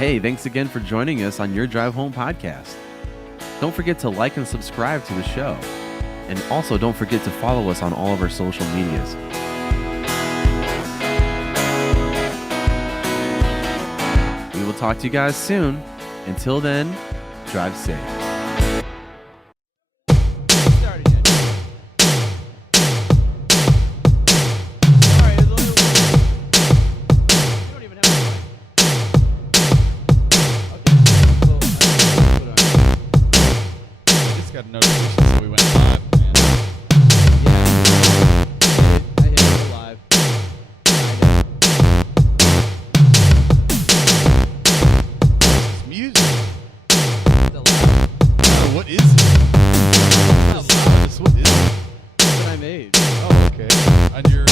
Hey, thanks again for joining us on Your Drive Home podcast. Don't forget to like and subscribe to the show. And also don't forget to follow us on all of our social medias. We will talk to you guys soon. Until then, drive safe. Got a notification, so we went live, man. I hit go live. It's music. It's loud. What is it? It's not loud. What is it? That's what I made. Oh, okay. On your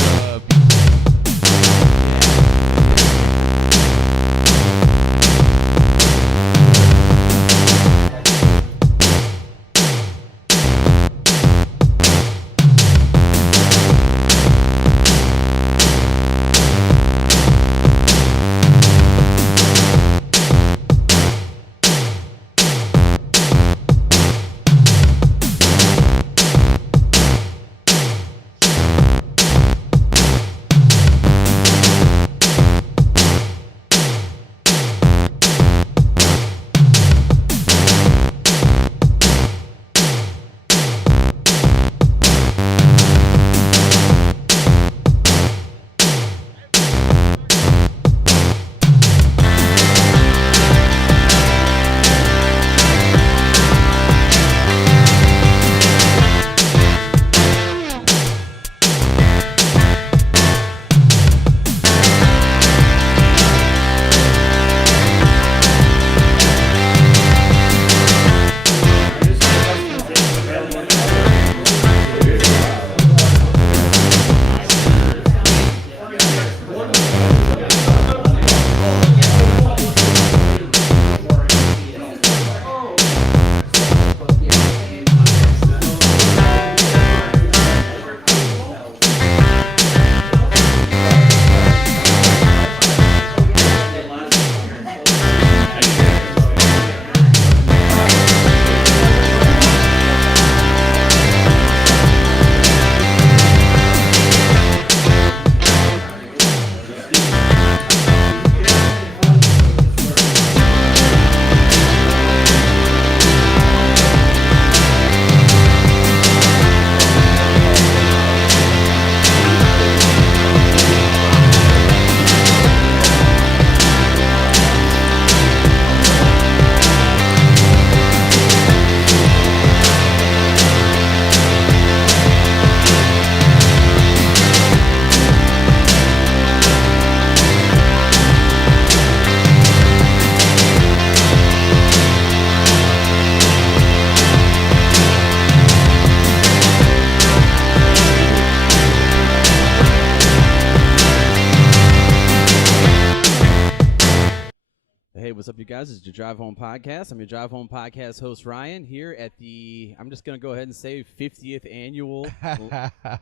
Hey, what's up, you guys? It's your Drive Home Podcast. I'm your Drive Home Podcast host, Ryan, here at the, I'm just going to go ahead and say 50th Annual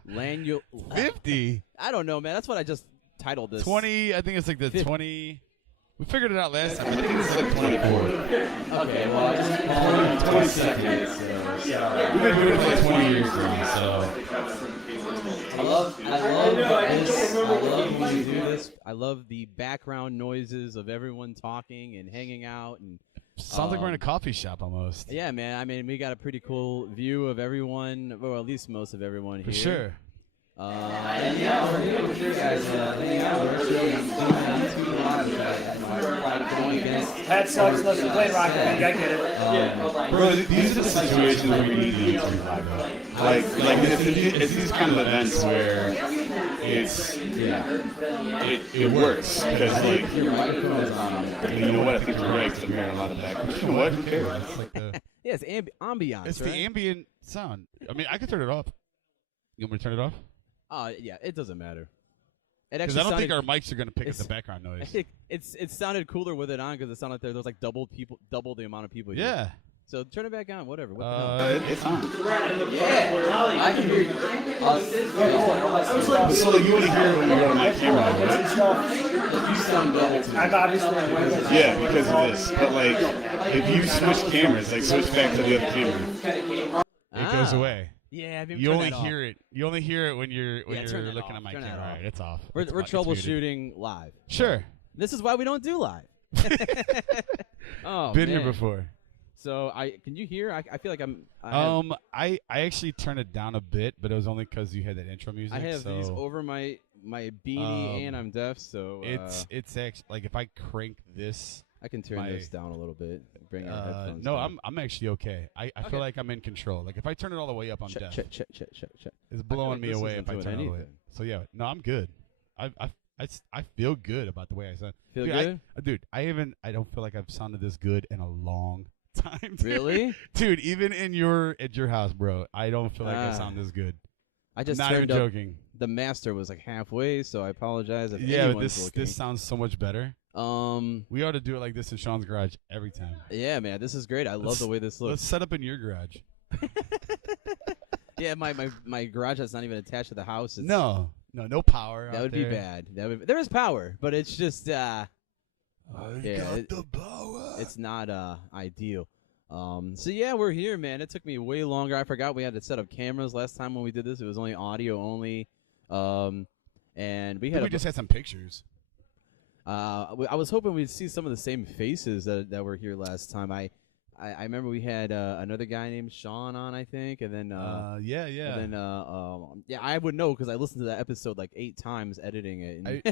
LAN 50? I don't know, man. That's what I just titled this. 20, I think it's like the 20. We figured it out last time. I think it's like 24. Okay, well, I just call it 22nd. Yeah. We've been doing it for like 20 years now, so. I love this. I love when you do this. I love the background noises of everyone talking and hanging out. And Sounds like we're in a coffee shop almost. yeah, man. I mean, we got a pretty cool view of everyone, or at least most of everyone For here. sure. And yeah, we're here with you guys. We're actually doing YouTube live. Going against. That sucks. Let's play Rocket League. I get it. Bro, these are the situations where we need the YouTube live. Like it's these kind of events where it's it works because like Your microphone is on. you know what, I think you're right. 'Cause I'm hearing a lot of background. You know what? Who cares? It's like the, Yeah, it's ambiance. it's right? the ambient sound. I mean, I could turn it off. You want me to turn it off? Yeah, it doesn't matter. It Because actually I don't think sounded, our mics are going to pick up the it's- background noise. it sounded cooler with it on because it sounded like there was like double the amount of people. Here. Yeah. So turn it back on, whatever. What the hell? It's on. I can hear you. So like, you only hear it when you go to my camera, right? I'm obviously on Wednesday. Yeah, because of this. But like, if you switch cameras, like switch back to the other camera. It goes away. Yeah, maybe You turn only that off. hear it. You only hear it when you're turn that looking off. at my Turn that camera. All off. right, it's off. We're It's troubleshooting live. Sure. This is why we don't do live. Oh, Been man. here before. So can you hear? I feel like I actually turned it down a bit, but it was only because you had that intro music. I have so these over my beanie, and I'm deaf, so it's actually like if I crank this. I can turn this down a little bit. Bring our headphones No, down. I'm actually okay. I feel like I'm in control. Like if I turn it all the way up, I'm deaf. Check. It's blowing like me this away isn't if I doing turn it all the way. anything. So yeah, no, I'm good. I feel good about the way I sound. Feel Dude, good? Dude, I don't feel like I've sounded this good in a long time. Dude. Really? Dude, even at your house, bro, I don't feel like I sound this good. I just Not even turned up. joking. The master was like halfway, so I apologize if Yeah, but anyone's looking. this sounds so much better. We ought to do it like this in Sean's garage every time. Yeah, man, this is great. I love the way this Let's looks. set up in your garage. Yeah, my garage that's not even attached to the house. It's, No power. that out would there. be bad. There is power, but it's just I yeah, got the power. it's not ideal. So yeah, we're here, man. It took me way longer. I forgot we had to set up cameras last time when we did this. It was only audio only. And we had We just had some pictures. I was hoping we'd see some of the same faces that were here last time. I remember we had another guy named Sean on, I think, and then Yeah. and then yeah, I would know because I listened to that episode like 8 times editing it.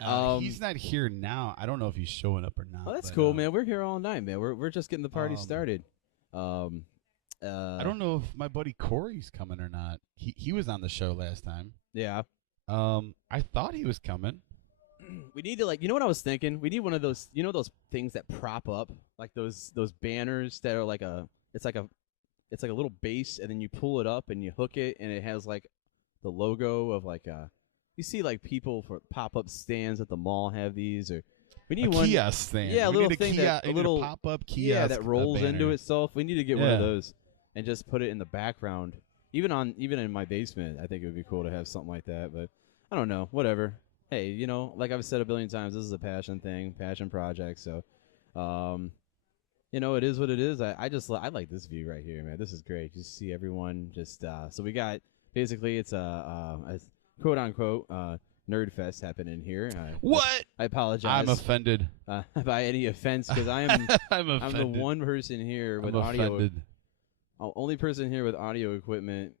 And he's not here now. I don't know if he's showing up or not. oh, that's but, cool, man. We're here all night, man. We're just getting the party started. I don't know if my buddy Corey's coming or not. He was on the show last time. Yeah. I thought he was coming. We need to you know what I was thinking? We need one of those, those things that prop up, like those banners that are like it's like a little base, and then you pull it up and you hook it, and it has like the logo of like you see like people for pop-up stands at the mall have these, or we need A one kiosk stand. Yeah, a We little need thing kiosk, that a little pop-up kiosk. yeah that rolls into banner. itself. We need to get one of Yeah. those and just put it in the background. Even in my basement, I think it would be cool to have something like that. But I don't know, whatever. Hey, like I've said a billion times, this is a passion thing, passion project. So, it is what it is. I like this view right here, man. This is great. You see everyone just. So we got basically it's a quote unquote nerd fest happening here. What? I apologize. I'm offended. By any offense, because I am I'm I'm offended. the one person here with I'm audio. offended. Only person here with audio equipment,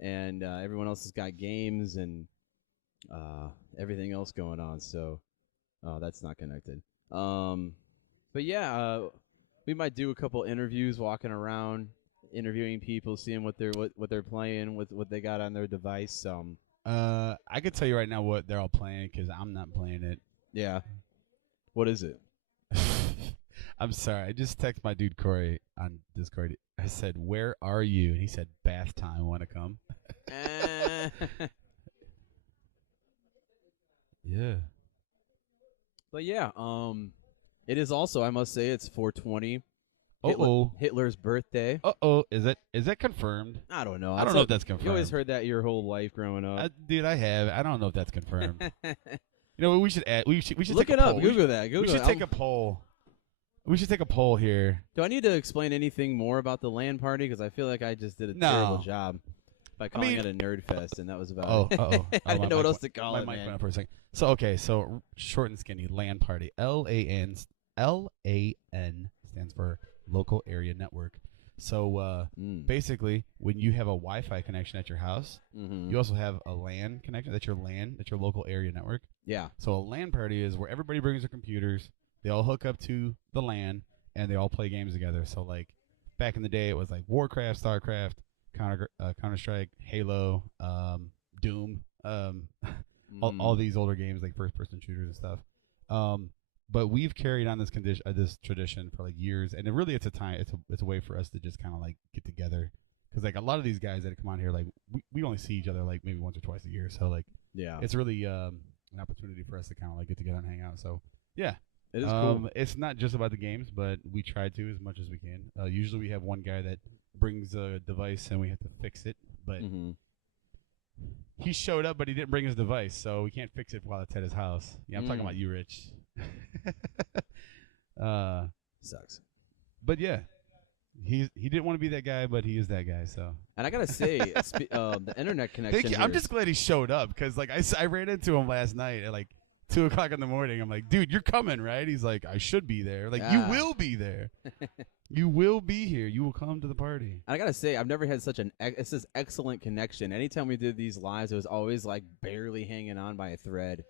and everyone else has got games and everything else going on. So that's not connected. But yeah, we might do a couple interviews, walking around, interviewing people, seeing what they're playing, what they got on their device. I could tell you right now what they're all playing because I'm not playing it. Yeah. What is it? I'm sorry. I just texted my dude Corey on Discord. I said, "Where are you?" And he said, "Bath time. Want to come?" Yeah. But yeah, it is also, I must say, it's 420. Uh-oh. Hitler's birthday. Uh-oh. Is that confirmed? I don't know. I don't know if that's confirmed. You always heard that your whole life growing up. Dude, I have. I don't know if that's confirmed. You know what we should add? We should Look take it a up. poll. Google that. Google We should it. take a poll. We should take a poll here. Do I need to explain anything more about the LAN party? Because I feel like I just did a No. terrible job by calling mean- it a nerd fest, and that was about Oh, it. uh-oh. I didn't know what else to call my it, mic man. went up for a second. So, okay, so short and skinny, LAN party. LAN stands for Local Area Network. So, basically, when you have a Wi-Fi connection at your house, Mm-hmm. you also have a LAN connection. That's your LAN. That's your local area network. Yeah. So a LAN party is where everybody brings their computers. They all hook up to the LAN, and they all play games together. So, like, back in the day, it was like Warcraft, StarCraft, Counter-Strike, Halo, Doom, all these older games like first-person shooters and stuff. But we've carried on this this tradition for like years, and it's a way for us to just kind of like get together, because like a lot of these guys that come on here, like we only see each other like maybe once or twice a year, so like Yeah. it's really an opportunity for us to kind of like get together and hang out. So yeah, It is cool. It's not just about the games, but we try to as much as we can. Usually we have one guy that brings a device and we have to fix it, but Mm-hmm. he showed up, but he didn't bring his device, so we can't fix it while it's at his house. Yeah, I'm talking about you, Rich. Sucks. But yeah, he didn't want to be that guy, but he is that guy. So. And I gotta say, the internet connection. Thank you. here- I'm just glad he showed up because like I ran into him last night at like 2:00 in the morning. I'm like, dude, you're coming, right? He's like, I should be there. Like, you will be there. You will be here. You will come to the party. I gotta say, I've never had such it's this excellent connection. Anytime we did these lives, it was always like barely hanging on by a thread.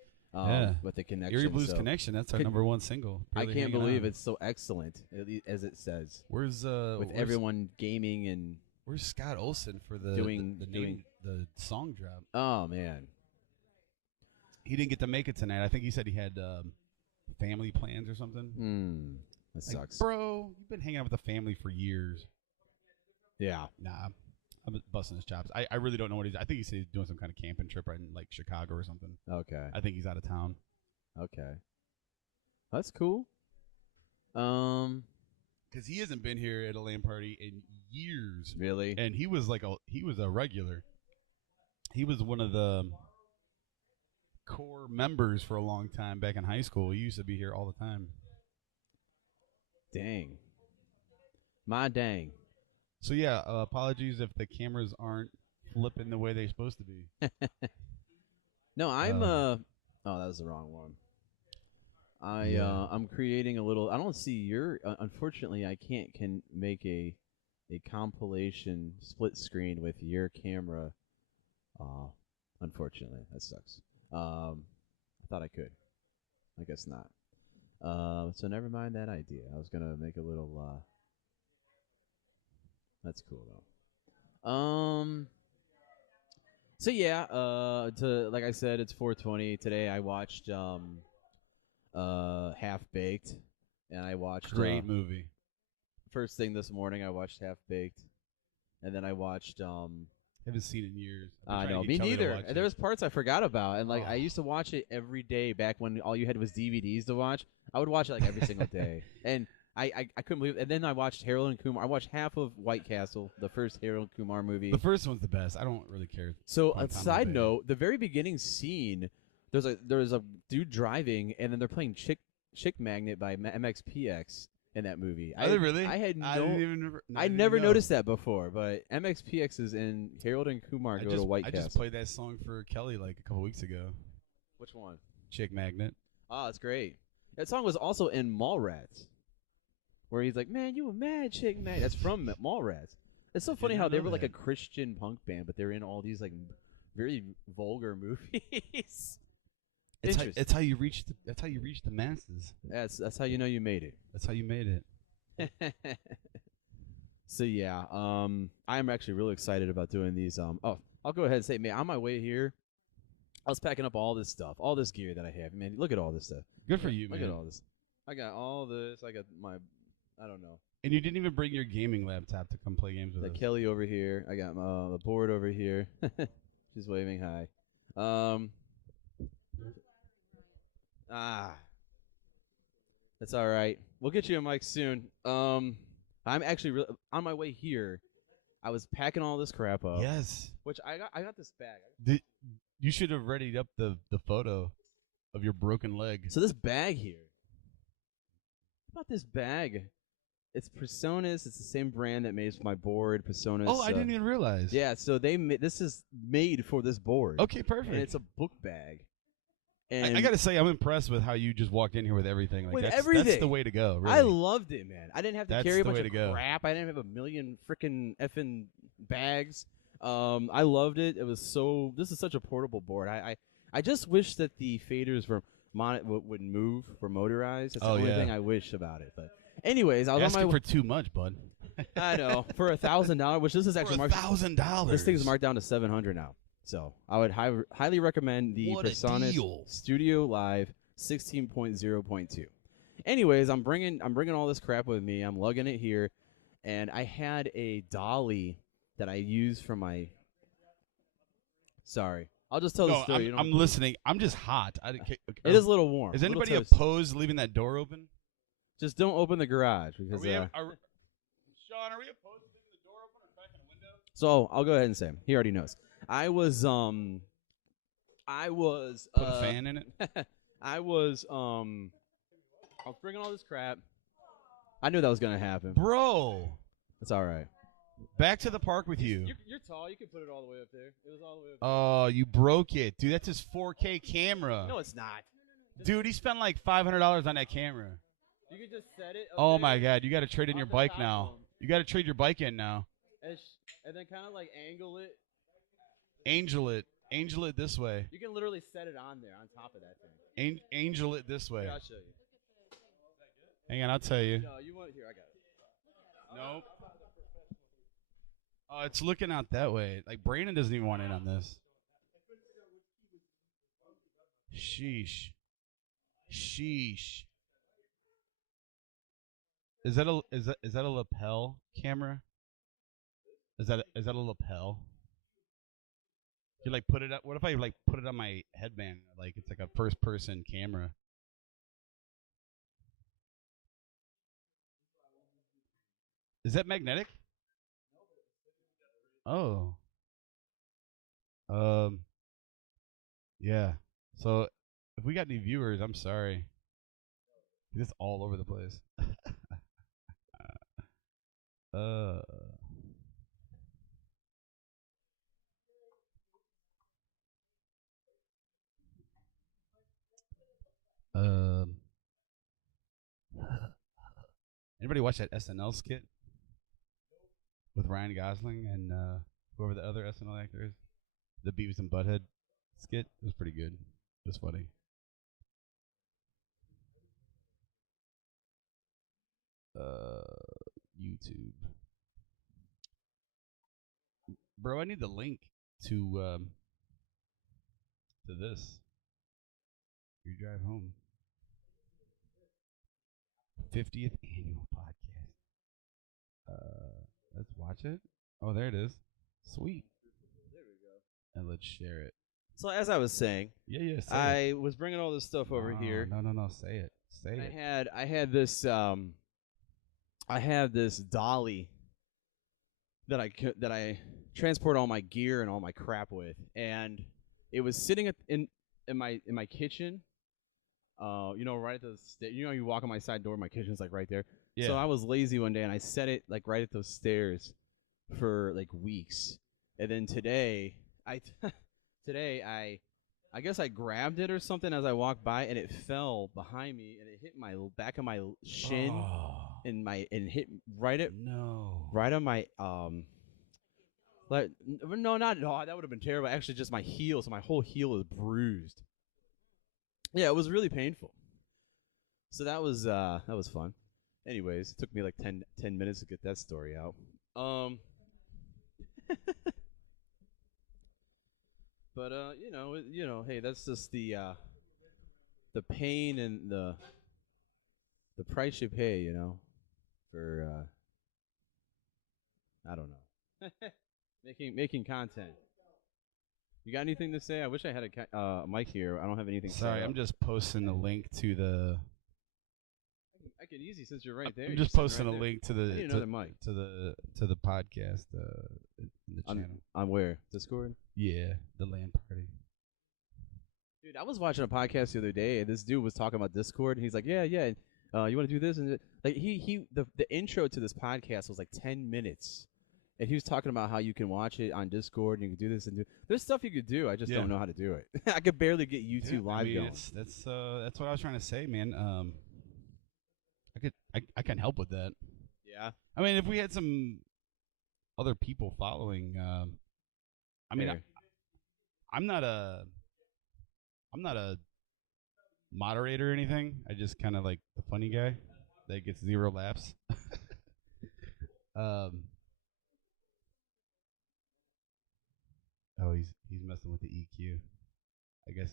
With the connection. Erie Blues Connection. That's our #1 single. I can't believe it's so excellent, as it says. Where's with everyone gaming and where's Scott Olsen for the the song drop? Oh man, he didn't get to make it tonight. I think he said he had family plans or something. That sucks, bro. You've been hanging out with the family for years. Yeah. Nah. I'm busting his chops. I really don't know what he's. I think he said he's doing some kind of camping trip right in like Chicago or something. Okay. I think he's out of town. Okay. That's cool. Because he hasn't been here at a LAN party in years. Really? And he was a regular. He was one of the core members for a long time back in high school. He used to be here all the time. Dang. My dang. So yeah, apologies if the cameras aren't flipping the way they're supposed to be. No, I'm oh, that was the wrong one. I'm creating a little. I don't see your. Unfortunately, I can make a compilation split screen with your camera. Unfortunately, that sucks. I thought I could. I guess not. So never mind that idea. I was gonna make a little. That's cool though. So yeah, like I said, it's 420 today. I watched Half Baked, and I watched great movie. First thing this morning, I watched Half Baked, and then I watched Haven't seen it in years. I know, me neither. There was parts I forgot about, and like I used to watch it every day back when all you had was DVDs to watch. I would watch it like every single day, and I couldn't believe it. And then I watched Harold and Kumar. I watched half of White Castle, the first Harold and Kumar movie. The first one's the best. I don't really care. So a side note, the very beginning scene, there's a dude driving, and then they're playing Chick Magnet by MXPX in that movie. Really? I never noticed that before, but MXPX is in Harold and Kumar go to White Castle. I just played that song for Kelly like a couple weeks ago. Which one? Chick Magnet. Oh, it's great. That song was also in Mallrats, where he's like, "Man, you a mad Chick Magnet." That's from Mallrats. It's so funny how they were like a Christian punk band, but they're in all these like very vulgar movies. It's how you reach the masses. That's how you know you made it. That's how you made it. So yeah, I'm actually really excited about doing these. I'll go ahead and say, man, on my way here, I was packing up all this stuff, all this gear that I have. Man, look at all this stuff. Good for you, man. Look at all this. I got all this. I got my, I don't know. And you didn't even bring your gaming laptop to come play games with us. Kelly over here. I got the board over here. She's waving hi. That's all right. We'll get you a mic soon. I'm actually on my way here. I was packing all this crap up. Yes. Which I got this bag. You should have readied up the photo of your broken leg. So this bag here. How about this bag? It's Personas. It's the same brand that makes my board, Personas. Oh, I didn't even realize. Yeah, so this is made for this board. Okay, perfect. And it's a book bag. And I got to say, I'm impressed with how you just walked in here with everything. Like, everything. That's the way to go, really. I loved it, man. I didn't have to carry a bunch of crap. I didn't have a million freaking effing bags. I loved it. It was this is such a portable board. I just wish that the faders would move for motorized. That's the only thing I wish about it. But anyways, I was asking for too much, bud. I know. For $1,000, which this is actually marked $1,000. This thing's marked down to $700 now. So I would highly recommend the Personas Studio Live 16.0.2. Anyways, I'm bringing all this crap with me. I'm lugging it here, and I had a dolly that I use for my. Sorry, I'll just tell the story. I'm listening. I'm just hot. It is a little warm. Is anybody opposed leaving that door open? Just don't open the garage because. Sean, are we opposed to leaving the door open or cracking a window? So I'll go ahead and say he already knows. I was I was Put a fan in it. I was bringing all this crap. I knew that was gonna happen. Bro, It's all right. back to the park with you. You're tall. You can put it all the way up there. It was all the way up Oh, you broke it, dude. That's his 4K camera. there. No, it's not. Dude, he spent like $500 on that camera. You can just set it. Up Oh there my God, you got to trade in on your the bike top now. of 'em, You got to trade your bike in now. and then kind of like angle it. Angel it this way. You can literally set it on there on top of that thing. Angel it this way. Here, I'll show you. Hang on, I'll tell you. No, you want here? I got it. Nope. Oh, it's looking out that way. Like Brandon doesn't even want in on this. Sheesh. Sheesh. Is that a lapel camera? Is that a lapel? You like put it up. What if I like put it on my headband? Like it's like a first person camera. Is that magnetic? Oh. Yeah. So if we got any viewers, I'm sorry. It's all over the place. uh. Um. Anybody watch that SNL skit with Ryan Gosling and whoever the other SNL actor is? The Beavis and Butthead skit. It was pretty good. It was funny. YouTube. Bro, I need the link to this. Your drive home. 50th annual podcast. Let's watch it. Oh, there it is. Sweet. There we go. And let's share it. So as I was saying, Yeah, say it. I was bringing all this stuff over here. No, say it. Say it. I had this dolly that I transport all my gear and all my crap with, and it was sitting in my kitchen. Right at the you walk on my side door, my kitchen's like right there. Yeah. So I was lazy one day and I set it like right at those stairs for like weeks, and then today I guess I grabbed it or something as I walked by, and it fell behind me, and it hit my back of my shin, and hit right on my no, not at all. That would have been terrible. Actually, just my heel, so my whole heel is bruised. Yeah, it was really painful. So that was fun. Anyways, it took me like 10 minutes to get that story out. But hey, that's just the pain and the price you pay, for I don't know, making content. You got anything to say? I wish I had a mic here. I don't have anything. Sorry, I'm just posting the link to the. I can easy since you're right there. I'm just posting a link to the I need another mic. to the podcast in the channel. On where? Discord? Yeah, the LAN Party. Dude, I was watching a podcast the other day, and this dude was talking about Discord, and he's like, yeah, you want to do this? And like the intro to this podcast was like 10 minutes. And he was talking about how you can watch it on Discord and you can do this and do. There's stuff you could do. I just don't know how to do it. I could barely get YouTube live going. That's what I was trying to say, man. I can help with that. Yeah. I mean, if we had some other people following, I mean, I'm not a moderator or anything. I just kind of like the funny guy that gets 0 laughs. Oh, he's messing with the EQ. I guess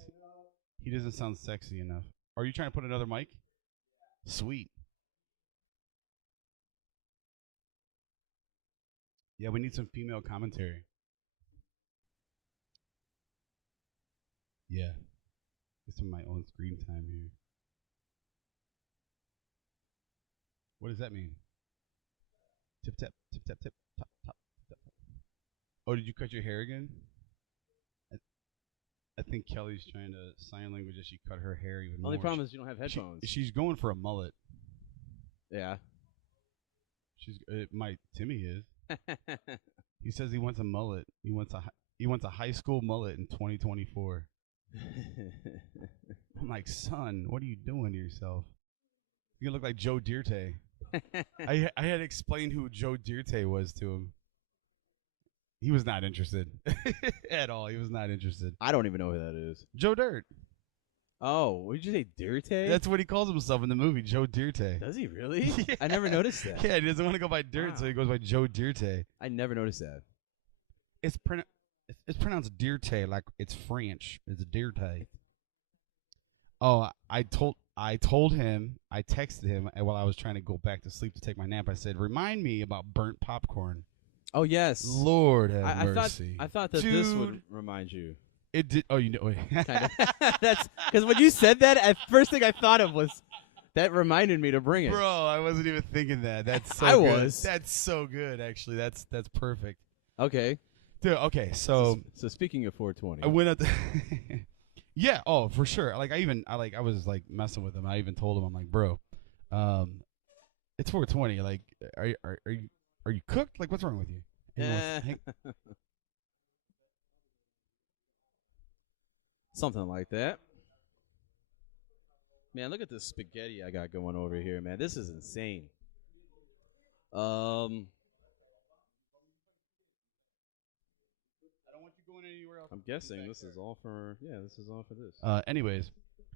he doesn't sound sexy enough. Are you trying to put another mic? Sweet. Yeah, we need some female commentary. Yeah. Get some of my own screen time here. What does that mean? Tip tap, tip tap, tip, top, top, tip, tap. Oh, did you cut your hair again? I think Kelly's trying to sign language as she cut her hair even more. Only problem is you don't have headphones. She's going for a mullet. Yeah. Timmy is. He says he wants a mullet. He wants a high school mullet in 2024. I'm like, son, what are you doing to yourself? You look like Joe Dirte. I had explained who Joe Dirte was to him. He was not interested at all. He was not interested. I don't even know who that is. Joe Dirt. Oh, what did you say, Dirte? That's what he calls himself in the movie, Joe Dirte. Does he really? Yeah. I never noticed that. Yeah, he doesn't want to go by Dirt, so he goes by Joe Dirte. I never noticed that. It's pronounced Dirte, like it's French. It's Dirte. Oh, I told him, I texted him while I was trying to go back to sleep to take my nap. I said, "Remind me about burnt popcorn." Oh yes. Lord have mercy. I thought that this would remind you. It did. Oh, you know. Kind of. That's because when you said that, first thing I thought of was that reminded me to bring it. Bro, I wasn't even thinking that. That's so I good. was. That's so good, actually. That's perfect. Okay. Dude, okay, so speaking of 420, I went up. Yeah, oh, for sure. Like I was like messing with him. I even told him, I'm like, bro, it's 420. Like, are you cooked? Like, what's wrong with you? And he wants- something like that. Man, look at this spaghetti I got going over here, man. This is insane. I don't want you going anywhere else. I'm guessing this is all for this. Anyways,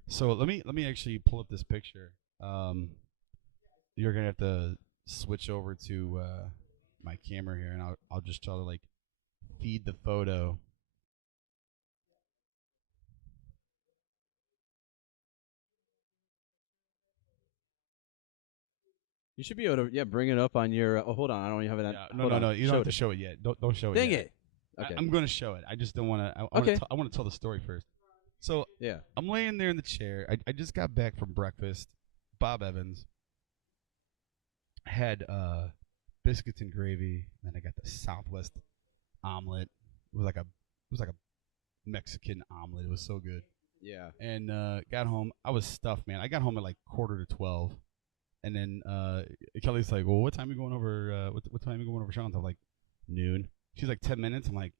so let me actually pull up this picture. You're gonna have to switch over to my camera here, and I'll just try to like feed the photo. You should be able to bring it up on your. Oh, hold on, I don't even have it. Yeah, no, you don't have to show it yet. Don't show it. Dang yet. it! Okay. I'm going to show it. I just don't want to. I want to tell the story first. So yeah, I'm laying there in the chair. I just got back from breakfast. Bob Evans had biscuits and gravy, and I got the Southwest omelet. It was like a Mexican omelet. It was so good. yeah. And got home. I was stuffed, man. I got home at like 11:45, and then Kelly's like, "Well, what time are you going over? What time are you going over Sean's?" I'm like, "Noon." She's like, 10 minutes. I'm like,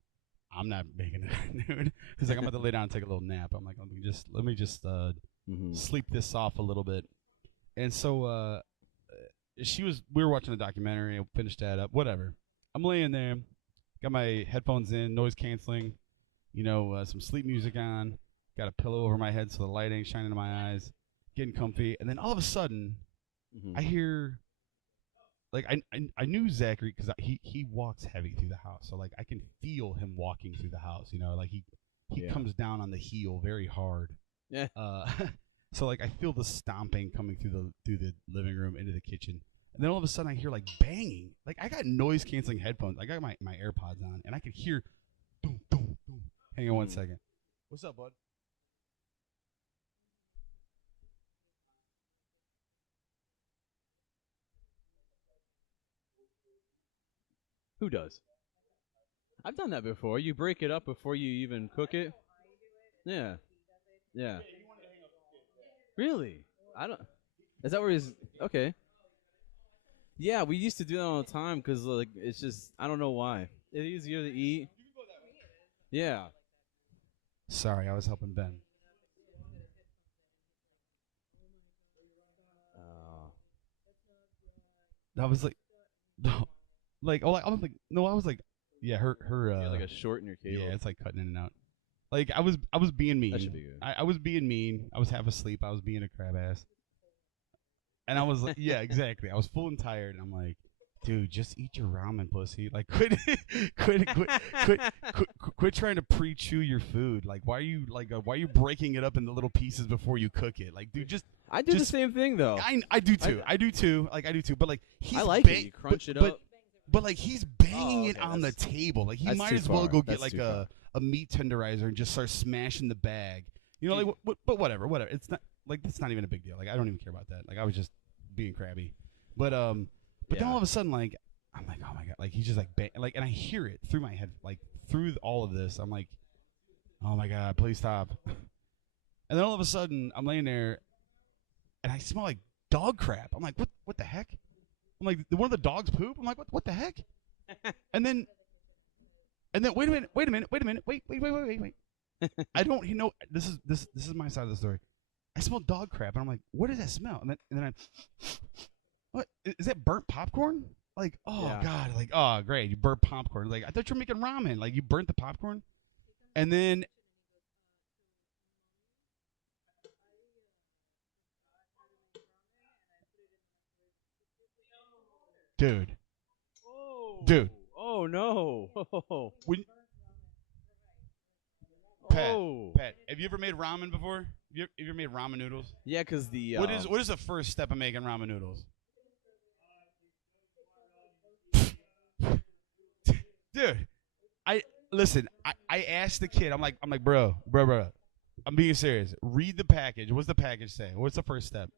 I'm not making it at noon. She's like, I'm about to lay down and take a little nap. I'm like, let me just sleep this off a little bit. And so we were watching a documentary and finished that up, whatever. I'm laying there, got my headphones in, noise canceling, some sleep music on, got a pillow over my head so the light ain't shining in my eyes, getting comfy. And then all of a sudden, I hear, like, I knew Zachary because he walks heavy through the house. So, like, I can feel him walking through the house, like he comes down on the heel very hard. Yeah. So, like, I feel the stomping coming through the living room into the kitchen. And then all of a sudden I hear, like, banging. Like, I got noise-canceling headphones. I got my AirPods on, and I could hear boom, boom, boom. Hang on 1 second. What's up, bud? Who does? I've done that before. You break it up before you even cook it. Yeah. Yeah. Really? I don't. Is that where he's? Okay. Yeah, we used to do that all the time because like it's just I don't know why. It's easier to eat. Yeah. Sorry, I was helping Ben. I was like, no, like, oh, I was like, no, I was like, yeah, her, like a short in your cable. yeah, it's like cutting in and out. Like I was being mean. That should be good. I was being mean. I was half asleep. I was being a crab ass. And I was like, yeah, exactly. I was full and tired. And I'm like, dude, just eat your ramen, pussy. Like, quit trying to pre-chew your food. Like, why are you breaking it up into little pieces before you cook it? Like, dude, I do the same thing though. I do too. I do too. But like, he's I like it. You crunch it up. But like, he's banging it on the table. Like, he might as well go get like a meat tenderizer and just start smashing the bag. Like, but whatever. It's not like that's not even a big deal. Like, I don't even care about that. Like, I was just being crabby. But then all of a sudden, like, I'm like, oh my god, like he's just like, and I hear it through my head, like through all of this. I'm like, Oh my God, please stop. And then all of a sudden, I'm laying there, and I smell like dog crap. I'm like, what the heck? I'm like, one of the dogs poop? I'm like, what the heck? And then, wait a minute. I don't, this is my side of the story. I smell dog crap, and I'm like, what does that smell? And then I, what is that? Burnt popcorn? Like, oh Yeah. God, like, oh great, you burnt popcorn. Like, I thought you were making ramen. Like, you burnt the popcorn, and then. Dude. Oh no. When, Pat, have you ever made ramen before? Have you ever made ramen noodles? Yeah, because the What is the first step of making ramen noodles? Dude, I asked the kid. I'm like, bro. I'm being serious. Read the package. What's the package say? What's the first step?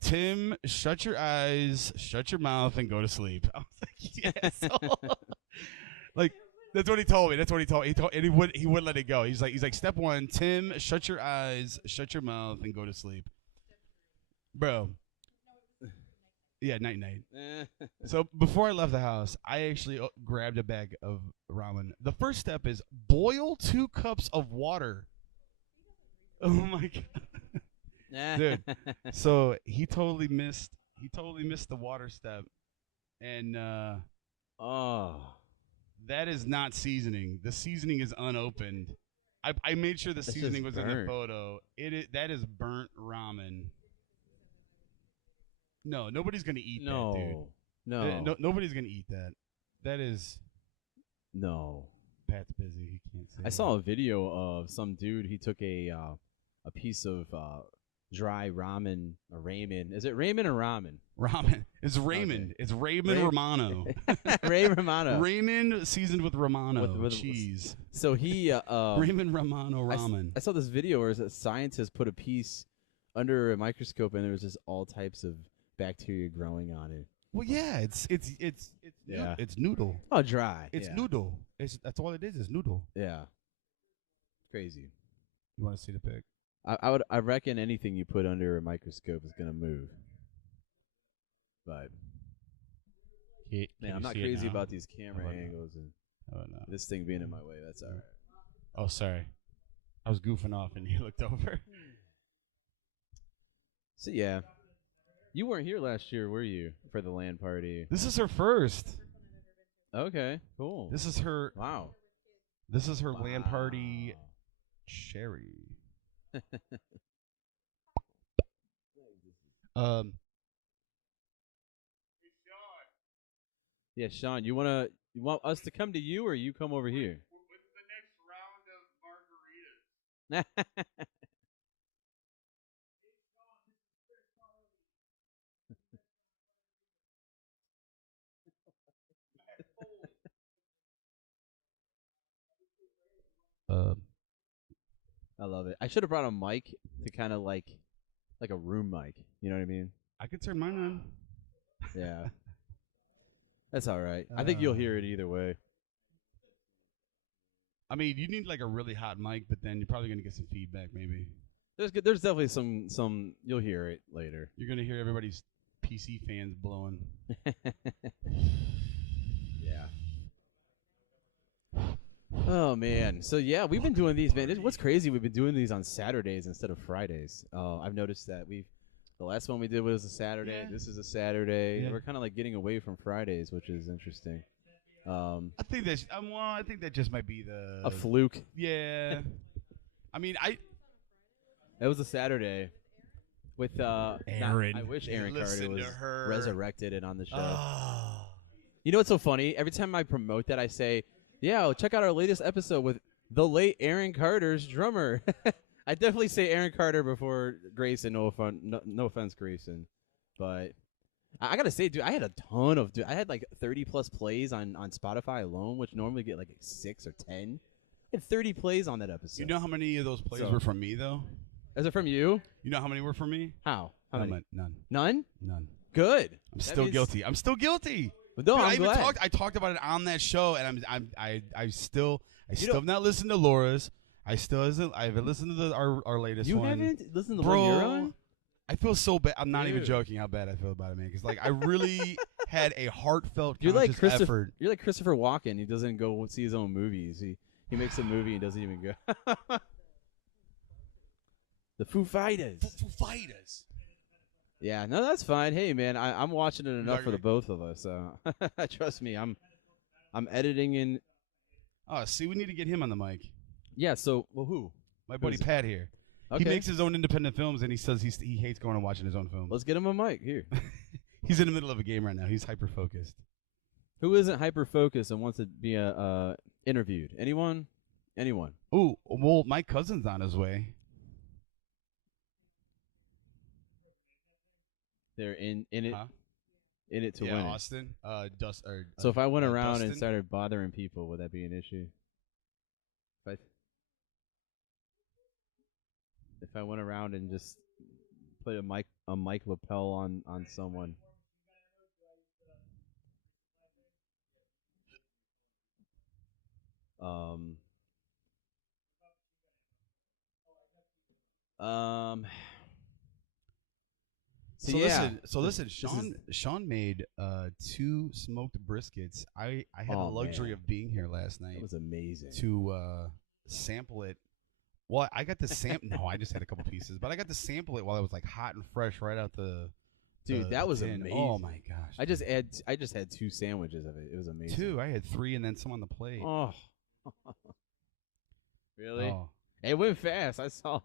Tim, shut your eyes, shut your mouth, and go to sleep. I was like, yes. Like, that's what he told me. That's what he told me. And he wouldn't let it go. He's like, step one, Tim, shut your eyes, shut your mouth, and go to sleep. Bro. Yeah, night. So before I left the house, I actually grabbed a bag of ramen. The first step is boil 2 cups of water. Oh my God. Dude, so he totally missed the water step, and that is not seasoning. The seasoning is unopened. I made sure the seasoning was in the photo. That is burnt ramen. No, nobody's gonna eat that, dude. No, nobody's gonna eat that. That is no. Pat's busy. He can't say. I saw a video of some dude. He took a piece of dry ramen or ramen. Is it ramen or ramen? Ramen. It's Raymond. Okay. It's Raymond Romano. Ray Romano. Raymond seasoned with Romano with cheese. So he Raymond Romano ramen. I saw this video where a scientist put a piece under a microscope and there was just all types of bacteria growing on it. Well, yeah, it's noodle. Oh, dry. It's noodle. That's all it is noodle. Yeah. Crazy. You want to see the pic? I reckon anything you put under a microscope is gonna move. But man, I'm not crazy about these camera angles and this thing being in my way. That's all right. Oh, sorry. I was goofing off and you looked over. So yeah, you weren't here last year, were you, for the LAN party? This is her first. Okay, cool. This is her. Wow. This is her LAN party. Cherry. Yeah, Sean, you want us to come to you, or you come over here? What's the next round of margaritas? I love it. I should have brought a mic to kind of like a room mic. You know what I mean? I could turn mine on. Yeah. That's all right. I think you'll hear it either way. I mean, you need like a really hot mic, but then you're probably gonna get some feedback. Maybe there's definitely some. You'll hear it later. You're gonna hear everybody's PC fans blowing. Yeah. Oh man. So yeah, we've been doing these, man. What's crazy? We've been doing these on Saturdays instead of Fridays. I've noticed that the last one we did was a Saturday. Yeah. This is a Saturday. Yeah. We're kind of like getting away from Fridays, which is interesting. I think that's I think that just might be a fluke. Yeah. I mean, it was a Saturday with Aaron. I wish Aaron Carter was resurrected and on the show. Oh. You know what's so funny? Every time I promote that, I say, "Yeah, check out our latest episode with the late Aaron Carter's drummer." I definitely say Aaron Carter before Grayson. No offense, Grayson, but I gotta say, dude, I had a ton of. I had like 30 plus plays on Spotify alone, which normally get like 6 or 10. I had 30 plays on that episode. You know how many of those plays were from me, though? Is it from you? You know how many were from me? How many? None. None? None. Good. I'm still guilty. I'm still guilty. But no, Dude, I'm glad. I talked about it on that show, and I still know- have not listened to Laura's. I haven't listened to our latest You one. haven't listened to the Bro, one you're on? I feel so bad. I'm not even Dude. joking how bad I feel about it, man. Because like I really had a heartfelt You're like conscious effort. You're like Christopher Walken. He doesn't go see his own movies. He makes a movie and doesn't even go. The Foo Fighters. Foo Fighters. Yeah, no, that's fine. Hey, man, I'm watching it enough for the agree? both of us. So trust me, I'm editing in. Oh, see, we need to get him on the mic. Yeah. So, well, who? My buddy Who's- Pat here. Okay. He makes his own independent films, and he says he hates going and watching his own films. Let's get him a mic here. He's in the middle of a game right now. He's hyper focused. Who isn't hyper focused and wants to be interviewed? Anyone? Anyone? Ooh, well, my cousin's on his way. They're in it. Huh? In it to Yeah, win it. Austin. So if I went around Dustin? and started bothering people, would that be an issue? If I went around and just put a mic lapel on someone. Um. So yeah. Listen. Sean made 2 smoked briskets. I had the Oh, luxury man. of being here last night That was amazing. to sample it. Well, I got to sample. No, I just had a couple pieces, but I got to sample it while it was like hot and fresh right out the. Dude, that was tin. amazing. Oh my gosh! I just had 2 sandwiches of it. It was amazing. 2. I had 3, and then some on the plate. Oh. Really? Oh. It went fast. I saw.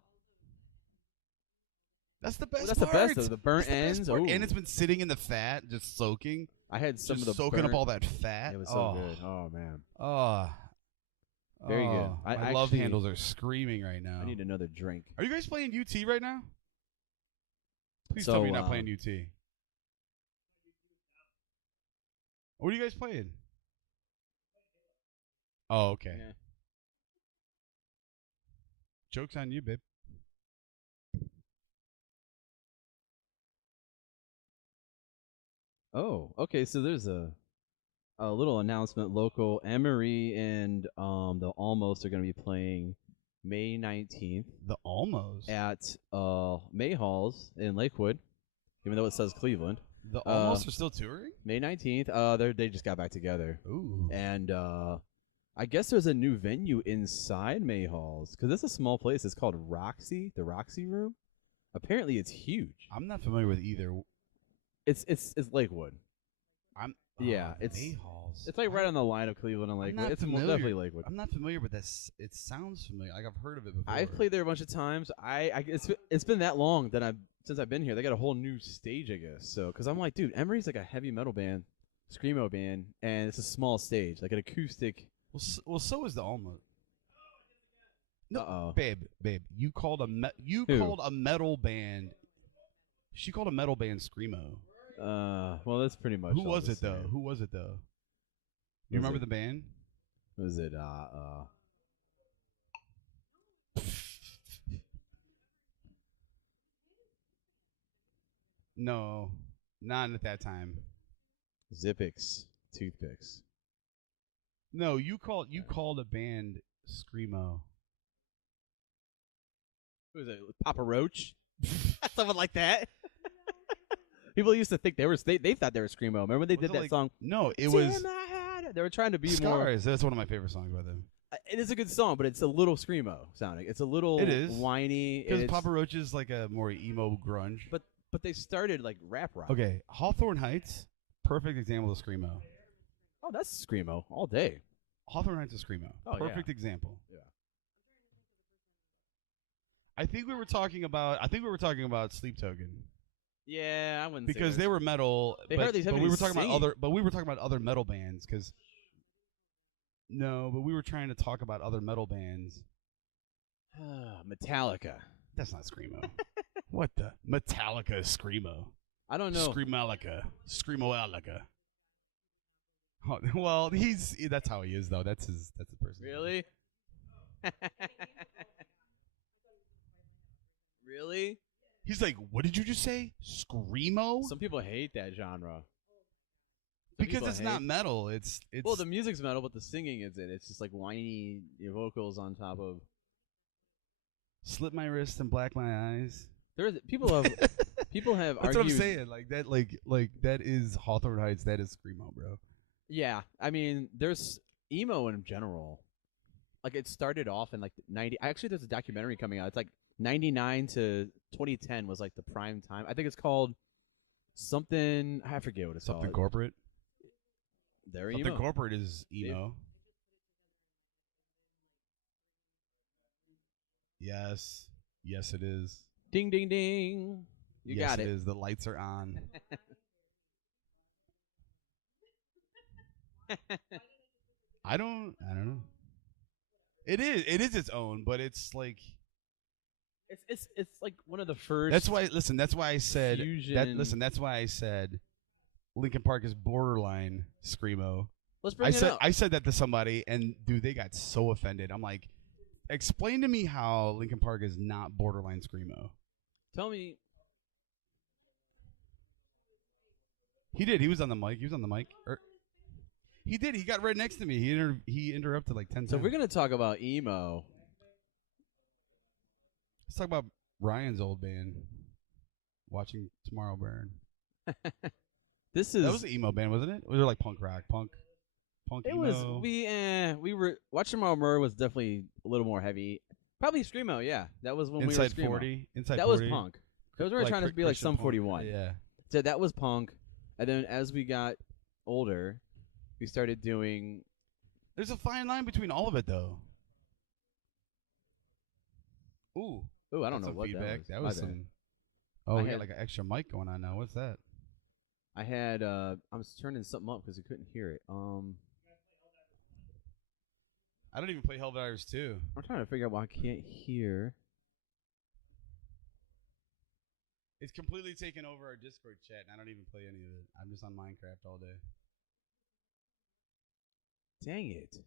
That's the best. That's the part. best of the burnt That's the best ends. part. Ooh. And it's been sitting in the fat, just soaking. I had some just of the soaking up burnt- all that fat. It was so good. Oh man. Oh. Very good. My love handles are screaming right now. I need another drink. Are you guys playing UT right now? Please So, tell me you're not playing UT. What are you guys playing? Oh, okay. Yeah. Joke's on you, babe. Oh, okay. So there's a little announcement. Local Emery and the Almost are going to be playing May 19th The Almost. at May Halls in Lakewood, even though it says Cleveland. The Almost are still touring? May 19th. They just got back together, Ooh. and I guess there's a new venue inside May Halls because it's a small place. It's called Roxy, the Roxy Room. Apparently, it's huge. I'm not familiar with either. It's Lakewood. Yeah, May Halls. It's like right on the line of Cleveland and Lakewood. not It's familiar. definitely Lakewood. I'm not familiar with this. It sounds familiar. Like I've heard of it before. I've played there a bunch of times. It's been that long that since I've been here. They got a whole new stage, I guess. So because I'm like, dude, Emery's like a heavy metal band, screamo band, and it's a small stage, like an acoustic. Well, so is the Almost. No, Babe, you called Who? called a metal band. She called a metal band screamo. well, that's pretty much. Who all was the it though? same. Who was it though? You Was remember it- the band? Was it No, not at that time. Zippix Toothpicks? No, you called a band screamo. Who was it? Papa Roach? Someone like that. People used to think they thought they were screamo. Remember when they Was did it that like- song? No, it "Tear was my heart." They were trying to be more. Scars. That's one of my favorite songs by them. It is a good song, but it's a little screamo sounding. It's a little It is. whiny. Because it's- Papa Roach is like a more emo grunge. But they started like rap rock. Okay, Hawthorne Heights, perfect example of screamo. Oh, that's screamo all day. Hawthorne Heights is screamo. Oh, yeah. Perfect example. Yeah. I think we were talking about Sleep Token Yeah, I wouldn't say because they're- they were metal. They but, hardly have but we any were talking singing. about other metal bands because. No, but we were trying to talk about other metal bands. Metallica. That's not screamo. What the Metallica is screamo. I don't know. Screamalica. Screamoalica. Oh, well, that's how he is though. That's his person. Really? Really? He's like, what did you just say? Screamo? Some people hate that genre. because people it's not hate. metal. It's Well, the music's metal, but the singing isn't. It's just like whiny vocals on top of. slit my wrist and black my eyes. There's people have That's argued. what I'm saying. Like that. Like that is Hawthorne Heights. That is screamo, bro. Yeah, I mean, there's emo in general. Like it started off in like 90. Actually, there's a documentary coming out. It's like 99 to 2010 was like the prime time. I think it's called something. I forget what it's Something called. corporate. They're Something emo. corporate is emo. Yes. Yes, it is. Ding ding ding. You yes, got it. It is. The lights are on. I don't know. It is its own, but it's like It's like one of the first. that's why I said fusion. that's why I said Linkin Park is borderline screamo. Let's bring it up. I said that to somebody and dude, they got so offended. I'm like, explain to me how Linkin Park is not borderline screamo. Tell me. He did. He was on the mic. He did. He got right next to me. He interrupted like 10 times. So if we're gonna talk about emo, Let's talk about Ryan's old band, Watching Tomorrow Burn. this is. That was an emo band, wasn't it? Or was it like punk rock, punk It emo? was we were Watching My Murr was definitely a little more heavy. Probably screamo, yeah. That was when Inside we were screamo. 40. Inside That 40. was punk. Because we were trying to be like Christian Sum punk. 41. Yeah. So that was punk, and then as we got older, we started doing. There's a fine line between all of it, though. Ooh. Oh, I don't that's know some what feedback. that That was. was My bad. some. Oh, I we got had- like an extra mic going on now. What's that? I had I was turning something up because you couldn't hear it. I don't even play Helldivers 2. I'm trying to figure out why I can't hear. It's completely taken over our Discord chat, and I don't even play any of it. I'm just on Minecraft all day. Dang it!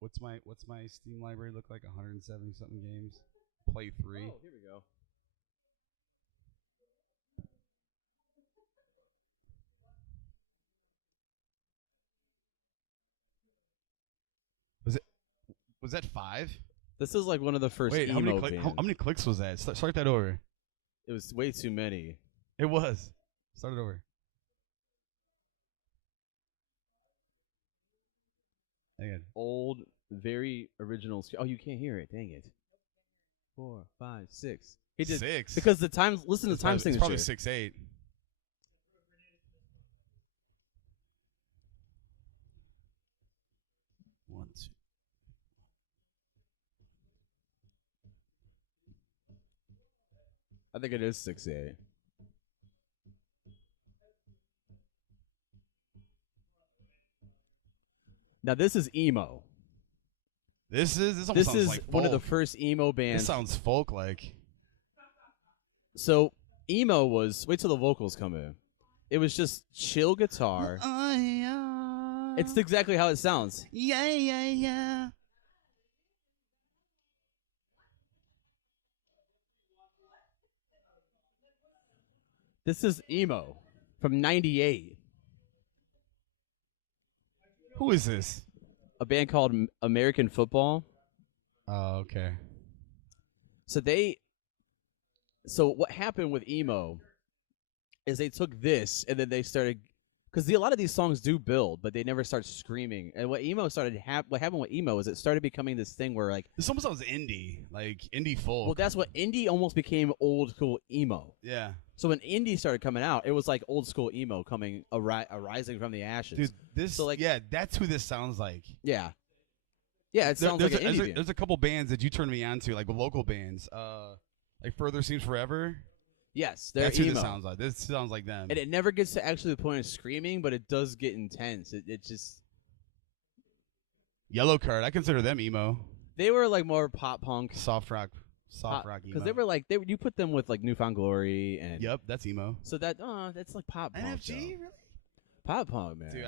What's my Steam library look like? 170 something games. Play 3. Oh, here we go. Was that 5? This is like one of the first Wait, emo how bands. many clicks was that? Start that over. It was way too many. It was. Start it over. Hang on. Old, very original. Oh, you can't hear it. Dang it. 4, 5, 6. He did 6. because the time. Listen to the time It's signature. probably 6-8. One, two. I think it is 6-8. Now this is emo. This almost This sounds is like one of the folk. first emo bands. This sounds folk like. So emo was wait till the vocals come in. It was just chill guitar. It's exactly how it sounds. Yeah. This is emo from '98. Who is this? A band called American Football. Oh, okay. So what happened with emo is they took this and then they started because a lot of these songs do build, but they never start screaming. And what happened with emo is it started becoming this thing where like, This almost sounds indie, like indie folk. well, that's what indie almost became old school emo. Yeah. So when indie started coming out, it was like old school emo coming arising from the ashes. Dude, this. So, like- yeah, that's who this sounds like. Yeah, it sounds like an indie band. There's a couple bands that you turned me on to, like local bands. Like Further Seems Forever. Yes, they're That's emo. who this sounds like. This sounds like them. And it never gets to actually the point of screaming, but it does get intense. It just Yellow Card. I consider them emo. they were like more pop punk, Soft rock emo. because they were like you put them with like Newfound Glory and Yep, that's emo. So that's like pop punk. NFG, though. really? Pop punk, man. Dude,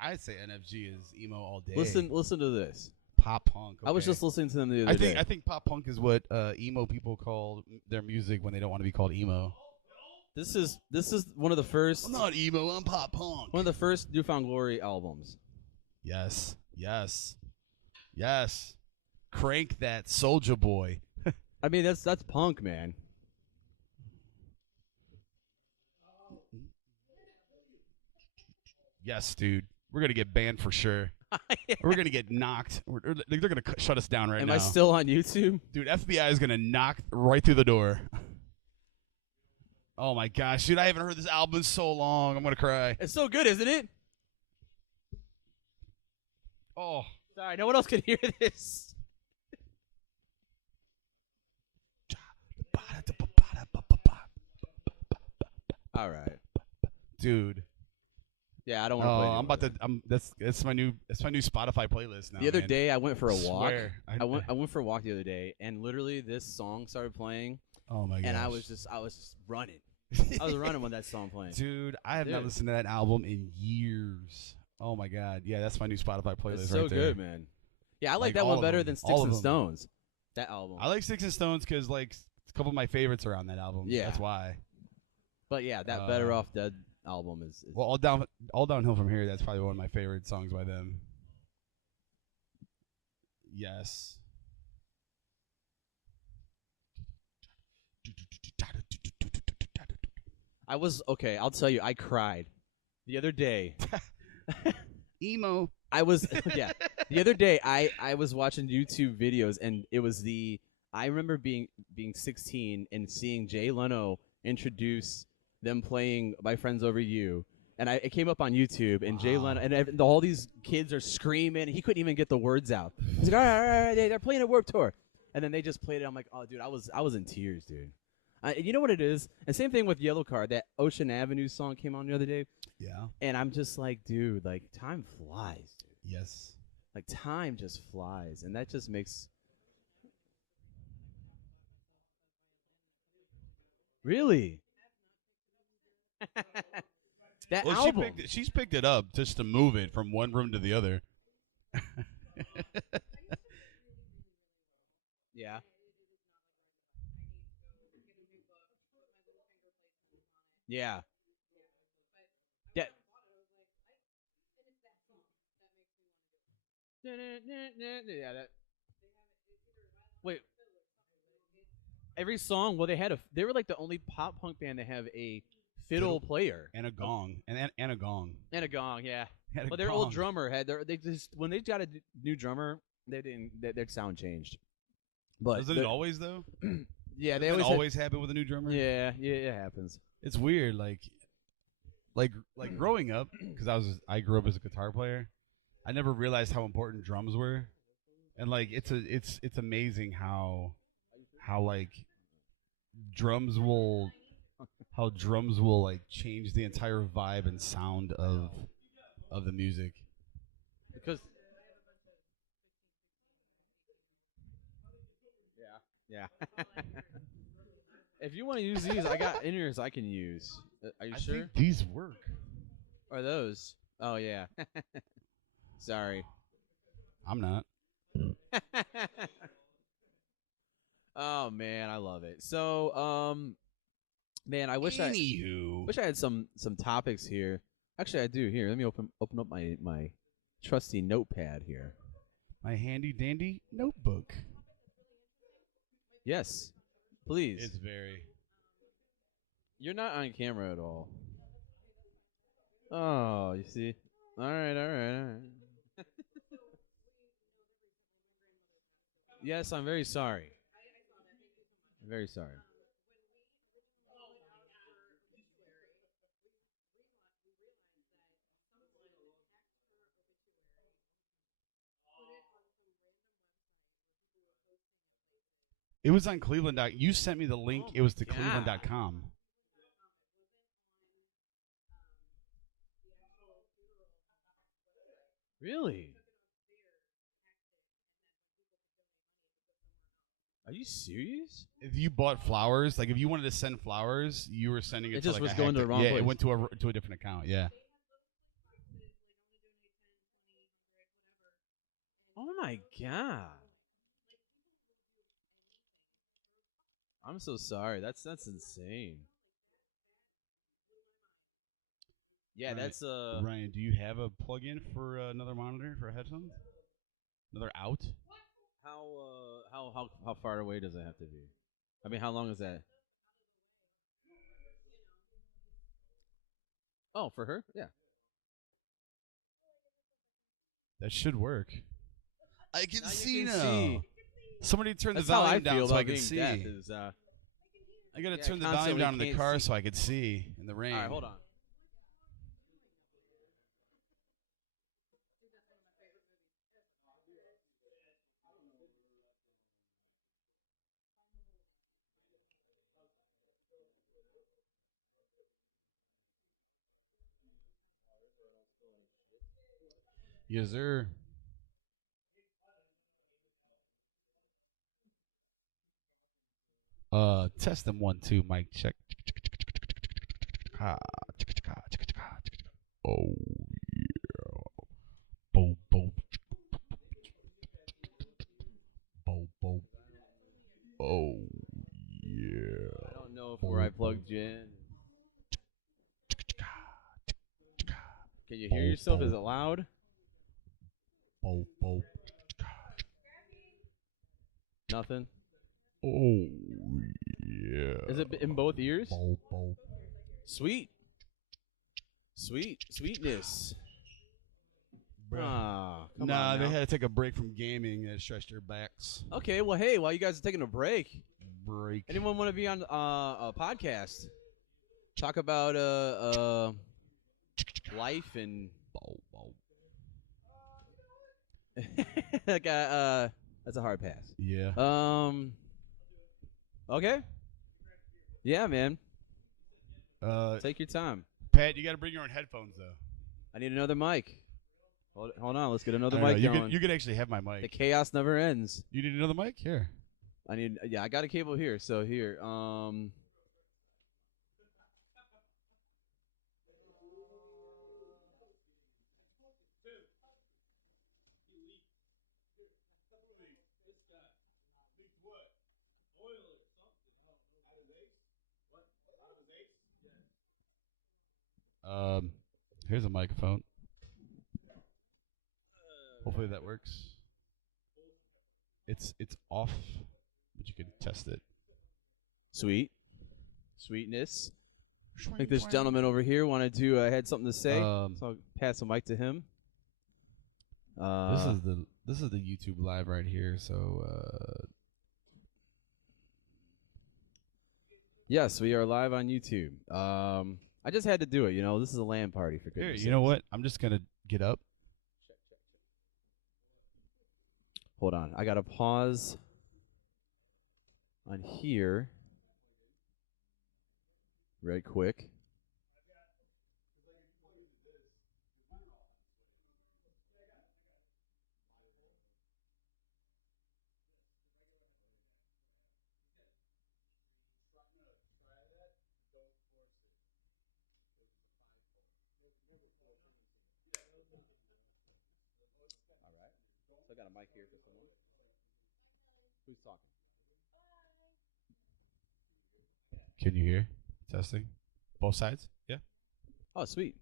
I'd say NFG is emo all day. listen to this. Pop punk. I was okay. just listening to them the other day. I think pop punk is what emo people call their music when they don't want to be called emo. This is one of the first I'm not emo. I'm pop punk. one of the first Newfound Glory albums. Yes. Yes. Yes. Crank that, Soldier Boy. I mean, that's punk, man. Yes, dude. We're gonna get banned for sure. We're gonna get knocked. They're gonna shut us down right Am now. I still on YouTube? Dude, FBI is gonna knock right through the door. Oh my gosh, dude! I haven't heard this album in so long. I'm gonna cry. It's so good, isn't it? Oh, Sorry, no one else can hear this. All right. dude. Yeah, I don't want to Oh, play. I'm about to. That's my new Spotify playlist now. The other man. day, I went for a walk. Swear. I went for a walk the other day, and literally this song started playing, Oh my gosh. and I was just running. I was running when that song playing. Dude, I have not Dude. listened to that album in years. Oh my god. Yeah, that's my new Spotify playlist It's so right there. good, man. Yeah, I like Like that all one of better them. than Sticks All of and them. Stones. That album. I like Sticks and Stones because like a couple of my favorites are on that album. Yeah. That's why. But yeah, that Better Off Dead album is Well, all downhill from here. That's probably one of my favorite songs by them. Yes. I was okay. I'll tell you, I cried the other day. Emo. I was yeah. The other day, I was watching YouTube videos, and it was I remember being 16 and seeing Jay Leno introduce them playing "My Friends Over You," and it came up on YouTube, and Jay Leno and all these kids are screaming. He couldn't even get the words out. He's like, all right, they're playing a Warped Tour, and then they just played it. I'm like, oh, dude, I was in tears, dude. You know what it is? And same thing with Yellow Card. That Ocean Avenue song came on the other day, Yeah. and I'm just like, dude, like time flies, dude. Yes. Like time just flies, and that just makes. Really? That Well, album. she's picked it up just to move it from one room to the other. Yeah. Yeah. Yeah. Yeah. That. Wait. Every song. Well, they were like the only pop punk band that have a fiddle player And a gong. And a gong. and a gong. Yeah. And a Well, their old gong. drummer they just when they got a new drummer, their sound changed. But Doesn't it always though? yeah, they Doesn't it always always happen with a new drummer? yeah, it happens. It's weird, like growing up, because I grew up as a guitar player. I never realized how important drums were, and like it's amazing how like drums will like change the entire vibe and sound of the music. Because yeah. If you want to use these, I got in-ears I can use. Are you I sure? think these work. Are those? Oh yeah. Sorry. I'm not. Oh man, I love it. So, man, I wish I had some topics here. Actually, I do. Here, let me open up my trusty notepad here. My handy dandy notebook. Yes, please. It's very. You're not on camera at all. Oh, you see. All right. Yes, I'm very sorry. I'm very sorry. It was on Cleveland. You sent me the link. Oh It was to my Cleveland.com. Really? Are you serious? If you bought flowers, like if you wanted to send flowers, you were sending it. It to just like was a going to the hectic- wrong Yeah, place. it went to a different account. Yeah. Oh my god. I'm so sorry. That's insane. Yeah, Ryan, that's Ryan, do you have a plug-in for another monitor for headphones? Another out? how far away does it have to be? I mean, how long is that? Oh, for her? Yeah. That should work. I can Now you see can now. see. Somebody turn That's the how I volume feel down so about I can being see. deaf. Is I gotta Yeah, turn the volume constantly down in the can't car see. so I could see in the rain. all right. Hold on. Yes, sir. Test them 1 2 mic check. Ah, oh yeah. Boom boom. Boom boom. Oh yeah. I don't know if where I plugged you in. Can you hear yourself? Is it loud? Boom boom. Nothing. Oh yeah. Is it in both ears? Boom boom. Sweet. Sweetness. Ah, come Nah, on they now. had to take a break from gaming and stretch their backs. Okay, well, hey, while you guys are taking a break, Break. anyone want to be on a podcast? Talk about life and Bow, bow. like that's a hard pass. Yeah. Okay. Yeah, man. Uh, Take your time. Pat, you got to bring your own headphones though. I need another mic. Hold on. Let's get another I know, mic you going. could, you could actually have my The mic. chaos never ends. You need another mic? Here. I got a cable here. So here. Here's a microphone. Hopefully that works. It's off, but you can test it. Sweetness. I think this gentleman over here wanted to had something to say, so I'll pass the mic to him. This is the YouTube live right here. So yes, we are live on YouTube. I just had to do it. You know, this is a LAN party for here, goodness you know sakes. what? I'm just gonna get up. Hold on, I gotta pause on here, right quick. All right. So I got a mic here for someone. Who's talking? Can you hear? Testing. Both sides? Yeah. Oh, sweet.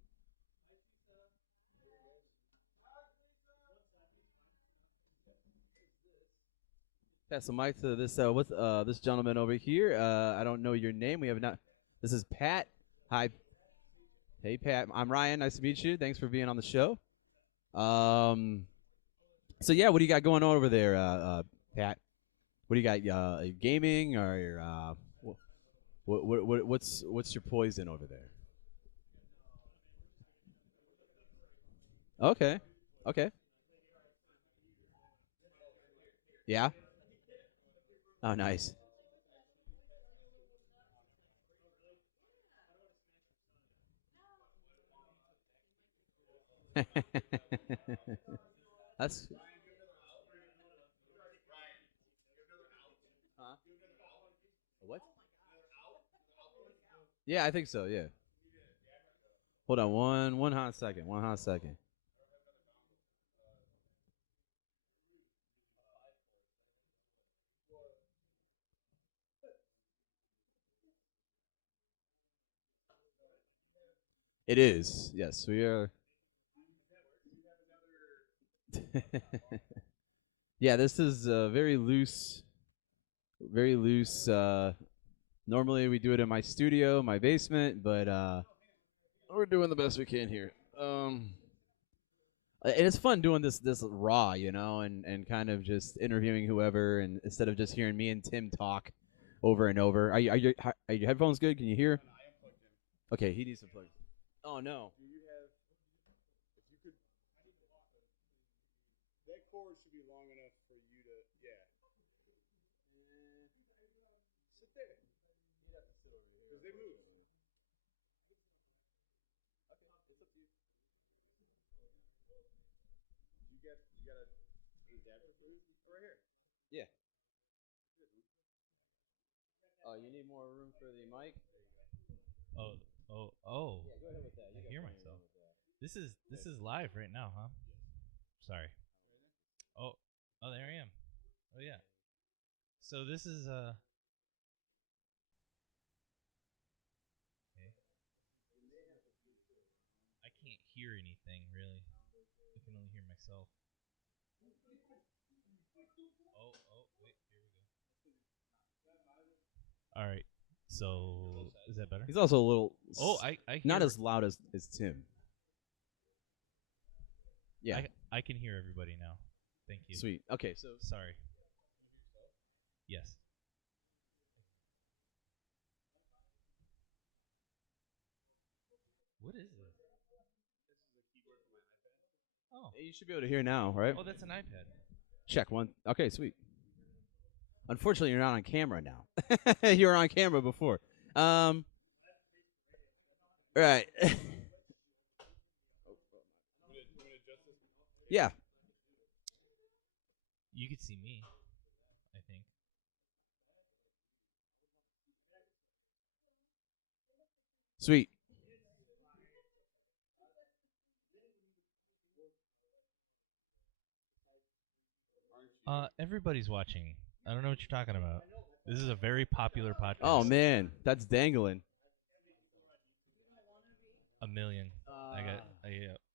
Pass the mic to this this gentleman over here. I don't know your name. We have not. This is Pat. Hi. Hey, Pat. I'm Ryan. Nice to meet you. Thanks for being on the show. So yeah, what do you got going on over there, Pat? What do you got? Gaming or what's your poison over there? Okay. Okay. Yeah. Oh, nice. That's. Huh? What? Yeah, I think so. Yeah. Hold on one hot second. One hot second. It is. Yes, we are. Yeah, this is very loose. Very loose. Normally we do it in my studio, my basement, but we're doing the best we can here. And it's fun doing this raw, and kind of just interviewing whoever, and instead of just hearing me and Tim talk over and over. Are your headphones good? Can you hear? Okay, he needs to plug. Oh no. That cord should be long enough for you to, yeah. Sit there. Because they move. You got a adapter for it? Right here. Yeah. Oh, you need more room for the mic? Oh. Yeah, go ahead with that. I hear myself. This is live right now, huh? Sorry. Oh, there I am. Oh yeah. So this is okay. I can't hear anything really. I can only hear myself. Wait, here we go. All right. So is that better? He's also a little. I hear not as loud as Tim. Yeah. I can hear everybody now. Thank you. Sweet. Okay, so Sorry. Yes. What is this? Oh. you should be able to hear now, right? Oh, that's an iPad. Check one. Okay, sweet. Unfortunately, you're not on camera now. You were on camera before. Right. Yeah. You could see me, I think. Sweet. Everybody's watching. I don't know what you're talking about. This is a very popular podcast. Oh man, that's dangling. A million.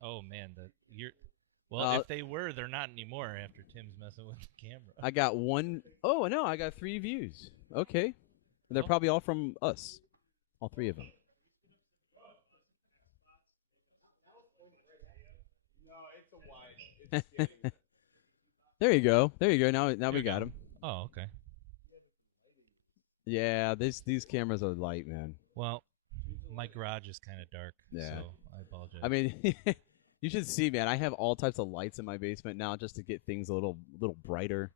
Oh man, you're. Well, if they were, they're not anymore after Tim's messing with the camera. I got one oh no, I got 3 views. Okay. They're probably all from us. All 3 of them. There you go. Now we got him. Oh, okay. Yeah, these cameras are light, man. Well, my garage is kind of dark, Yeah. so I apologize. I mean, you should see, man. I have all types of lights in my basement now just to get things a little brighter.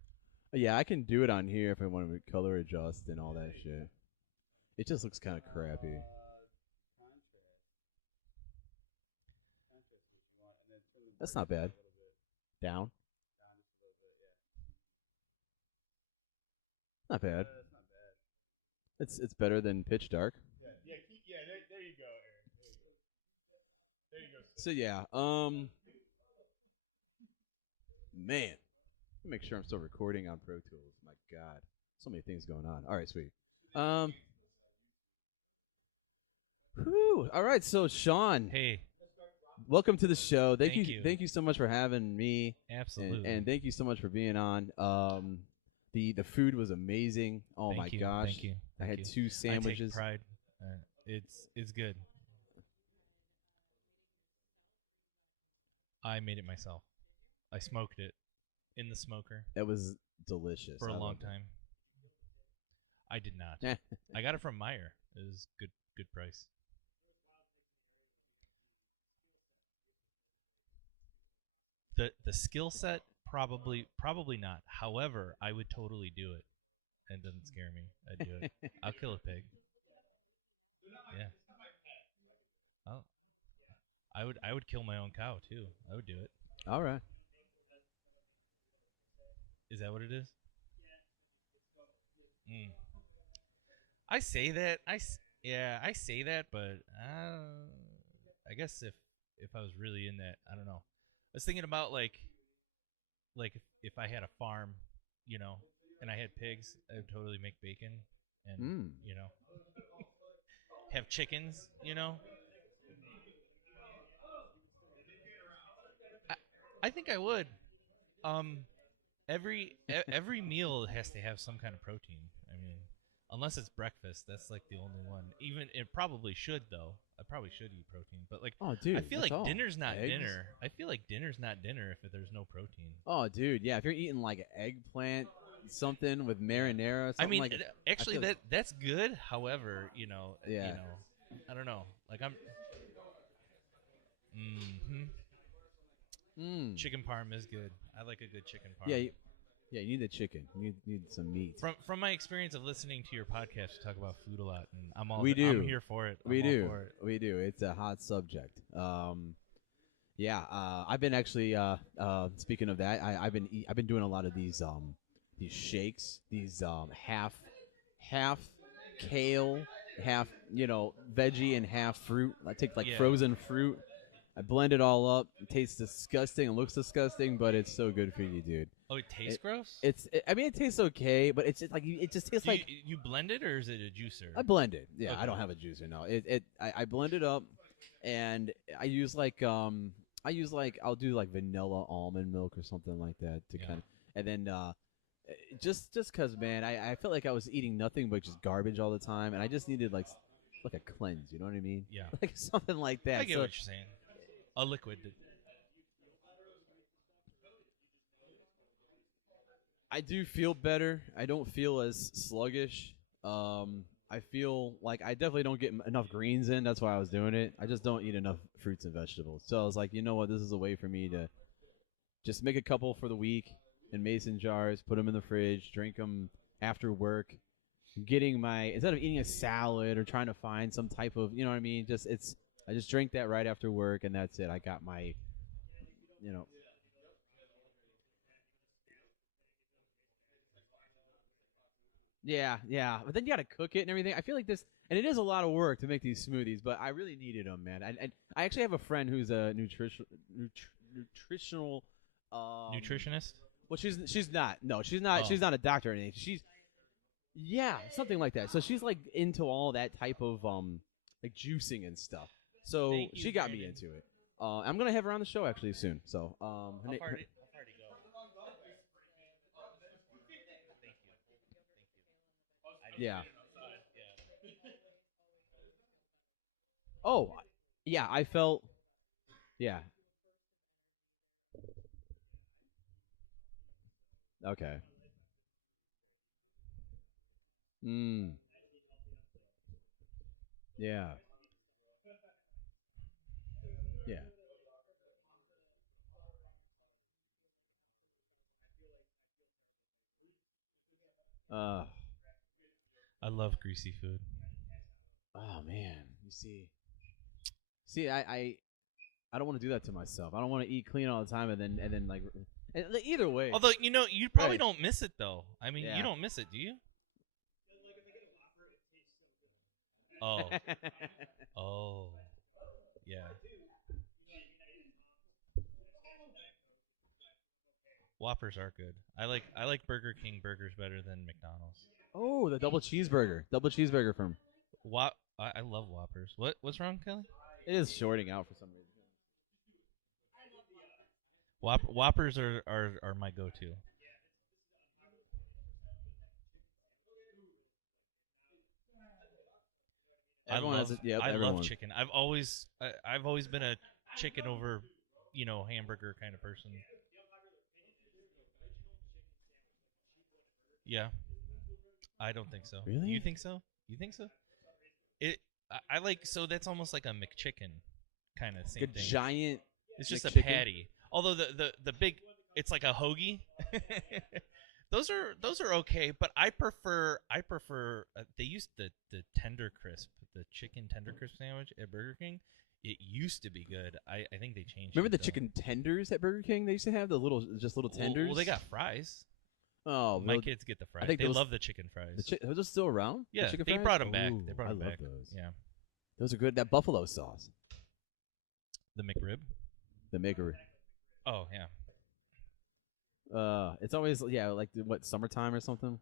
Yeah, I can do it on here if I want to color adjust and all that shit. It just looks kind of crappy. That's not bad. Down. Not bad. It's better than pitch dark. Yeah, there you go, Aaron. There you go. So yeah, man, make sure I'm still recording on Pro Tools. My God, so many things going on. All right, sweet. Whew. All right, so Sean, hey, welcome to the show. Thank you. Thank you so much for having me. absolutely. And thank you so much for being on. The food was amazing. Oh my gosh. Thank you. I had 2 sandwiches. I take pride. It's good. I made it myself. I smoked it in the smoker It was delicious. for a I long loved it. time. I did not. I got it from Meyer. It was good price. The skill set probably not. However, I would totally do it. It doesn't scare me. I'd do it. I'll kill a pig. Yeah. Oh. I would kill my own cow too. I would do it. All right. Is that what it is? Mm. I say that. I say that, but I guess if I was really in that, I don't know. I was thinking about like if I had a farm, and I had pigs, I would totally make bacon and have chickens, I think I would. Every meal has to have some kind of protein. I mean, unless it's breakfast, that's like the only one. Even it probably should though. I probably should eat protein, but like Oh, dude, I feel that's like all. dinner's not Eggs? dinner. I feel like dinner's not dinner if there's no protein. Oh, dude, yeah. If you're eating like eggplant, something with marinara, I something mean, like actually, feel- that's good. However, Yeah. I don't know. Like I'm. hmm Mm. Chicken parm is good. I like a good chicken parm. Yeah, yeah. You need the chicken. You need some meat. From my experience of listening to your podcast, you talk about food a lot, and I'm We do. I'm here for it. We I'm all do. for it. We do. It's a hot subject. Yeah. I've been actually. Speaking of that, I've been doing a lot of these shakes. These half kale, half veggie, and half fruit. I take like Yeah. frozen fruit. I blend it all up. It tastes disgusting. It looks disgusting, but it's so good for you, dude. Oh, it tastes gross. I mean, it tastes okay, but it's just like it just tastes Do like you blend it or is it a juicer? I blend it. Yeah, Okay. I don't have a juicer. No, I blend it up, and I use like I'll do like vanilla almond milk or something like that to Yeah. kind of, and then just cause man, I felt like I was eating nothing but just garbage all the time, and I just needed like a cleanse. You know what I mean? Yeah. Like something like that. I get So- what you're saying. A liquid. I do feel better. I don't feel as sluggish. I feel like I definitely don't get enough greens in. That's why I was doing it. I just don't eat enough fruits and vegetables. So I was like, you know what? This is a way for me to just make a couple for the week in mason jars, put them in the fridge, drink them after work. Instead of eating a salad or trying to find some type of, you know what I mean? I just drink that right after work, and that's it. I got my, you know. Yeah, but then you got to cook it and everything. I feel like this, and it is a lot of work to make these smoothies, but I really needed them, man. And I actually have a friend who's a nutritional. Nutritionist. Well, she's not. No, she's not. Oh. She's not a doctor or anything. Yeah, something like that. So she's like into all that type of like juicing and stuff. So Thank you, she got me Brandon. into it. I'm gonna have her on the show actually soon. So her How na- far her- did go? yeah. Oh, yeah. I felt. Yeah. Okay. Mm. Yeah. Yeah. Uh. I love greasy food. Oh man. You see. See, I don't want to do that to myself. I don't want to eat clean all the time and then like either way. Although you probably Right. don't miss it though. I mean, Yeah. you don't miss it, do you? Oh, oh, yeah. Whoppers are good. I like Burger King burgers better than McDonald's. Oh, the double cheeseburger from. I love Whoppers. What's wrong, Kelly? It is shorting out for some reason. Whoppers are my go-to. Everyone has yep, I everyone. love chicken. I've always been a chicken over, hamburger kind of person. Yeah. I don't think so. Really? You think so? You think so? I like, so that's almost like a McChicken kind of same Like a thing. giant. It's just a McChicken? patty. Although the big, it's like a hoagie. Those are okay, but I prefer they used the tender crisp, the chicken tender crisp sandwich at Burger King. It used to be good. I think they changed. Remember it, the though. chicken tenders at Burger King? They used to have the little tenders. Well, they got fries. Oh, My well, kids get the fries. think They those- love the chicken fries. Are those still around? The Yeah, chicken they fries? brought them back. They Ooh, brought I them love back. those. Yeah, Those are good. That buffalo sauce, the McRib. the maker. Oh yeah. It's always like what summertime or something.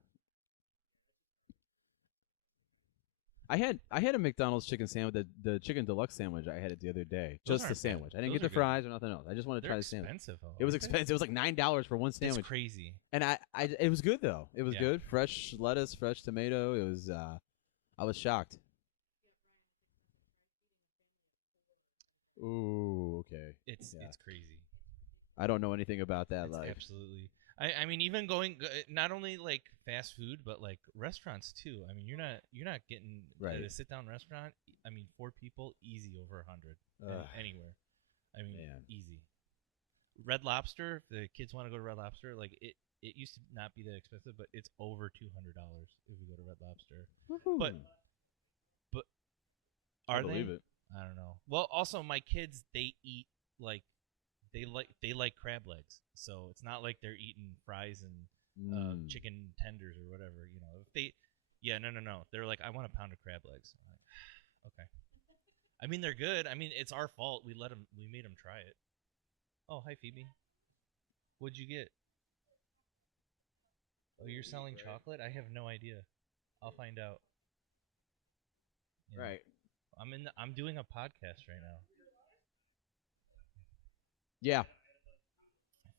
I had a McDonald's chicken sandwich, the chicken deluxe sandwich. I had it the other day, Those just the aren't bad. sandwich. I didn't Those get the are good. fries or nothing else. I just wanted to They're try the sandwich. expensive, though. It was aren't they? expensive. It was like $9 for one sandwich, It's crazy. and it was good though. It was Yeah. good, fresh lettuce, fresh tomato. It was. I was shocked. Ooh, okay. It's Yeah. crazy. I don't know anything about that It's life. absolutely. I mean, even not only like fast food, but like restaurants too. I mean, you're not getting Right. at a sit down restaurant. I mean, 4 people, easy over 100 Ugh. anywhere. I mean, Man. easy. Red Lobster. If the kids want to go to Red Lobster, like it used to not be that expensive, but it's over $200 if we go to Red Lobster. But I are believe they? it. I don't know. Well, also my kids they eat like they like crab legs, so it's not like they're eating fries and chicken tenders or whatever. You know, if they, yeah, no, they're like, I want a pound of crab legs. I'm like, okay. I mean, they're good. I mean, it's our fault. We made them try it. Oh, hi Phoebe. What'd you get? Oh, you're selling chocolate? I have no idea. I'll find out. Yeah. Right. I'm doing a podcast right now. Yeah.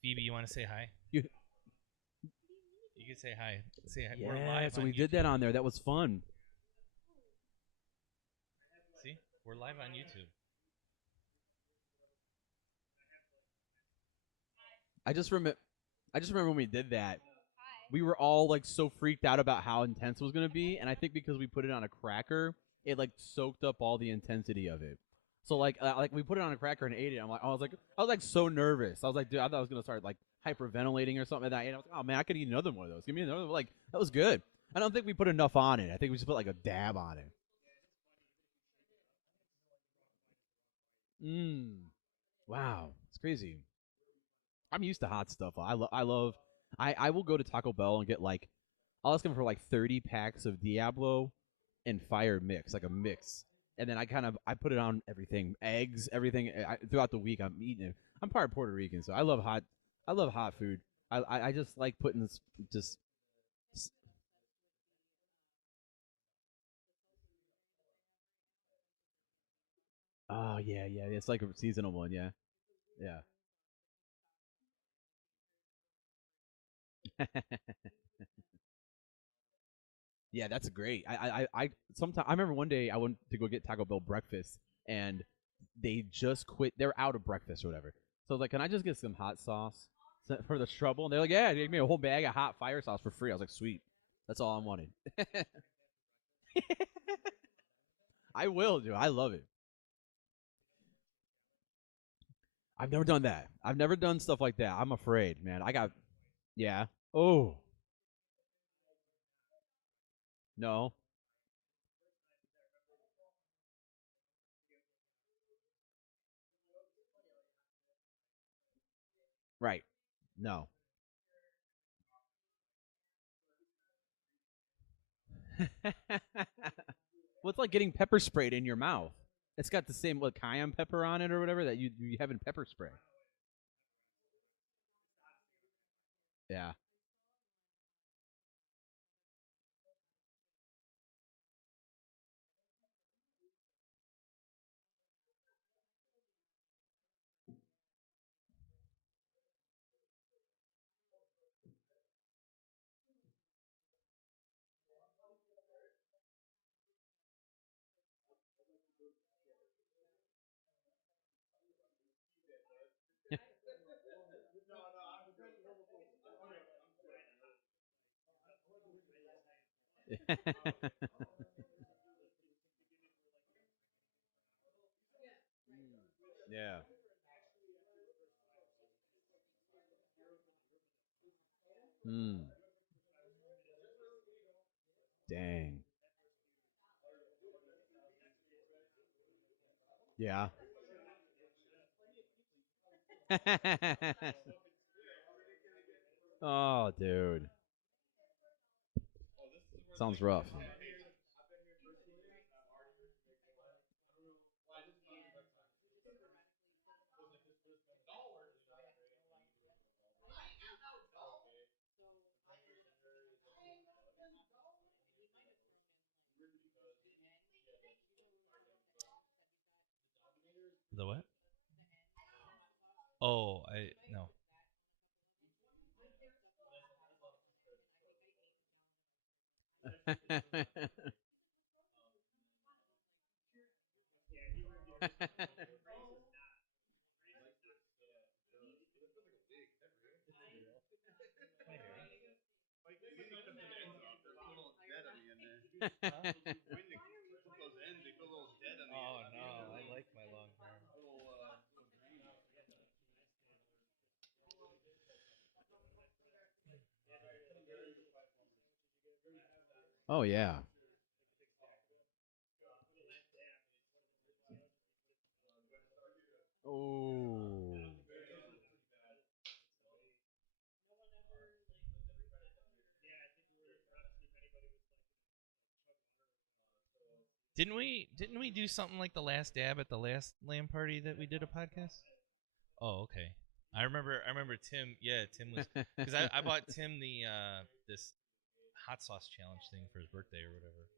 Phoebe, you want to say hi? You can say hi. Say hi. We're live. so on we did YouTube. that on there. That was fun. See, we're live on YouTube. I just remember when we did that. We were all like so freaked out about how intense it was gonna be, and I think because we put it on a cracker, it like soaked up all the intensity of it. So like we put it on a cracker and ate it. I was like so nervous. I was like, dude, I thought I was gonna start like hyperventilating or something like that. And I was like, oh man, I could eat another one of those. Give me another one. Like that was good. I don't think we put enough on it. I think we just put like a dab on it. Wow, it's crazy. I'm used to hot stuff. I will go to Taco Bell and get like I'll ask them for like 30 packs of Diablo and fire mix, like a mix. And then I put it on everything, eggs, everything. Throughout the week I'm eating it. I'm part Puerto Rican, so I love hot food. I just like putting this just oh yeah. It's like a seasonal one, yeah. Yeah. Yeah, that's great. Sometimes I remember one day I went to go get Taco Bell breakfast and they just quit. They're out of breakfast or whatever. So I was like, can I just get some hot sauce for the trouble? And they're like, yeah, they gave me a whole bag of hot fire sauce for free. I was like, sweet. That's all I'm wanting. I will, dude. I love it. I've never done that. I've never done stuff like that. I'm afraid, man. Yeah. Oh, no. Right. No. Well, it's like getting pepper sprayed in your mouth. It's got the same cayenne pepper on it or whatever that you have in pepper spray. Yeah. Yeah. Hmm. Dang. Yeah. Oh, dude. Sounds rough. The what? Oh, I no. Oh no, I like my long hair. Oh yeah. Oh. Didn't we do something like the last dab at the last LAN party that we did a podcast? Oh, okay. I remember Tim. Yeah, Tim was because I bought Tim the this hot sauce challenge thing for his birthday or whatever,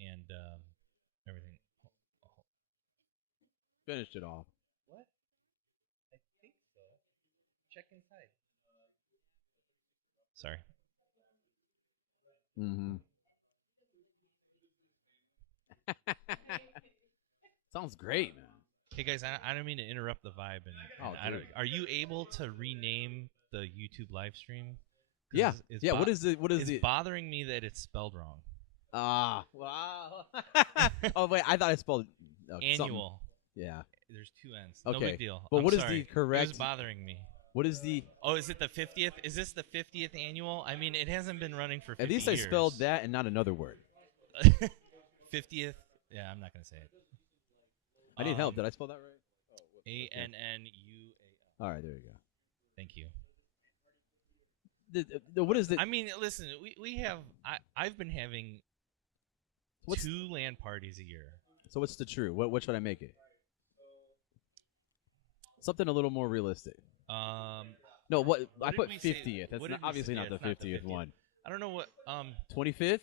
and everything. Finished it all. What? I think so. Check inside. Sorry. Mm-hmm. Sounds great, man. Hey guys, I don't mean to interrupt the vibe, and Oh, I don't, dude. are you able to rename the YouTube live stream? 'Cause Yeah. it's Yeah. What is it? What is It's it? bothering me that it's spelled wrong. Ah. Wow. Oh wait, I thought I spelled something. Annual. Yeah. There's two N's. No Okay. big deal. But I'm what is sorry. the correct? It was bothering me. What is the? Oh, is it the 50th? Is this the 50th annual? I mean, it hasn't been running for 50 At least I years. spelled that and not another word. 50th. Yeah, I'm not gonna say it. I need help. Did I spell that right? ANNUAL. All right. There you go. Thank you. What is the? I mean, listen, we have. I've been having What's- 2 LAN parties a year. So what's the true? What should I make it? Something a little more realistic. No, what I did put we say- 50th. That's what not, did we obviously say? not Yeah, the it's not the 50th 50th. one. I don't know what. 25th.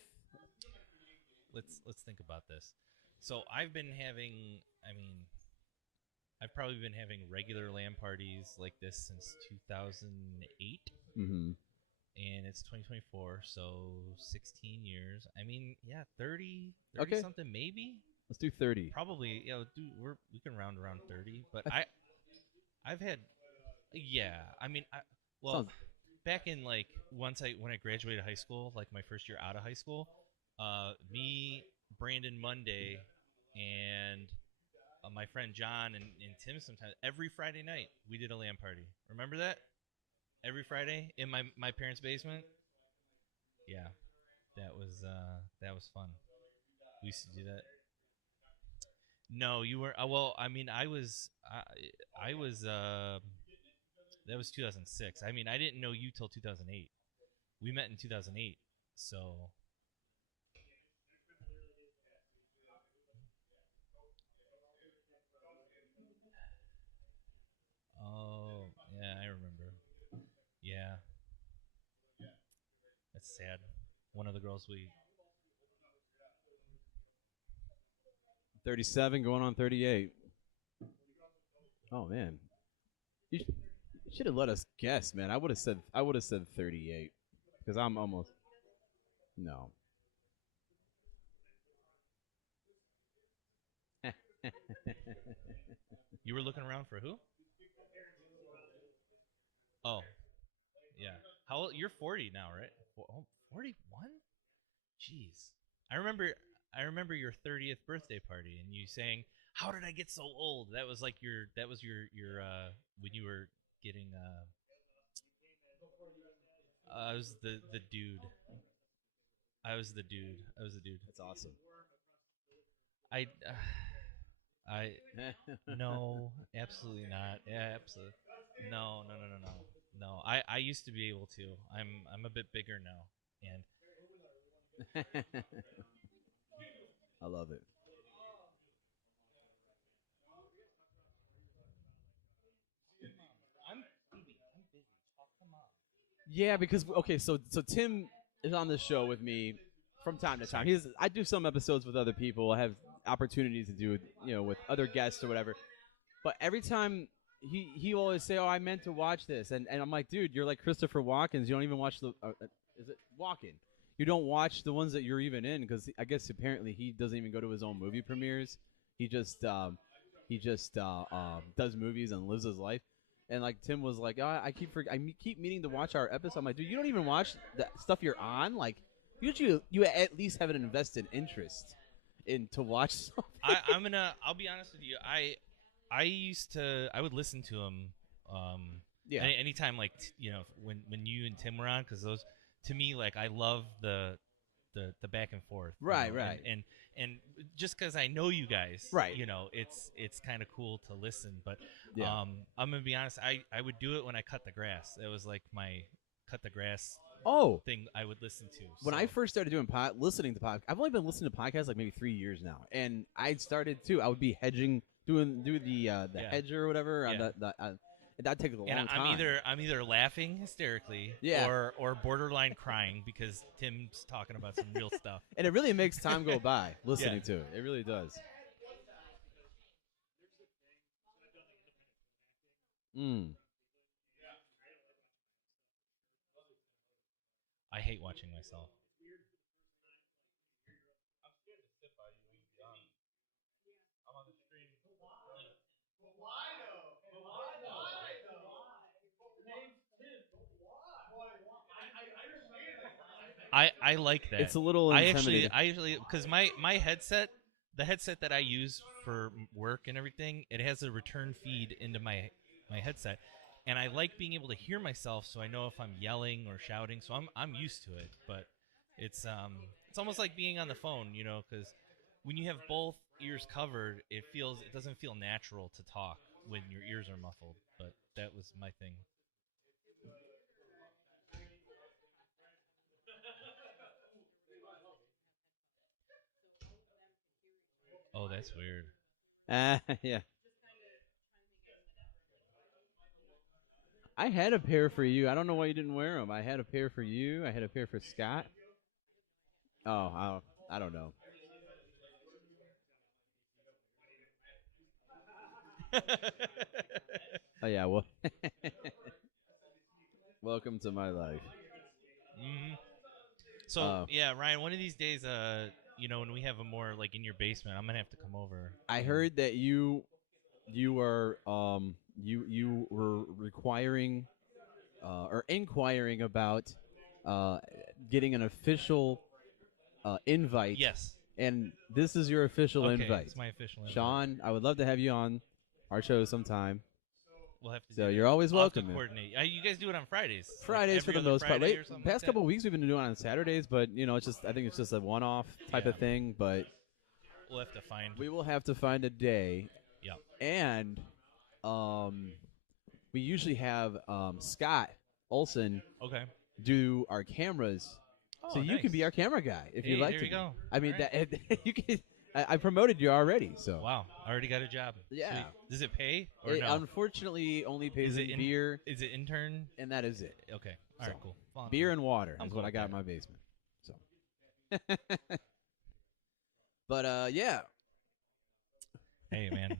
Let's think about this. So I've been having. I mean, I've probably been having regular LAN parties like this since 2008. Mm-hmm. And it's 2024, so 16 years. I mean, yeah, 30 Okay. something maybe. Let's do 30. Probably, we can round around 30, but I've had, yeah. I mean, Sounds- back in like when I graduated high school, like my first year out of high school, me, Brandon Monday, and my friend John and Tim sometimes every Friday night we did a LAN party. Remember that? Every Friday in my parents' basement. Yeah, that was fun. We used to do that. No, you were. Well, I mean, I was. I was. That was 2006. I mean, I didn't know you till 2008. We met in 2008. So. Oh yeah, I remember. Yeah. That's sad. One of the girls we. 37 going on 38. Oh man, you should have let us guess, man. I would have said 38 because I'm almost no. You were looking around for who? Oh, yeah. How old? You're 40 now, right? 41? Jeez. I remember your 30th birthday party and you saying, "How did I get so old?" That was like your when you were getting I was the dude. I was the dude. That's awesome. I I no, absolutely not. Yeah, absolutely. No. No. I used to be able to. I'm a bit bigger now, and I love it. I'm busy. Oh, come on. Yeah, because okay, so Tim is on this show with me from time to time. I do some episodes with other people. I have opportunities to do with other guests or whatever. But every time he always say, "Oh, I meant to watch this," and I'm like, "Dude, you're like Christopher Walken. You don't even watch the is it Walken? You don't watch the ones that you're even in because I guess apparently he doesn't even go to his own movie premieres. He just does movies and lives his life." And like Tim was like, oh, keep meaning to watch our episode. I'm like, dude, you don't even watch the stuff you're on. Like, you at least have an invested interest in to watch something. I'll be honest with you. I would listen to him. Yeah. Anytime like when you and Tim were on, because those to me like I love the back and forth. Right, know, right. And just because I know you guys, Right. It's kind of cool to listen. But Yeah. I'm gonna be honest. I would do it when I cut the grass. It was like my cut the grass Oh, thing I would listen to. when so. I first started doing listening to podcasts, I've only been listening to podcasts like maybe 3 years now, and I started too. I would be hedging, do the Yeah. hedger or whatever. Yeah. That takes a long And time. I'm either laughing hysterically, Yeah. or borderline crying because Tim's talking about some real stuff. And it really makes time go by listening to it. It really does. Mm. I hate watching myself. I like that. It's a little intimidating. I actually because my headset, the headset that I use for work and everything, it has a return feed into my headset, and I like being able to hear myself, so I know if I'm yelling or shouting. So I'm used to it, but it's almost like being on the phone, because when you have both ears covered, it doesn't feel natural to talk when your ears are muffled. But that was my thing. Oh, that's weird. Yeah. I had a pair for you. I don't know why you didn't wear them. I had a pair for you. I had a pair for Scott. Oh, I don't know. Oh yeah, well, welcome to my life. hmm So yeah, Ryan. One of these days, when we have a more like in your basement, I'm gonna have to come over. I heard that you are you were requiring or inquiring about uh, getting an official invite. Yes. And this is your official Okay, invite. it's my official invite. Sean, I would love to have you on our show sometime. We'll have to. So do you're that. always I'll have welcome. to coordinate. You guys do it on Fridays. Like Fridays for every the other most part. Friday Wait, or something past like couple of weeks we've been doing it on Saturdays, but it's just I think it's just a one-off type Yeah. of thing. But We'll have to find. we will have to find a day. Yeah. And we usually have Scott Olson Okay. do our cameras. Oh, So you can be our camera guy if Hey, you'd like there to. you go. I mean, All right. that you can. I promoted you already, so. Wow, I already got a job. Yeah. Sweet. Does it pay or It no? unfortunately only pays Is in it beer, Is it intern? and that is it. Okay. All right. So, Cool. Well, Beer and water I'm is cool what I with got that. in my basement. So. But yeah, Hey man,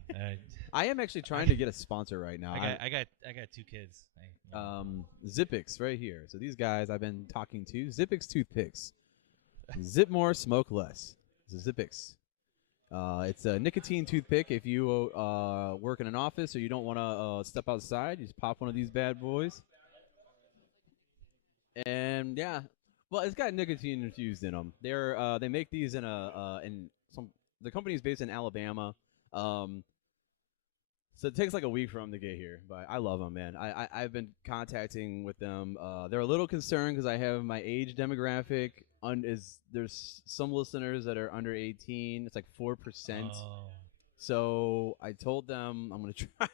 I am actually trying to get a sponsor right now. I got 2 kids. Zippix right here. So these guys I've been talking to. Zippix toothpicks. Zip more, smoke less. It's a Zippix. It's a nicotine toothpick. If you work in an office or you don't want to step outside, you just pop one of these bad boys. And yeah, well, it's got nicotine infused in them. They make these in some. The company is based in Alabama. So it takes like a week for them to get here, but I love them, man. I've been contacting with them. They're a little concerned because I have my age demographic. There's some listeners that are under 18. It's like 4%. Oh. So I told them I'm gonna try.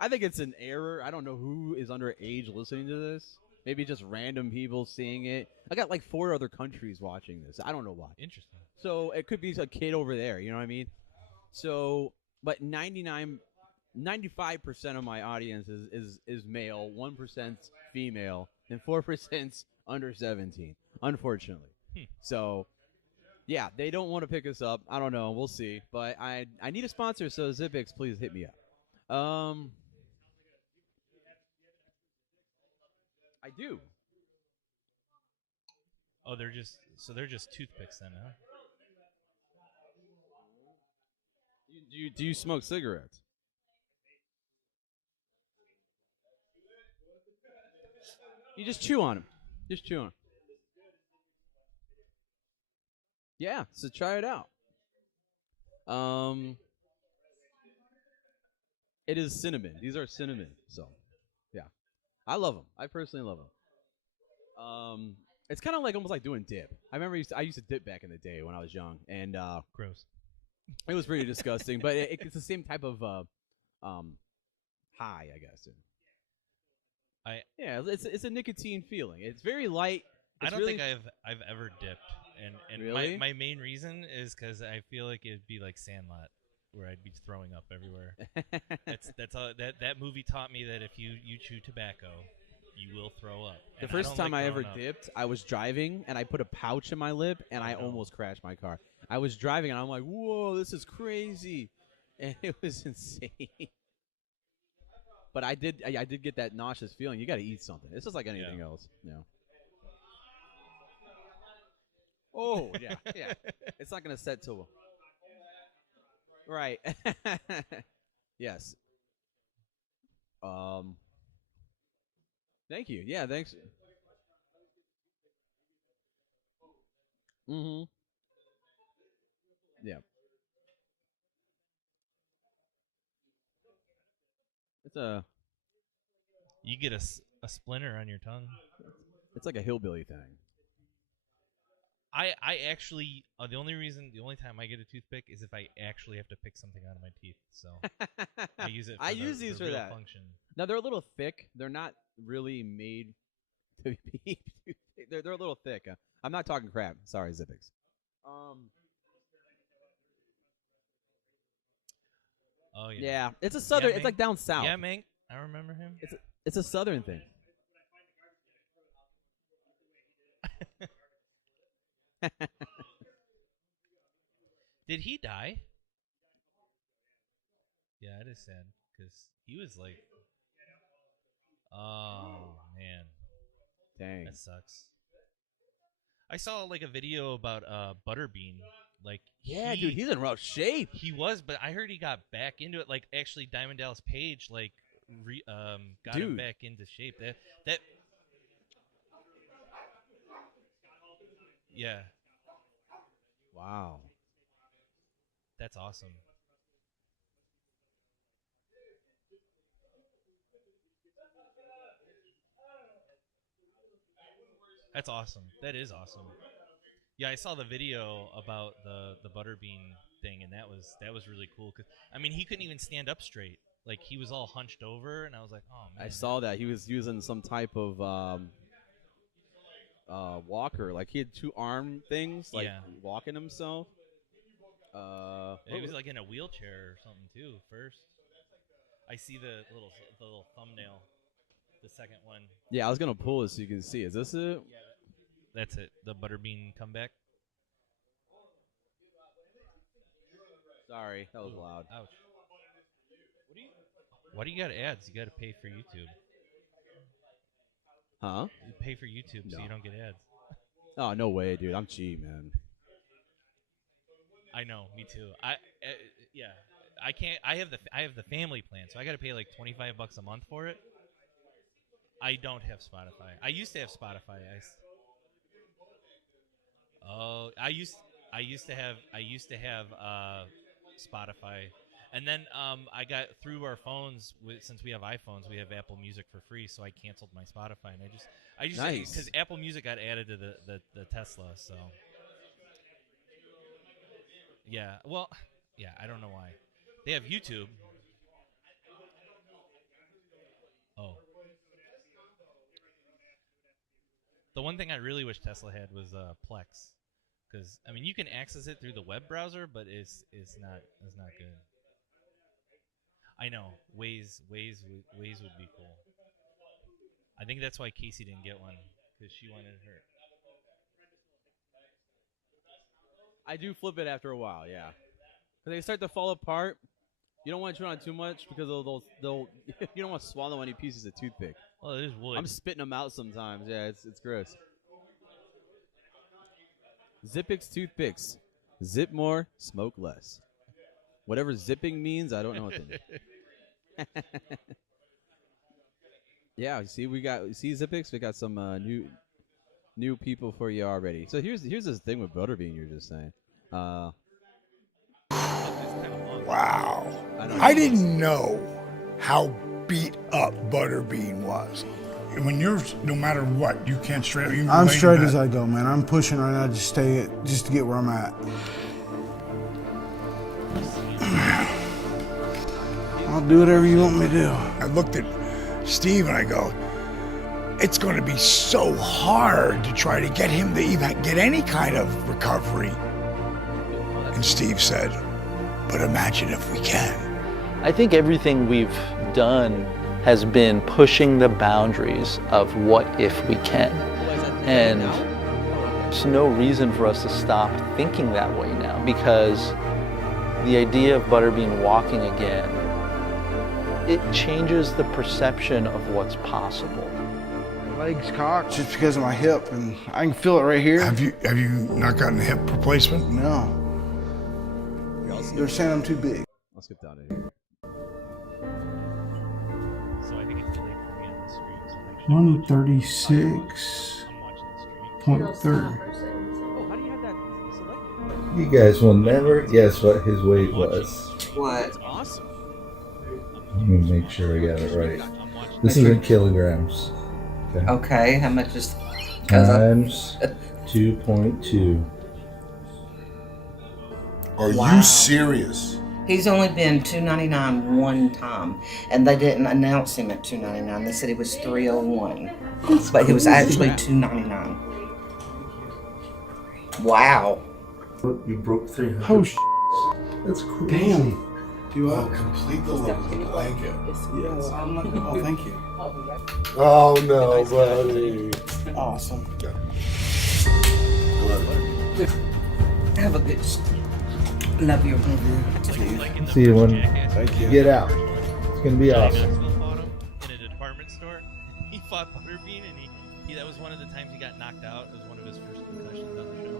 I think it's an error. I don't know who is underage listening to this. Maybe just random people seeing it. I got like 4 other countries watching this. I don't know why. Interesting. So it could be a kid over there. You know what I mean? So, but 95% of my audience is male, 1% female, and 4% under 17. Unfortunately. So, yeah, they don't want to pick us up. I don't know. We'll see. But I need a sponsor. So Zippix, please hit me up. Um, I do. Oh, they're just toothpicks then, huh? Do you smoke cigarettes? You just chew on them. Just chew on 'em. Yeah, so try it out. It is cinnamon. These are cinnamon. So, yeah, I love them. I personally love them. It's kind of like almost like doing dip. I remember I used to dip back in the day when I was young, and Gross. it was pretty disgusting. But it's the same type of high, I guess. Yeah, it's a nicotine feeling. It's very light. I It's don't really, think I've ever dipped, and Really? my main reason is because I feel like it'd be like Sandlot, where I'd be throwing up everywhere. That's all that movie taught me that if you chew tobacco, you will throw up. The And first don't time like I ever throwing up. dipped, I was driving and I put a pouch in my lip and Oh, I no. almost crashed my car. I was driving and I'm like, "Whoa, this is crazy," and it was insane. But I did get that nauseous feeling. You got to eat something. It's just like anything Yeah. else, you know. Oh yeah, yeah. It's not gonna set till right. Yes. Um. Thank you. Yeah. Thanks. Mm-hmm. Yeah. It's You get a splinter on your tongue. it's like a hillbilly thing. I actually the only time I get a toothpick is if I actually have to pick something out of my teeth. So I use it. For I the, use these the for real that. function. Now they're a little thick. They're not really made to be. They're a little thick. I'm not talking crap. Sorry, Zippix. Oh yeah. Yeah, it's a southern. Yeah, It's like Mank. down south. Yeah, Mank. I remember him. It's a southern thing. Did he die? Yeah, it is sad because he was like, oh man, Dang. that sucks. I saw like a video about Butterbean. Like, Yeah, dude, he's in rough shape. he was, but I heard he got back into it. Like, actually, Diamond Dallas Page got him Dude. back into shape. That yeah, Wow. that's awesome. That's awesome. That is awesome. Yeah, I saw the video about the Butterbean thing, and that was really cool. Cause I mean, he couldn't even stand up straight. Like, he was all hunched over, and I was like, oh man. I saw that he was using some type of walker. Like he had two arm things, like Yeah. walking himself. He was like in a wheelchair or something too. First, I see the little thumbnail. The second one. Yeah, I was gonna pull it so you can see. Is this it? That's it. The Butterbean comeback. Sorry, that was Ooh, loud. Ouch. Why do you got ads? You got to pay for YouTube. Huh? You pay for YouTube so No. you don't get ads. Oh no way, dude. I'm cheap, man. I know, me too. Yeah, I can't. I have the family plan, so I got to pay like $25 a month for it. I don't have Spotify. I used to have Spotify. I used to have Spotify, and then I got through our phones since we have iPhones, we have Apple Music for free, so I canceled my Spotify, and I just Nice. because Apple Music got added to the Tesla, so yeah. Well, yeah, I don't know why. They have YouTube. Oh. The one thing I really wish Tesla had was Plex, because I mean you can access it through the web browser, but it's not good. I know Waze would be cool. I think that's why Casey didn't get one, because she wanted her. I do flip it after a while, yeah. Cause they start to fall apart. You don't want to chew on too much because they'll you don't want to swallow any pieces of toothpick. Well, it is wood. I'm spitting them out sometimes. Yeah, it's gross. Zippix toothpicks. Zip more, smoke less. Whatever zipping means, I don't know what that means. Yeah, see Zippix, we got some new people for you already. So here's this thing with Butterbean you're just saying. Wow. I didn't know how beat up Butterbean was. When you're, no matter what, you can't straight. You I'm straight as I go, man. I'm pushing right now just to get where I'm at. I'll do whatever you want me to do. I looked at Steve and I go, it's going to be so hard to try to get him to even get any kind of recovery. And Steve said, but imagine if we can. I think everything we've done has been pushing the boundaries of what if we can. And there's no reason for us to stop thinking that way now, because the idea of Butterbean walking again, it changes the perception of what's possible. My leg's cocked just because of my hip, and I can feel it right here. Have you not gotten a hip replacement? No. They're saying I'm too big. Let's get down to here. So I think it's delayed for me on the stream. So I'm actually 136.30. Oh, how do you have that selected? You guys will never guess what his weight was. What? That's awesome. Let me make sure I got it right. This is in kilograms. Okay, how much is Times 2.2. Are Wow. you serious? He's only been $2.99 one time, and they didn't announce him at $2.99. They said he was $3.01, but he was actually $2.99. Wow. You broke 300. Oh, sh**. That's crazy. Damn. Do you Complete the look of the blanket. Oh, thank you. Oh no, buddy. Awesome. Have a good. Love you. See you when Thank you. get out. It's gonna be awesome. Maxwell fought him in a department store. He fought Butterbean, and he that was one of the times he got knocked out. It was one of his first concussions on the show.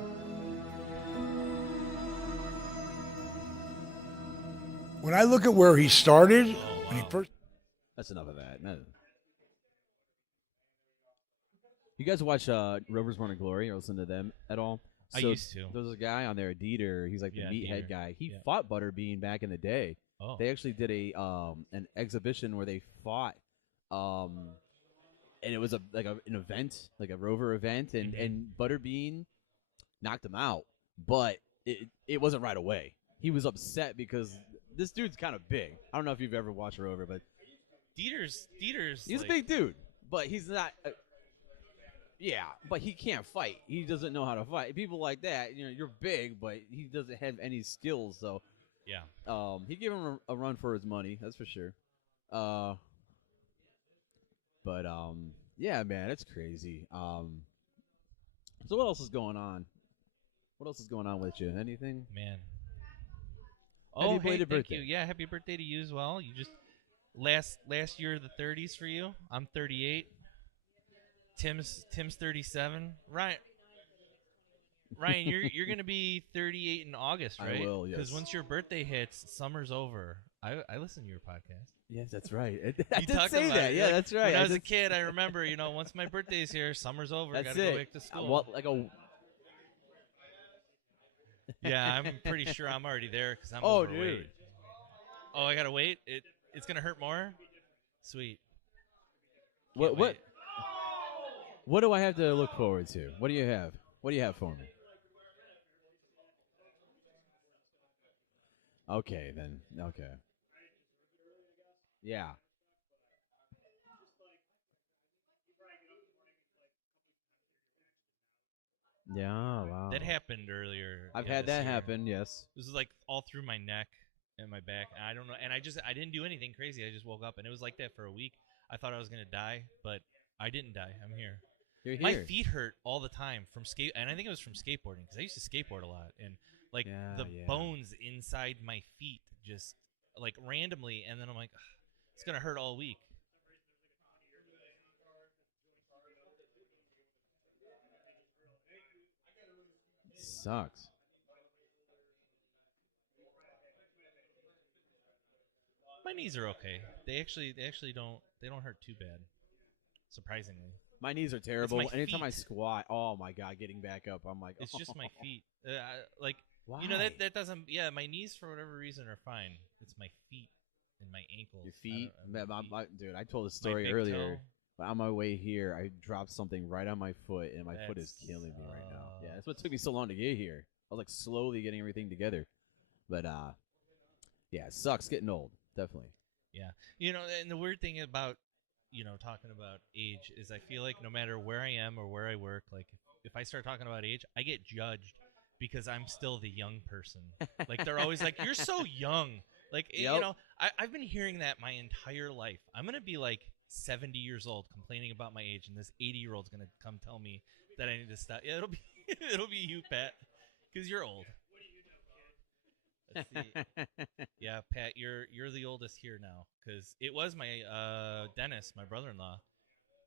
When I look at where he started, when he first. That's enough of that. No. You guys watch Rovers Born in Glory or listen to them at all? I used to. There's a guy on there, Dieter. He's like the Yeah, meathead Dieter. guy. He Yeah. fought Butterbean back in the day. Oh. They actually did a an exhibition where they fought, and it was an event, like a Rover event, and Butterbean knocked him out, but it wasn't right away. He was upset because this dude's kind of big. I don't know if you've ever watched Rover, but Dieter's he's a big dude, but he's not. Yeah, but he can't fight. He doesn't know how to fight. People like that, you're big, but he doesn't have any skills. So, yeah. he gave him a run for his money. That's for sure. But yeah, man, it's crazy. So what else is going on? What else is going on with you? Anything? Man. Happy Oh, hey, belated thank birthday. you. Yeah, happy birthday to you as well. You just last year the 30s for you. I'm 38. Tim's 37. Ryan, you're gonna be 38 in August, right? I will, yes. Because once your birthday hits, summer's over. I listen to your podcast. Yes, that's right. I You did talked say about that. it. Yeah, Like, that's right. When I was a kid, I remember, once my birthday's here, summer's over. That's Gotta it. go back to school. What, like a Yeah, I'm pretty sure I'm already there because I'm Oh, overweight. dude. Oh, I gotta wait. It's gonna hurt more. Sweet. What Can't what wait. what do I have to look forward to? What do you have? What do you have for me? Okay, then. Okay. Yeah. Yeah, wow. That happened earlier. I've yeah, had this that year. happen, yes. This is like all through my neck and my back. And I don't know. And I didn't do anything crazy. I just woke up and it was like that for a week. I thought I was gonna die, but I didn't die. I'm here. You're here. My feet hurt all the time from skate, and I think it was from skateboarding because I used to skateboard a lot, and like Yeah, the yeah. bones inside my feet just like randomly, and then I'm like, it's gonna hurt all week. Sucks. My knees are okay. They actually don't hurt too bad. Surprisingly. My knees are terrible. It's my Anytime I feet. squat, oh my god, getting back up, I'm like, It's just my feet. Why? That doesn't. Yeah, my knees for whatever reason are fine. It's my feet and my ankles. Your feet, my feet. dude. I told a My story big earlier. toe. But on my way here, I dropped something right on my foot, and my foot is That killing me right now. Yeah, that's sucks. what took me so long to get here. I was like slowly getting everything together, but yeah, it sucks getting old. Definitely. Yeah, and the weird thing about talking about age is I feel like no matter where I am or where I work, like if I start talking about age, I get judged because I'm still the young person. Like they're always like, "You're so young." Like Yep. I've been hearing that my entire life. I'm gonna be like 70 years old complaining about my age, and this 80-year-old's gonna come tell me that I need to stop. Yeah, it'll be it'll be you, Pat, because you're old. Let's see. Yeah, Pat, you're the oldest here now because it was my Dennis, my brother-in-law.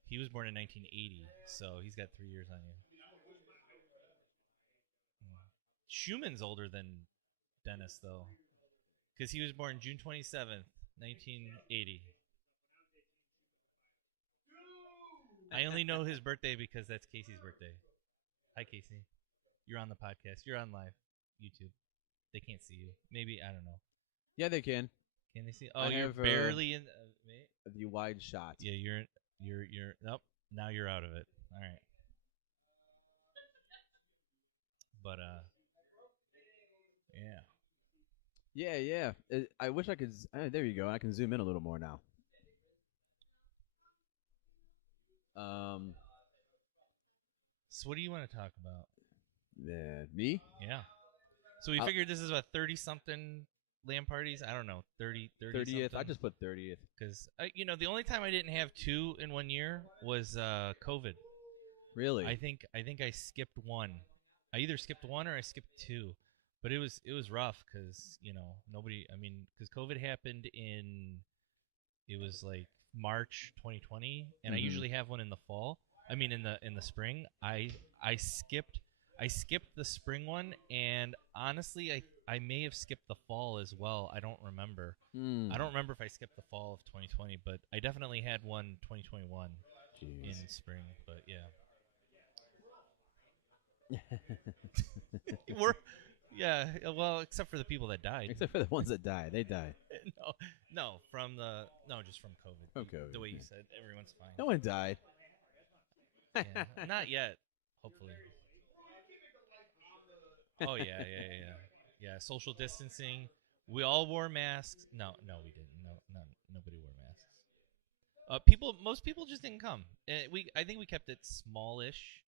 He was born in 1980, so he's got 3 years on you. Schumann's older than Dennis though, because he was born June 27th, 1980. I only know his birthday because that's Casey's birthday. Hi, Casey. You're on the podcast. You're on live YouTube. They can't see you. Maybe I don't know. Yeah, they can. Can they see? I Oh, you're have, barely in. The wide shot. Yeah, you're. Nope. Now you're out of it. All right. But yeah. Yeah. I wish I could. There you go. I can zoom in a little more now. So what do you want to talk about? Me? Yeah. So we figured this is about 30-something LAN parties. I don't know, 30th. I just put 30th because the only time I didn't have 2 in 1 year was COVID. Really? I think I skipped 1. I either skipped 1 or I skipped 2, but it was rough because nobody. I mean, because COVID happened it was like March 2020, and I usually have one in the fall. I mean, in the spring. I skipped the spring one, and honestly, I may have skipped the fall as well. I don't remember. I don't remember if I skipped the fall of 2020, but I definitely had one 2021 in spring. But yeah. Well, except for the people that died. Except for the ones that died. They died. Just from COVID. From COVID. The way you said, everyone's fine. No one died. Yeah, not yet. Hopefully. Oh yeah. Yeah, social distancing. We all wore masks. No, we didn't. No, nobody wore masks. Most people just didn't come. I think we kept it smallish.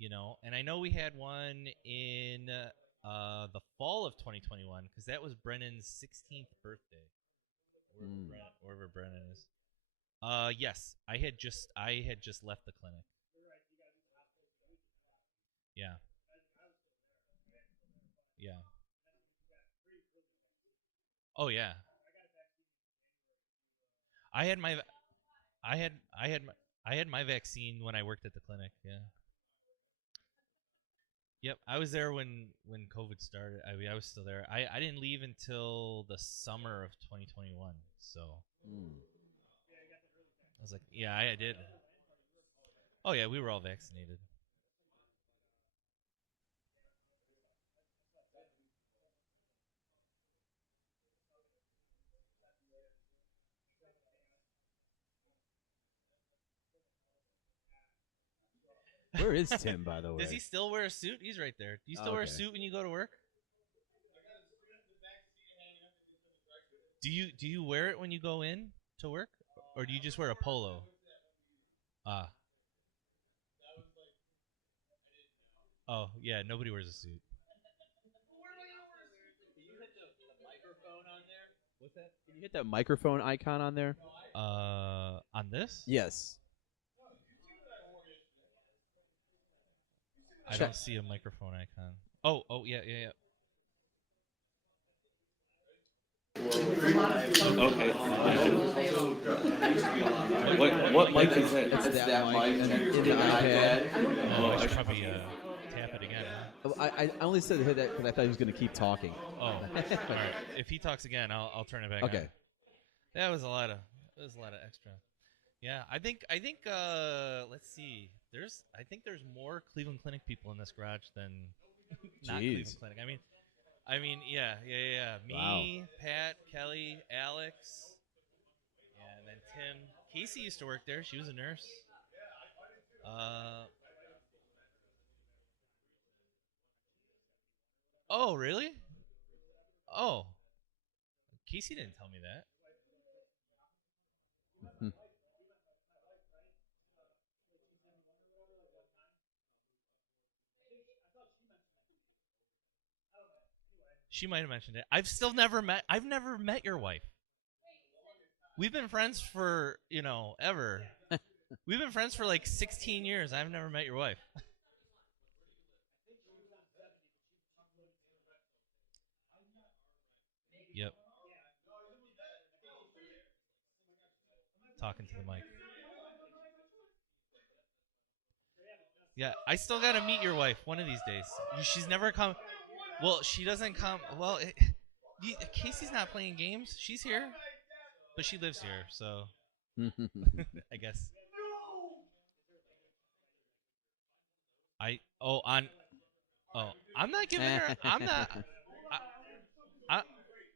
And I know we had one in the fall of 2021 because that was Brennan's 16th birthday. Wherever Brennan is. Yes, I had just left the clinic. Yeah. Yeah. Oh yeah. I had my vaccine when I worked at the clinic. Yeah. Yep, I was there when COVID started. I was still there. I didn't leave until the summer of 2021. So I was like, yeah, I did. Oh yeah, we were all vaccinated. Where is Tim, by the way? Does he still wear a suit? He's right there. Do you still wear a suit when you go to work? Do you wear it when you go in to work, or do you just wear a polo? Oh yeah, nobody wears a suit. What's that? Can you hit that microphone icon on there? On this? Yes. I don't see a microphone icon. Oh, yeah. Okay. What mic is that? It's that mic in the iPad. Oh, I should probably tap it again. Huh? I only said to hit that because I thought he was going to keep talking. Oh, all right. If he talks again, I'll turn it back on. Okay. That was a lot of extra. Yeah, I think let's see. I think there's more Cleveland Clinic people in this garage than not Cleveland Clinic. I mean, yeah. Me, Pat, Kelly, Alex, and then Tim. Casey used to work there. She was a nurse. Oh, really? Oh, Casey didn't tell me that. She might have mentioned it. I've never met your wife. We've been friends for, ever. We've been friends for like 16 years. I've never met your wife. Yep. Talking to the mic. Yeah, I still gotta meet your wife one of these days. She's never come. Well, she doesn't come. Well, Casey's not playing games. She's here, but she lives here, so I guess. I'm not giving her. I'm not.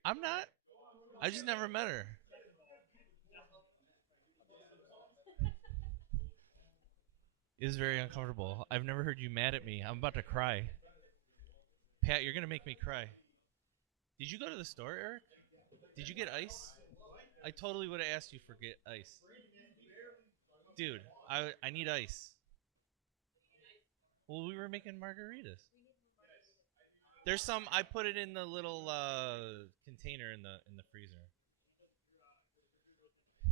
I'm not. I just never met her. It is very uncomfortable. I've never heard you mad at me. I'm about to cry. Pat, you're gonna make me cry. Did you go to the store, Eric? Did you get ice? I totally would have asked you for get ice. Dude, I need ice. Well, we were making margaritas. There's some. I put it in the little container in the freezer.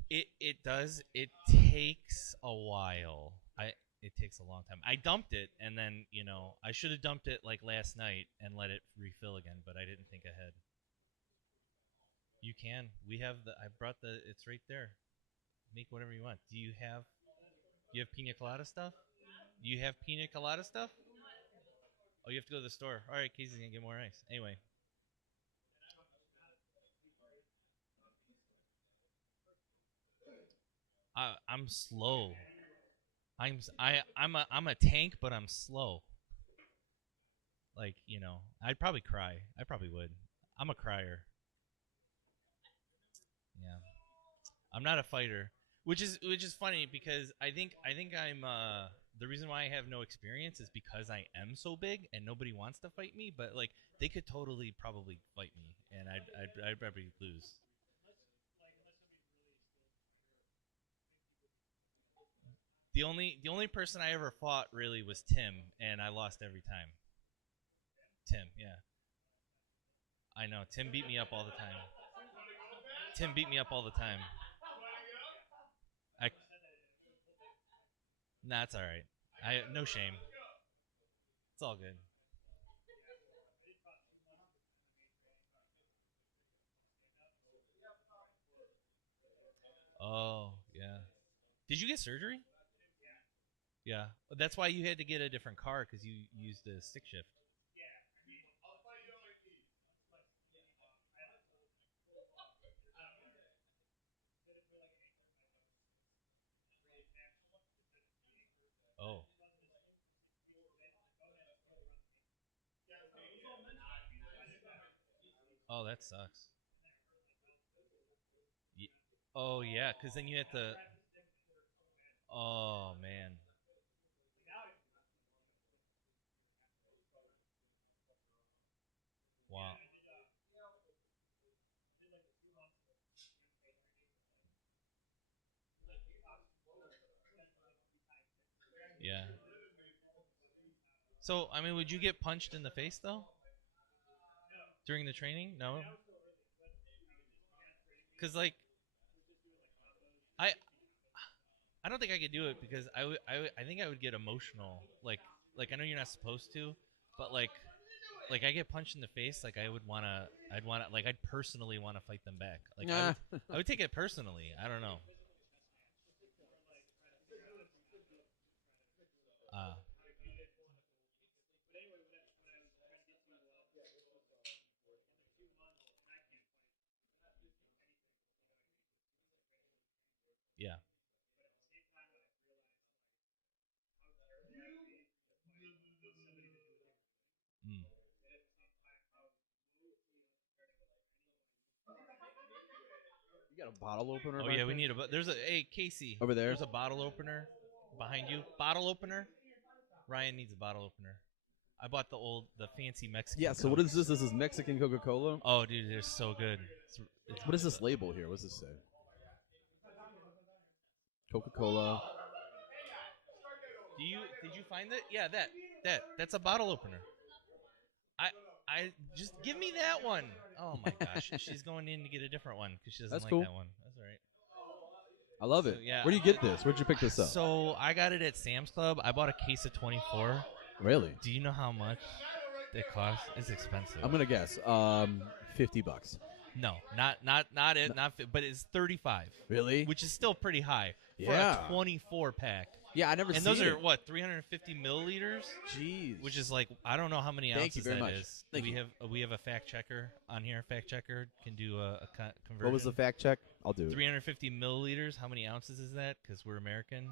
It does. It takes a while. It takes a long time. I dumped it, and then I should have dumped it like last night and let it refill again, but I didn't think ahead. You can. We have the. I brought the. It's right there. Make whatever you want. Do you have pina colada stuff? Do you have pina colada stuff? Oh, you have to go to the store. All right, Casey's gonna get more ice. Anyway. I'm slow. I'm a tank, but I'm slow. Like, I'd probably cry. I probably would. I'm a crier. Yeah. I'm not a fighter, which is funny because I think I'm the reason why I have no experience is because I am so big and nobody wants to fight me, but like they could totally probably fight me and I'd probably lose. The only person I ever fought really was Tim, and I lost every time. Tim, yeah. I know. Tim beat me up all the time. Tim beat me up all the time. Nah, it's all right. No shame. It's all good. Oh, yeah. Did you get surgery? Yeah. That's why you had to get a different car because you used a stick shift. Oh. Oh, that sucks. Oh, yeah, because then you have to. Oh, man. Wow. Yeah. So, I mean, would you get punched in the face, though? During the training? No? Because, like, I I don't think I could do it because I think I would get emotional. Like I know you're not supposed to, but like like I get punched in the face, like I'd personally want to fight them back. Like I would take it personally. I don't know. Yeah. Mm. You got a bottle opener? Oh yeah, we need a. There's a. Hey Casey, over there. There's a bottle opener behind you. Bottle opener. Ryan needs a bottle opener. I bought the fancy Mexican. Yeah. So what is this? This is Mexican Coca-Cola. Oh, dude, they're so good. What is this label here? What's this say? Coca-Cola. Did you find that? Yeah, that's a bottle opener. I just give me that one. Oh my gosh, she's going in to get a different one because she doesn't like that one. That's all right. I love it. Yeah. Where do you get this? Where'd you pick this up? So I got it at Sam's Club. I bought a case of 24. Really? Do you know how much it costs? It's expensive. I'm gonna guess. $50. No, but it's 35. Really? Which is still pretty high for Yeah. a 24 pack. Yeah, I never. And those are what 350 milliliters. Jeez. Which is like I don't know how many Thank ounces you very that much. is. Thank you. We have a fact checker on here. Fact checker can do a conversion. What was the fact check? I'll do it. 350 milliliters. How many ounces is that? Because we're American.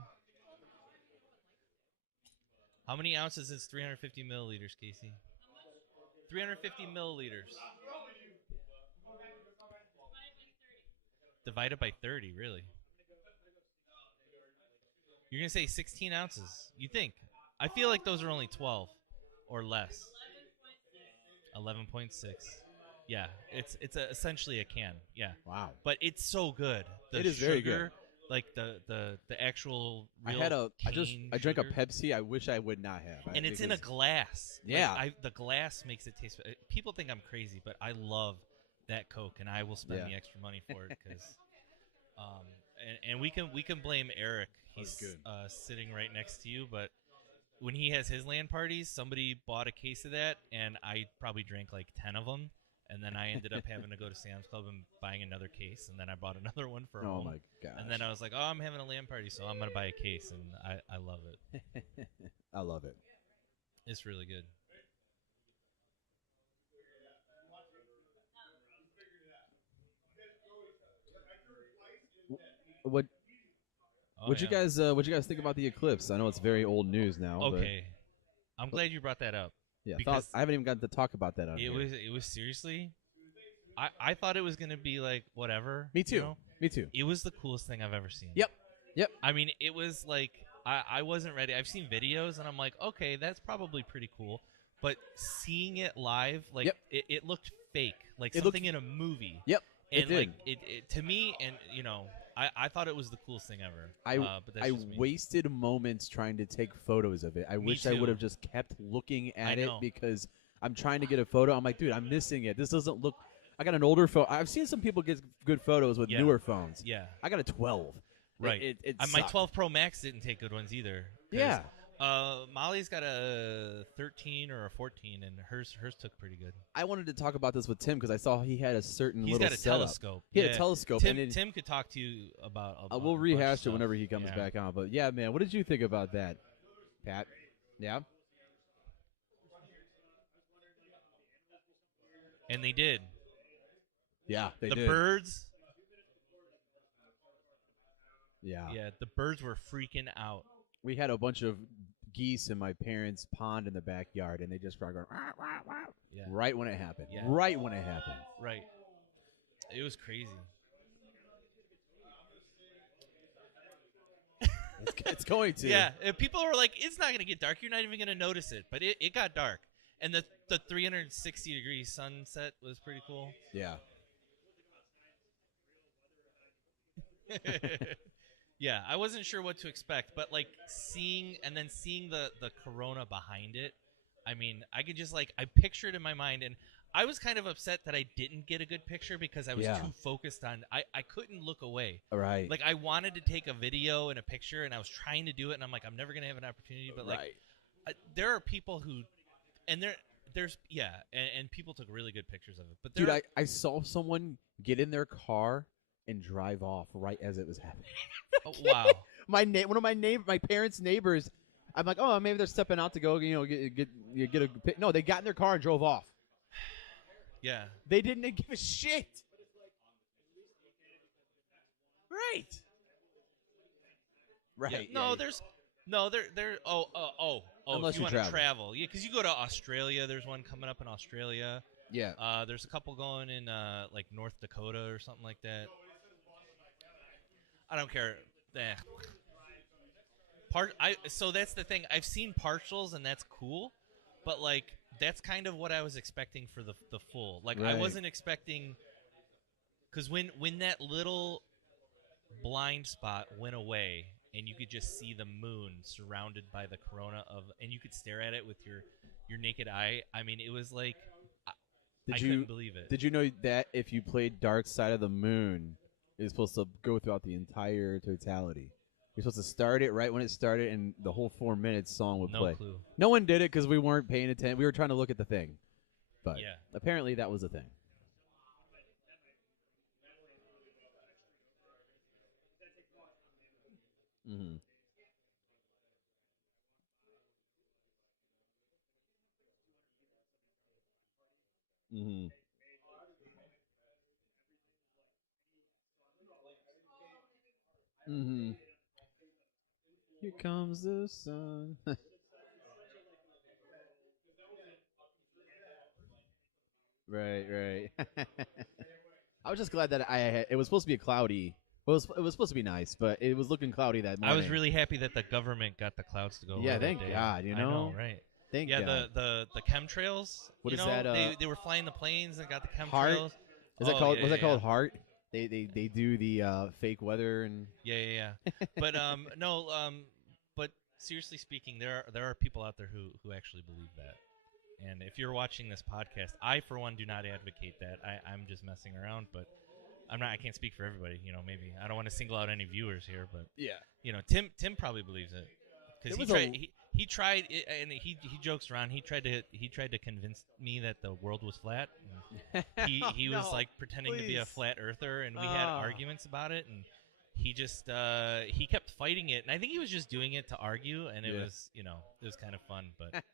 How many ounces is 350 milliliters, Casey? 350 milliliters. Divided by 30, really. You're going to say 16 ounces. You think? I feel like those are only 12 or less. 11.6. Yeah, it's essentially a can. Yeah. Wow. But it's so good. The It is sugar, very good. Like the actual real I drank a sugar. Pepsi. I wish I would not have. And it's in a glass. Yeah. Like, the glass makes it taste. People think I'm crazy, but I love that Coke, and I will spend the extra money for it because. And we can blame Eric. He's sitting right next to you, but when he has his LAN parties, somebody bought a case of that, and I probably drank like 10 of them, and then I ended up having to go to Sam's Club and buying another case, and then I bought another one for home. Oh my gosh. And then I was like, oh, I'm having a LAN party, so I'm gonna buy a case, and I love it. I love it. It's really good. What'd you guys think about the eclipse? I know it's very old news now. Okay, I'm glad you brought that up. Yeah, because I haven't even gotten to talk about that on here. It was seriously. I thought it was gonna be like whatever. Me too. You know? Me too. It was the coolest thing I've ever seen. Yep. I mean, it was like I wasn't ready. I've seen videos and I'm like, okay, that's probably pretty cool. But seeing it live, like it looked fake, like something in a movie. Yep. And it did. like it to me, and you know, I thought it was the coolest thing ever. But that's I just me. wasted moments trying to take photos of it. I wish I too. would have just kept looking at it know. because I'm trying to get a photo. I'm like, dude, I'm missing it. This doesn't look. I got an older phone. I've seen some people get good photos with newer phones. Yeah. I got a 12. Right. My sucked. 12 Pro Max didn't take good ones either. Yeah. Molly's got a 13 or a 14, and hers took pretty good. I wanted to talk about this with Tim because I saw he had a certain He's little got a setup. telescope. He had a telescope. Tim could talk to you about we'll rehash it whenever he comes Yeah. back on. But yeah, man, what did you think about that, Pat? Yeah. And they did. Yeah, they the did. birds. Yeah. Yeah, the birds were freaking out. We had a bunch of geese in my parents' pond in the backyard, and they just started going, "Wah, wah, wah," Yeah. right when it happened. Yeah. Right when it happened. Right. It was crazy. It's going to. Yeah, if people were like, it's not going to get dark. You're not even going to notice it. But it got dark. And the 360-degree sunset was pretty cool. Yeah. Yeah, I wasn't sure what to expect. But, like, seeing the corona behind it, I mean, I could just, like, I pictured in my mind. And I was kind of upset that I didn't get a good picture because I was too focused on I couldn't look away. Right. Like I wanted to take a video and a picture and I was trying to do it and I'm like I'm never going to have an opportunity but like there are people who and there's and people took really good pictures of it. But Dude, I saw someone get in their car and drive off right as it was happening. oh, wow. One of my parents' neighbors. I'm like, oh, maybe they're stepping out to go, get a. No, they got in their car and drove off. Yeah. They didn't give a shit. Right. Right. Yeah. No, there's no there. Oh. Unless if you you want to travel, yeah, because you go to Australia. There's one coming up in Australia. Yeah. There's a couple going in like North Dakota or something like that. I don't care. So that's the thing. I've seen partials and that's cool, but like that's kind of what I was expecting for the full. Like I Right. wasn't expecting, because when that little blind spot went away and you could just see the moon surrounded by the corona and you could stare at it with your naked eye. I mean, it was like I couldn't believe it. Did you know that if you played Dark Side of the Moon, it's supposed to go throughout the entire totality? You're supposed to start it right when it started, and the whole 4 minutes song would play. No clue. No one did it because we weren't paying attention. We were trying to look at the thing, but Yeah. apparently that was a thing. Mm-hmm. Mm-hmm. Mm-hmm. Here comes the sun. Right. I was just glad that it was supposed to be cloudy. Well, it was supposed to be nice, but it was looking cloudy that morning. I was really happy that the government got the clouds to go away. Yeah, that thank day. God. I know, right? Thank yeah, God. the chemtrails. What you is know, that? They were flying the planes and got the chemtrails. Heart? Is that Oh, called? yeah, Was that yeah, called Heart? They do the fake weather and. Yeah. But no, but seriously speaking, there are people out there who actually believe that. And if you're watching this podcast, I for one do not advocate that. I'm just messing around, but I can't speak for everybody. You know, maybe I don't want to single out any viewers here, but Yeah. you know, Tim probably believes it because he tried it, and he jokes around. He tried to convince me that the world was flat. He was like pretending to be a flat earther, and we had arguments about it, and he just he kept fighting it, and I think he was just doing it to argue, and it was it was kind of fun, but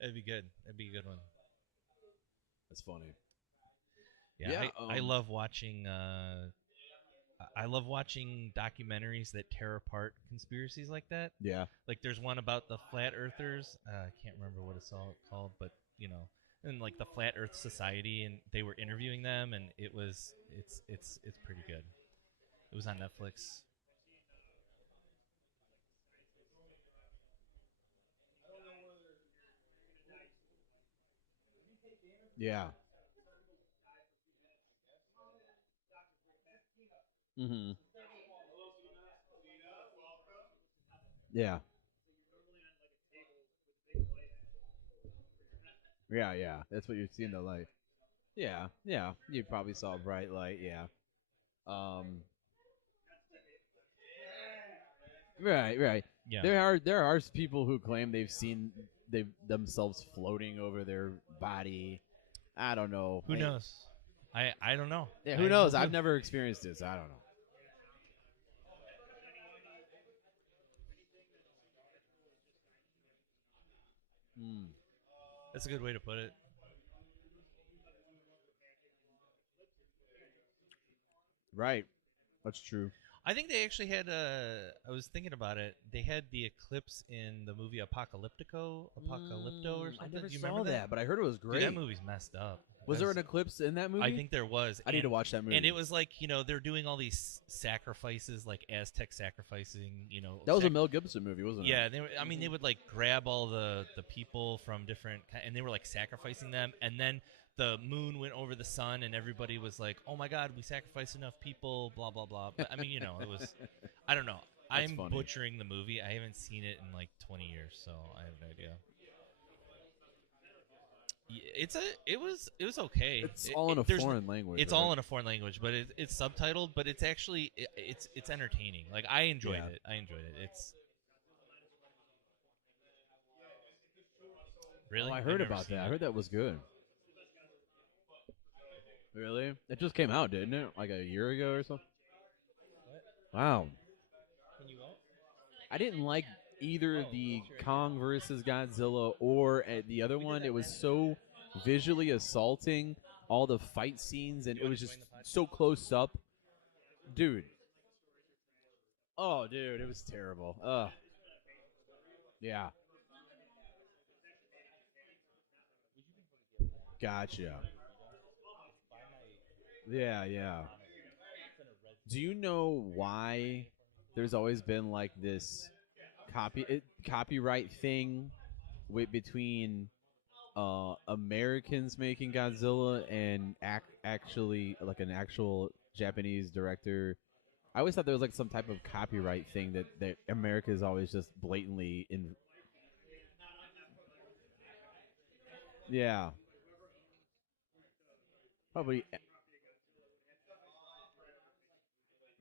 that'd be good. That'd be a good one. That's funny. Yeah, I love watching. I love watching documentaries that tear apart conspiracies like that. Yeah. Like there's one about the flat earthers. I can't remember what it's all called, but and like the Flat Earth Society, and they were interviewing them, and it's pretty good. It was on Netflix. Yeah. Mm-hmm. Yeah. Yeah. That's what you see in the light. Yeah. You probably saw a bright light. Yeah. Right. Yeah. There are people who claim they've seen themselves floating over their body. I don't know. Who knows? I don't know. Yeah, who knows? I've never experienced this. I don't know. That's a good way to put it. Right. That's true. I think they actually had I was thinking about it. They had the eclipse in the movie Apocalypto or something. I never Do you saw remember that, but I heard it was great. Dude, that movie's messed up. Was there an eclipse in that movie? I think there was. I need to watch that movie. And it was like, they're doing all these sacrifices, like Aztec sacrificing, That was a Mel Gibson movie, wasn't it? Yeah, they would like grab all the people from different, and they were like sacrificing them, and then the moon went over the sun, and everybody was like, "Oh my God, we sacrificed enough people," blah blah blah. But I mean, it was, I don't know. I'm funny. butchering the movie. I haven't seen it in like 20 years, so I have no idea. It was okay. It's all in a there's foreign language. It's right? all in a foreign language, but it's subtitled. But it's actually it's entertaining. Like I enjoyed Yeah. it. I enjoyed it. It's really. Oh, I I've heard never about seen that. it. I heard that was good. Really? It just came out, didn't it? Like a year ago or something? Wow. I didn't like either the Kong versus Godzilla or the other one. It was so visually assaulting, all the fight scenes, and it was just so close up. Dude. Oh, dude, it was terrible. Ugh. Yeah. Gotcha. Yeah, yeah. Do you know why there's always been like this copyright thing between Americans making Godzilla and actually like an actual Japanese director? I always thought there was like some type of copyright thing that America is always just blatantly in. Yeah. Probably.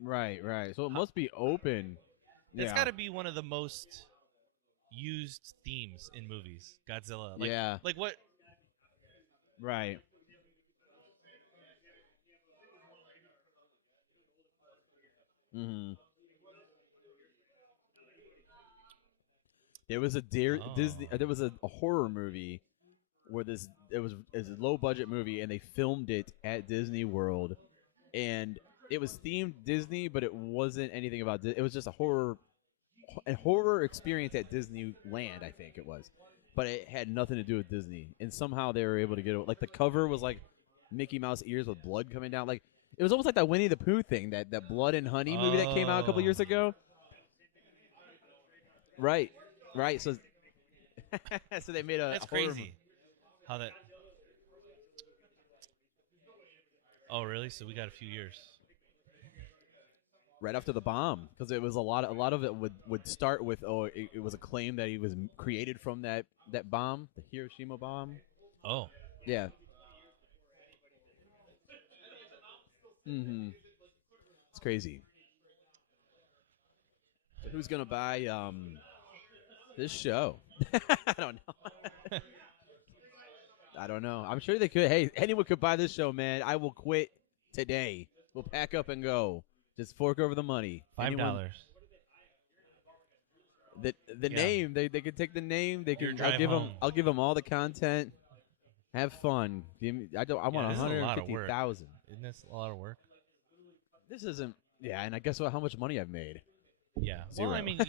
Right, right. So it must be open. That's Yeah. got to be one of the most used themes in movies. Godzilla. Like, Yeah. Like what? Right. Mm-hmm. There was a Disney. There was a horror movie where it was a low budget movie, and they filmed it at Disney World, and it was themed Disney, but it wasn't anything about. It was just a horror experience at Disneyland, I think it was, but it had nothing to do with Disney. And somehow they were able to get it. Like the cover was like Mickey Mouse ears with blood coming down. Like it was almost like that Winnie the Pooh thing, that Blood and Honey movie that came out a couple years ago. Right, right. So, so they made a That's horror crazy. How that? Oh, really? So we got a few years. right after the bomb, because it was a lot of it would start with it was a claim that he was created from that bomb, the Hiroshima bomb. Oh. Yeah. Mm-hmm. It's crazy. So who's gonna buy this show? I don't know. I don't know. I'm sure they could. Hey, anyone could buy this show, man. I will quit today. We'll pack up and go. Just fork over the money. $5. The name, they could take the name. They Your can. drive home. I'll give them all the content. Have fun. Give me. I want this is a lot of work. 150,000. Isn't this a lot of work? This isn't. Yeah, and I guess how much money I've made. Yeah. Zero. Well, I mean,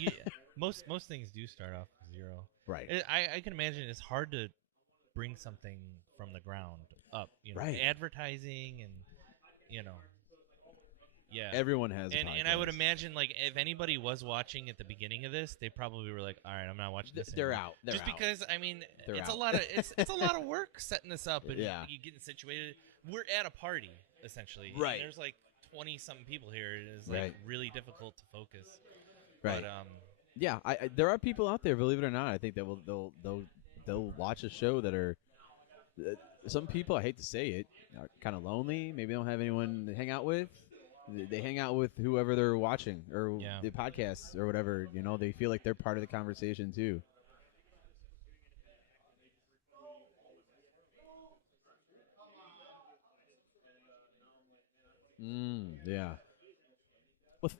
most things do start off with zero. Right. I can imagine it's hard to bring something from the ground up. You know, Right. Advertising and yeah. Everyone has. And I would imagine, like, if anybody was watching at the beginning of this, they probably were like, "All right, I'm not watching this." They're anymore." out. They're Just out. because, I mean, They're it's out. a lot of it's a lot of work setting this up, and Yeah. you getting situated. We're at a party essentially. Right. And there's like 20-something people here. It is like Right. really difficult to focus. Right. But Yeah, there are people out there, believe it or not. I think that they'll watch a show that are. Some people, I hate to say it, are kind of lonely. Maybe they don't have anyone to hang out with. They hang out with whoever they're watching or the podcasts or whatever. You know, they feel like they're part of the conversation too. Yeah. Well,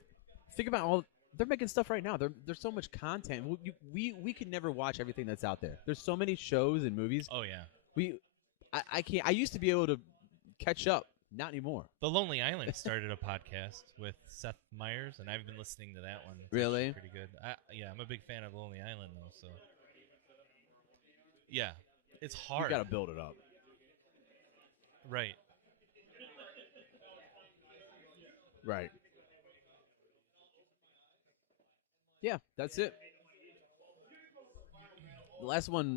think about all they're making stuff right now. There's so much content. We could never watch everything that's out there. There's so many shows and movies. oh yeah, I can't. I used to be able to catch up. Not anymore. The Lonely Island started a podcast with Seth Meyers, and I've been listening to that one. It's Really? actually pretty good. Yeah, I'm a big fan of Lonely Island though. So yeah, it's hard. You got to build it up. Right. Right. Yeah, that's it. The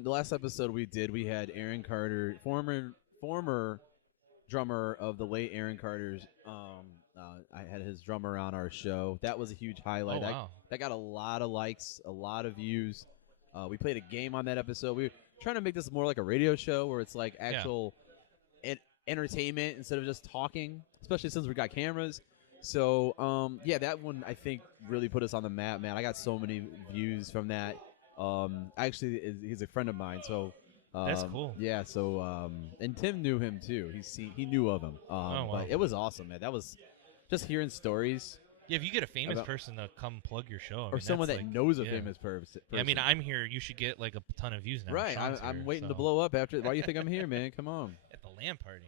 last episode we did, we had Aaron Carter, former drummer of the late Aaron Carter's. I had his drummer on our show. That was a huge highlight. Oh, wow. That got a lot of likes, a lot of views. We played a game on that episode. trying to make this more like a radio show where it's like actual entertainment instead of just talking, especially since we got cameras. So, yeah, that one I think really put us on the map, man. I got so many views from that. Actually, he's a friend of mine, so That's cool. Yeah, so and Tim knew him too. He knew of him. Wow. But it was awesome, man. That was just hearing stories. Yeah, if you get a famous person to come plug your show, or someone that knows a famous person. Yeah, I mean, I'm here. You should get like a ton of views now. Right, I'm waiting to blow up after. Why do you think I'm here, man? Come on. At the LAN party.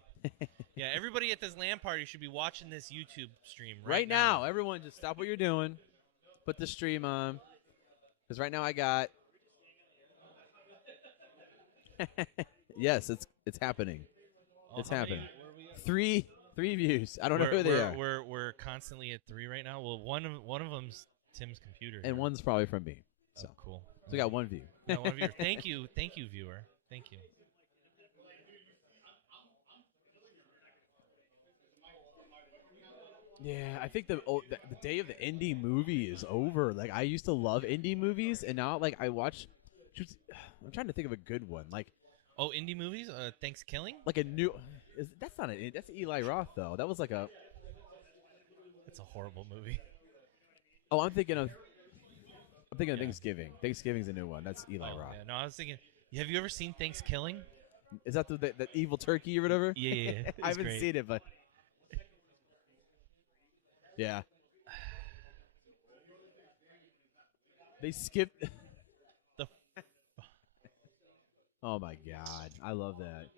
Yeah, everybody at this LAN party should be watching this YouTube stream right now. Everyone, just stop what you're doing. Put the stream on, because right now I got. Yes, it's happening. It's happening. Three views. I don't know who they are. We're constantly at 3 right now. Well, one of them's Tim's computer, and one's probably from me. So cool. So we got one view. Yeah, one viewer. Thank you, viewer. Thank you. Yeah, I think the day of the indie movie is over. Like, I used to love indie movies, and now like I watch. I'm trying to think of a good one. Like, indie movies. Thanksgiving. Like a new. That's not an. That's Eli Roth though. That was like a. It's a horrible movie. Oh, I'm thinking of Thanksgiving. Thanksgiving's a new one. That's Eli Roth. Yeah, no, I was thinking. Have you ever seen Thanksgiving? Is that the evil turkey or whatever? Yeah. I haven't seen it, but. Yeah. They skipped. Oh my god, I love that.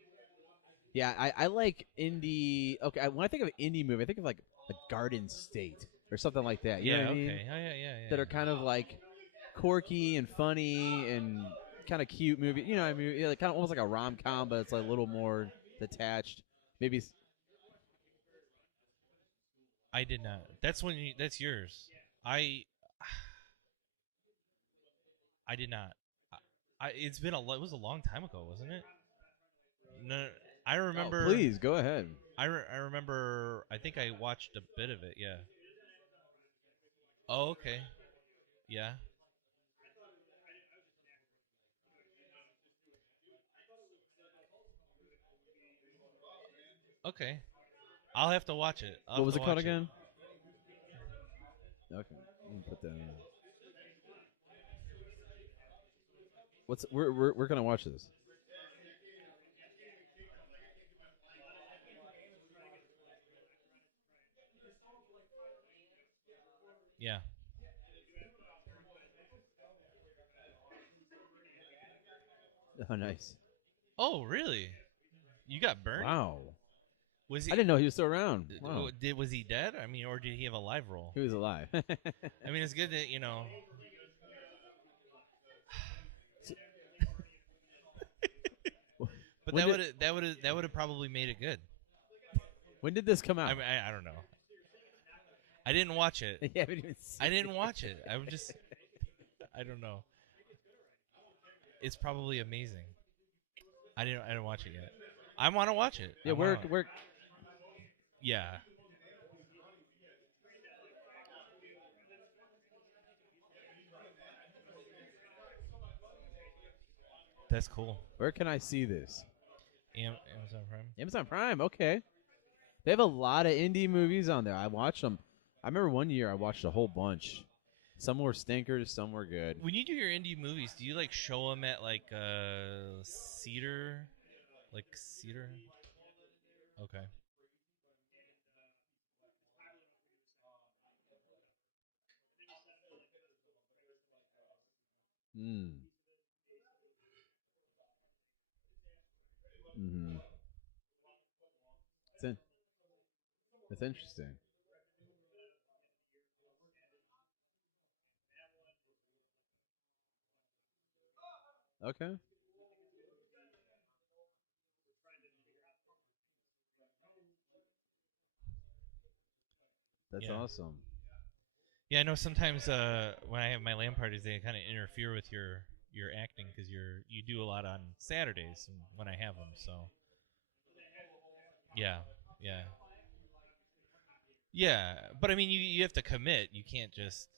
Yeah, I like indie. Okay, when I think of an indie movie, I think of like a Garden State or something like that. You know what I mean? Yeah. That are kind of like quirky and funny and kind of cute movie. You know what I mean? Like kind of almost like a rom-com, but it's like a little more detached. Maybe. I did not. That's yours. I did not. It was a long time ago, wasn't it? No, I remember. Oh, please go ahead. I remember. I think I watched a bit of it. Yeah. Oh, okay. Yeah. Okay. I'll have to watch it. What was it called again? Okay, let me put that in. We're gonna watch this. Yeah. Oh, nice. Oh, really? You got burned? Wow. Was he? I didn't know he was still around. Wow. Was he dead? I mean, or did he have a live role? He was alive. I mean, it's good that But that would have probably made it good. When did this come out? I mean, I don't know. I didn't watch it. You haven't even seen I didn't watch it. I don't know. It's probably amazing. I didn't watch it yet. I want to watch it. Yeah, we're. Yeah. That's cool. Where can I see this? Amazon Prime. Amazon Prime. Okay. They have a lot of indie movies on there. I watched them. I remember one year I watched a whole bunch. Some were stinkers, some were good. When you do your indie movies, do you like show them at like Cedar? Like Cedar? Okay. Mm-hmm. That's interesting. Okay. That's awesome. Yeah, I know sometimes when I have my LAN parties, they kind of interfere with your acting because you do a lot on Saturdays and when I have them. So yeah. But I mean, you have to commit. You can't just.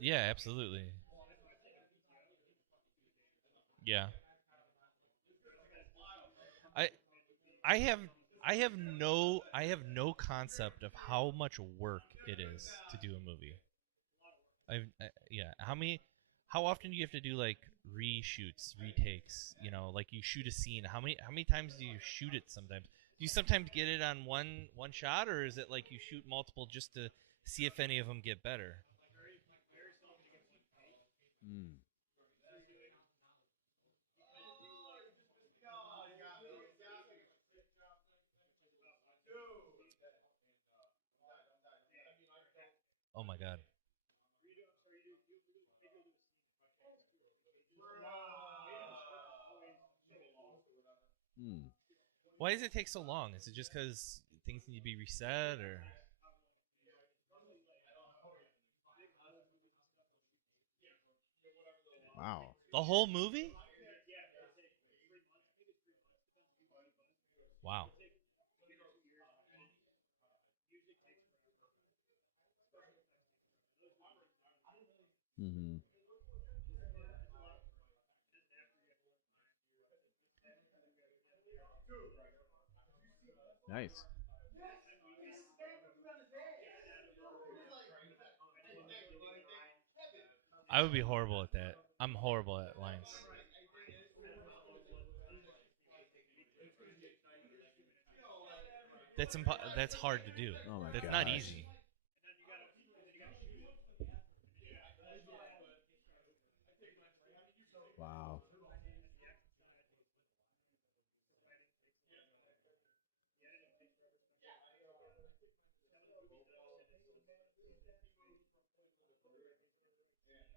Yeah, absolutely. Yeah. I have I have no concept of how much work it is to do a movie. Yeah. How often do you have to do like reshoots, retakes? You know, like you shoot a scene. How many times do you shoot it? Sometimes do you sometimes get it on one shot, or is it like you shoot multiple just to see if any of them get better? Mm. Oh my god. Mm. Why does it take so long? Is it just because things need to be reset, or Wow. the whole movie? Wow. Mm-hmm. Nice. I would be horrible at that. I'm horrible at lines. That's hard to do. Oh my That's not gosh. easy. Wow.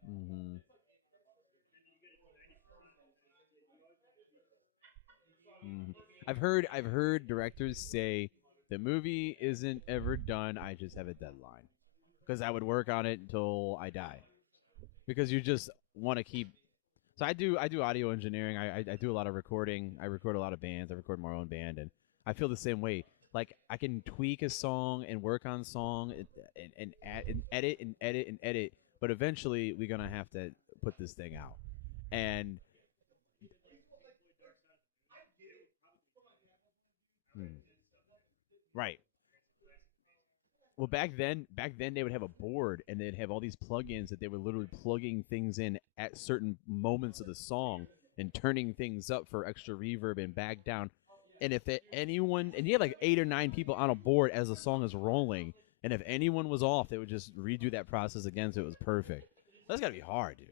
Mm-hmm. Mhm. I've heard directors say the movie isn't ever done. I just have a deadline because I would work on it until I die because you just want to keep. So I do audio engineering. I do a lot of recording. I record a lot of bands. I record my own band, and I feel the same way. Like I can tweak a song and work on song and add and edit and edit and edit, but eventually we're gonna have to put this thing out. And hmm, right. Well, back then they would have a board and they'd have all these plugins that they were literally plugging things in at certain moments of the song and turning things up for extra reverb and back down. And if anyone and you had like 8 or 9 people on a board as the song is rolling, and if anyone was off, they would just redo that process again so it was perfect. That's gotta be hard, dude.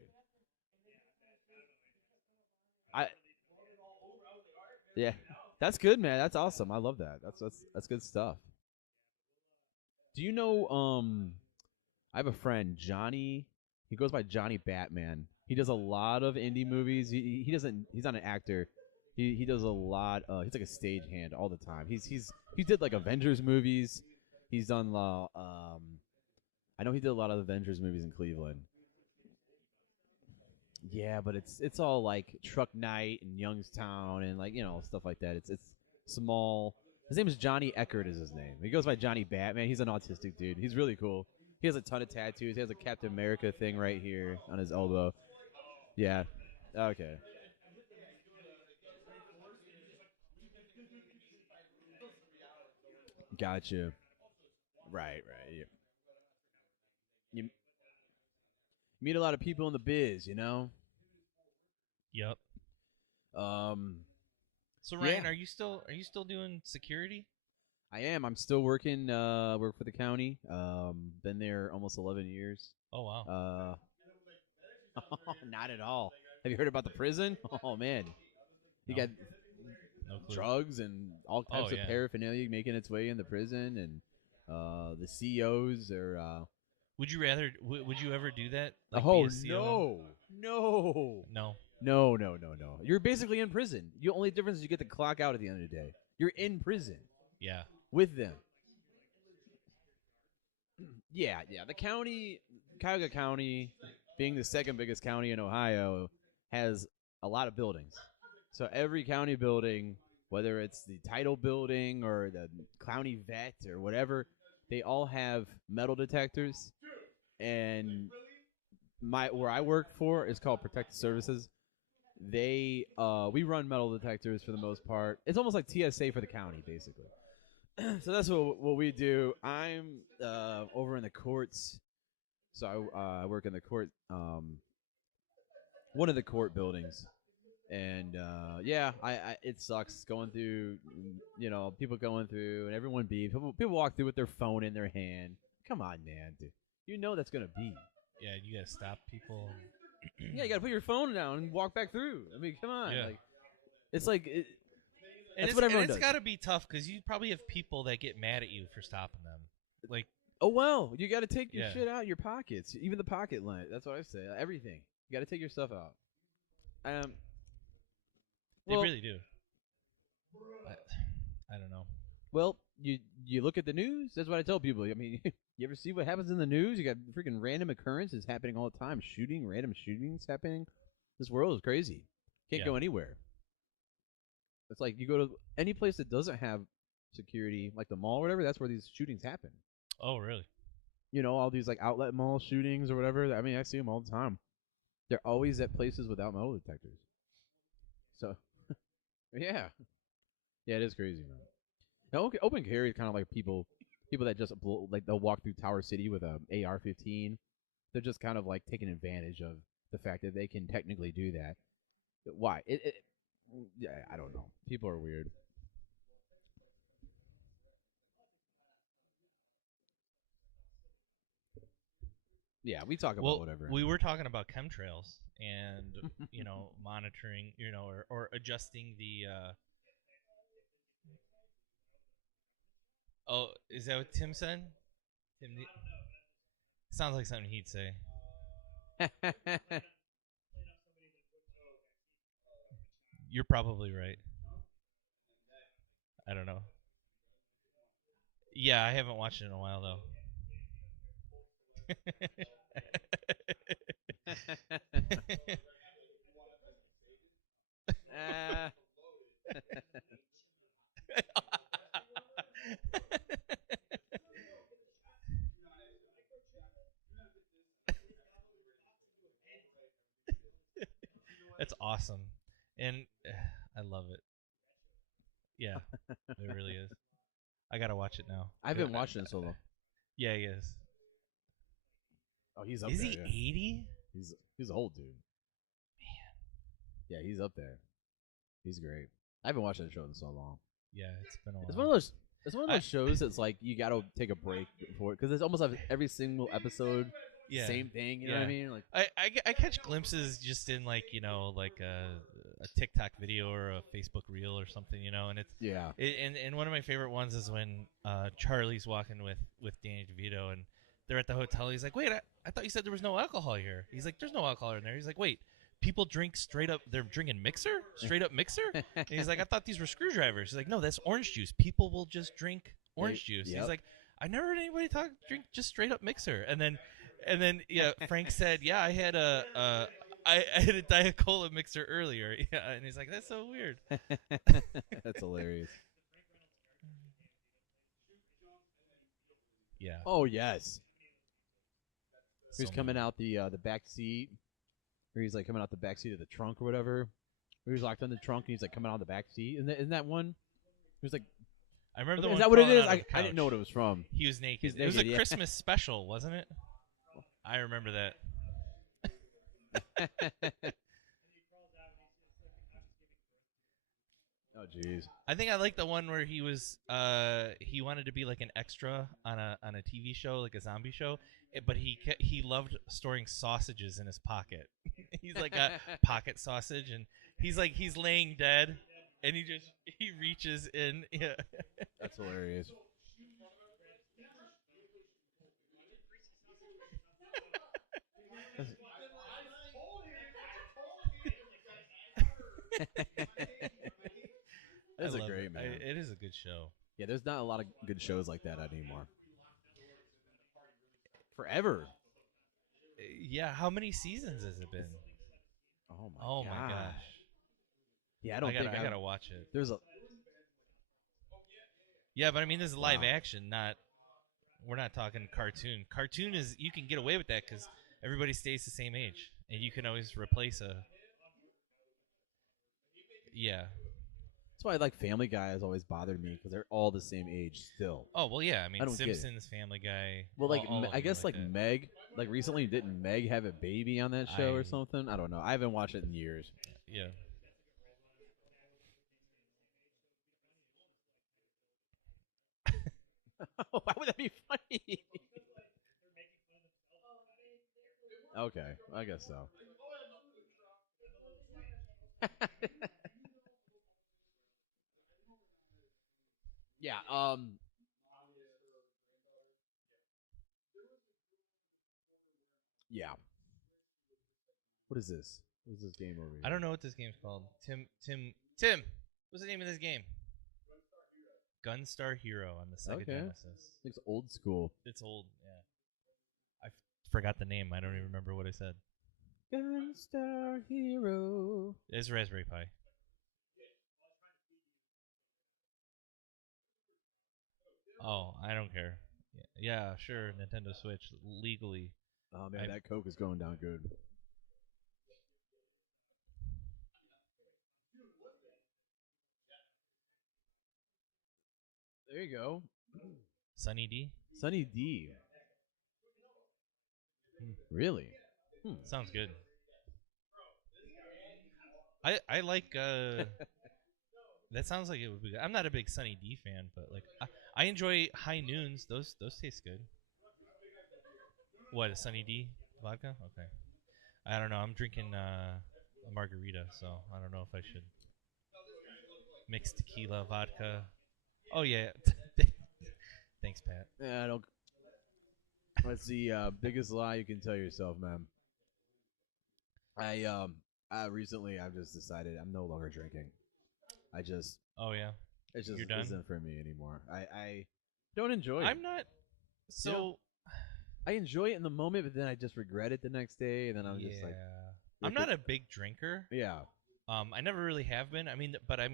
I yeah, that's good, man. That's awesome. I love that. That's good stuff. Do you know I have a friend, Johnny. He goes by Johnny Batman. He does a lot of indie movies. He doesn't. He's not an actor. He does a lot. He's like a stagehand all the time. He did like Avengers movies. He's done. I know he did a lot of Avengers movies in Cleveland. Yeah, but it's all like Truck Night and Youngstown and like stuff like that. It's small. His name is Johnny Eckert is his name. He goes by Johnny Batman. He's an autistic dude. He's really cool. He has a ton of tattoos. He has a Captain America thing right here on his elbow. Yeah. Okay. Gotcha. Right, right. You meet a lot of people in the biz. Yep. Um, So Ryan, Yeah. are you still doing security? I am. I'm still working. Work for the county. Been there almost 11 years. Oh wow. Not at all. Have you heard about the prison? Oh man, you No. got No clue. drugs and all types Oh, of yeah. paraphernalia making its way in the prison, and the COs are. Would you rather? Would you ever do that? Like Oh be a CO? no! No. No! You're basically in prison. The only difference is you get to clock out at the end of the day. You're in prison Yeah. with them. Yeah. The county, Cuyahoga County, being the second biggest county in Ohio, has a lot of buildings. So every county building, whether it's the title building or the county vet or whatever, they all have metal detectors. And where I work for is called Protective Services. we run metal detectors for the most part. It's almost like TSA for the county, basically. So that's what we do. I'm over in the courts, so I work in the court, one of the court buildings, and yeah, I it sucks going through, people going through and everyone beep. People walk through with their phone in their hand. Come on, man, dude. You know that's gonna beep. Yeah, you gotta stop people. Yeah, you gotta put your phone down and walk back through. I mean, come on. Yeah. Like, it's like And that's what everyone it's does. got to be tough because you probably have people that get mad at you for stopping them. Like, oh well, you got to take your Yeah. shit out of your pockets, even the pocket line. That's what I say. Everything. You got to take your stuff out. they well, really do. I don't know. Well, you look at the news. That's what I tell people. I mean, you ever see what happens in the news? You got freaking random occurrences happening all the time. Random shootings happening. This world is crazy. Can't go anywhere. It's like you go to any place that doesn't have security, like the mall or whatever. That's where these shootings happen. Oh, really? All these like outlet mall shootings or whatever. I mean, I see them all the time. They're always at places without metal detectors. So, yeah, it is crazy, man. Now, open carry is kind of like people that just they'll walk through Tower City with a AR-15. They're just kind of like taking advantage of the fact that they can technically do that. Why? Yeah, I don't know. People are weird. Yeah, we talk about whatever. We were talking about chemtrails and monitoring, or adjusting the. Oh, is that what Tim said? Sounds like something he'd say. You're probably right. I don't know. Yeah, I haven't watched it in a while though. That's awesome, and I love it. Yeah, it really is. I gotta watch it now. I haven't watched it in so long. Yeah, he is. Oh, he's up Is there. he Yeah. 80? He's old, dude. Man. Yeah, he's up there. He's great. I haven't watched that show in so long. Yeah, it's been a while. It's one of those shows that's like you gotta take a break before it because it's almost like every single episode, same thing. You know what I mean? Like I catch glimpses just in like a TikTok video or a Facebook reel or something, and it's and one of my favorite ones is when Charlie's walking with Danny DeVito and they're at the hotel. He's like, wait, I thought you said there was no alcohol here. He's like, there's no alcohol in there. He's like, wait. People drink straight up. They're drinking straight up mixer. And he's like, I thought these were screwdrivers. He's like, no, that's orange juice. People will just drink orange juice. Yep. He's like, I never heard anybody drink just straight up mixer. And then yeah, Frank said, yeah, I had a Diet Cola mixer earlier. Yeah, and he's like, that's so weird. That's hilarious. Yeah. Oh yes. So He's coming out the back seat. Or he's like coming out the back seat of the trunk or whatever. Or he's locked in the trunk and he's like coming out of the back seat. Isn't that one? He was like, I remember the is one that what it crawling is? out of the I didn't know what it couch. was from. He was naked. He's It was a naked, yeah. Christmas special, wasn't it? I remember that. Oh jeez. I think I like the one where he was he wanted to be like an extra on a TV show, like a zombie show, but he loved storing sausages in his pocket. He's like a pocket sausage, and he's laying dead, and he reaches in. Yeah. That's hilarious. That's a great man. It is a good show. Yeah, there's not a lot of good shows like that anymore. Forever. Yeah, how many seasons has it been? Oh my gosh. Yeah, I gotta watch it. There's a. Yeah, but I mean, this is live action, we're not talking cartoon. Cartoon is, you can get away with that because everybody stays the same age, and you can always replace a. Yeah. That's why like Family Guy has always bothered me because they're all the same age still. Oh well, yeah. I mean, don't get it. Simpsons, Family Guy. Well, like all of I them guess are like that. Meg, like recently didn't Meg have a baby on that show or something? I don't know. I haven't watched it in years. Yeah. Why would that be funny? Okay, I guess so. Yeah. Yeah. What is this? What is this game over here? I don't know what this game's called. Tim. What's the name of this game? Gunstar Hero on the Sega Genesis. It's old school. It's old. Yeah. I forgot the name. I don't even remember what I said. Gunstar Hero. It's Raspberry Pi. Oh, I don't care. Yeah, sure. Nintendo Switch legally. Oh man, that Coke is going down good. There you go. Sunny D. Sunny D. Really? Sounds good. I like. That sounds like it would be good. I'm not a big Sunny D fan, but like I enjoy High Noons. Those taste good. What, a Sunny D vodka? Okay. I don't know. I'm drinking a margarita, so I don't know if I should mix tequila, vodka. Oh yeah. Thanks, Pat. Yeah, I don't. That's the biggest lie you can tell yourself, man. I recently I've just decided I'm no longer drinking. I just. Oh yeah. It just You're done? isn't for me anymore. I don't enjoy it. I'm not. So. You know, I enjoy it in the moment, but then I just regret it the next day, and then I'm just like. I'm not a big drinker. Yeah. I never really have been. I mean, I'm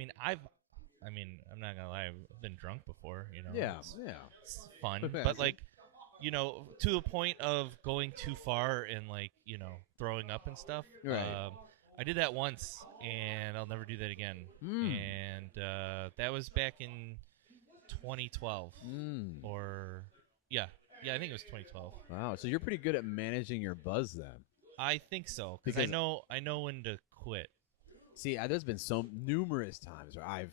not gonna lie. I've been drunk before. You know. Yeah. It's fun, but like, to a point of going too far and like, throwing up and stuff. Right. I did that once, and I'll never do that again. And that was back in 2012, or yeah, I think it was 2012. Wow. So you're pretty good at managing your buzz then. I think so, because I know when to quit. See, there's been so numerous times where I've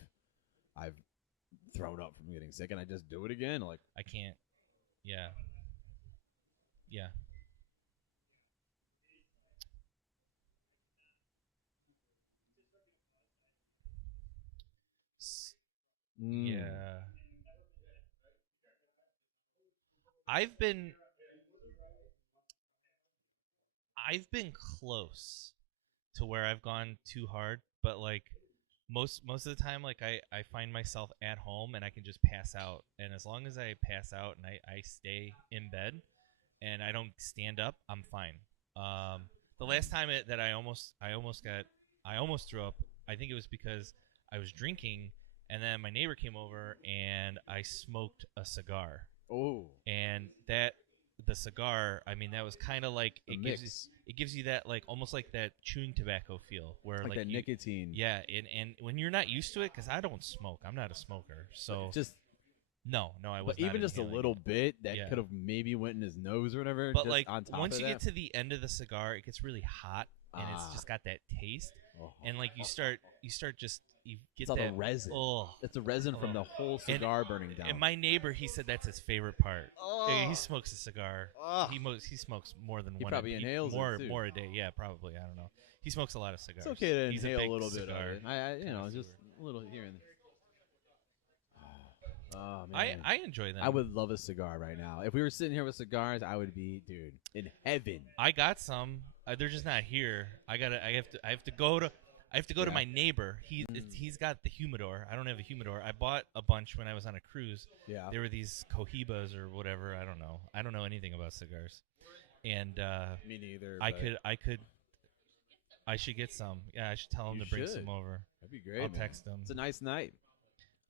thrown up from getting sick, and I just do it again. Like I can't. Yeah. Yeah. Yeah. I've been close to where I've gone too hard, but like most of the time, like I find myself at home and I can just pass out, and as long as I pass out and I stay in bed and I don't stand up, I'm fine. The last time that I almost threw up, I think it was because I was drinking, and then my neighbor came over and I smoked a cigar. Oh. And the cigar, I mean, that was kind of like it gives you that like almost like that chewing tobacco feel, where like that nicotine. Yeah, and when you're not used to it, because I don't smoke, I'm not a smoker, so just no, I was. But not even just a inhaling little bit that Yeah. could have maybe went in his nose or whatever. But just like on top once of you that. get to the end of the cigar, it gets really hot, and it's just got that taste, and like you get It's all that the resin. Oh, It's the resin from the whole cigar burning down. And my neighbor, he said that's his favorite part. Oh. He smokes a cigar. He smokes more than He one. probably inhales it, too. more a day. Yeah, probably. I don't know. He smokes a lot of cigars. It's okay to He's inhale big a little bit of cigar it. Just a little here and there. Oh man, I enjoy them. I would love a cigar right now. If we were sitting here with cigars, I would be, dude, in heaven. I got some. They're just not here. I have to go to my neighbor. He's got the humidor. I don't have a humidor. I bought a bunch when I was on a cruise. Yeah. There were these Cohibas or whatever. I don't know. I don't know anything about cigars. And me neither. I should get some. Yeah, I should tell him to bring some over. That'd be great. I'll man. text him. It's a nice night.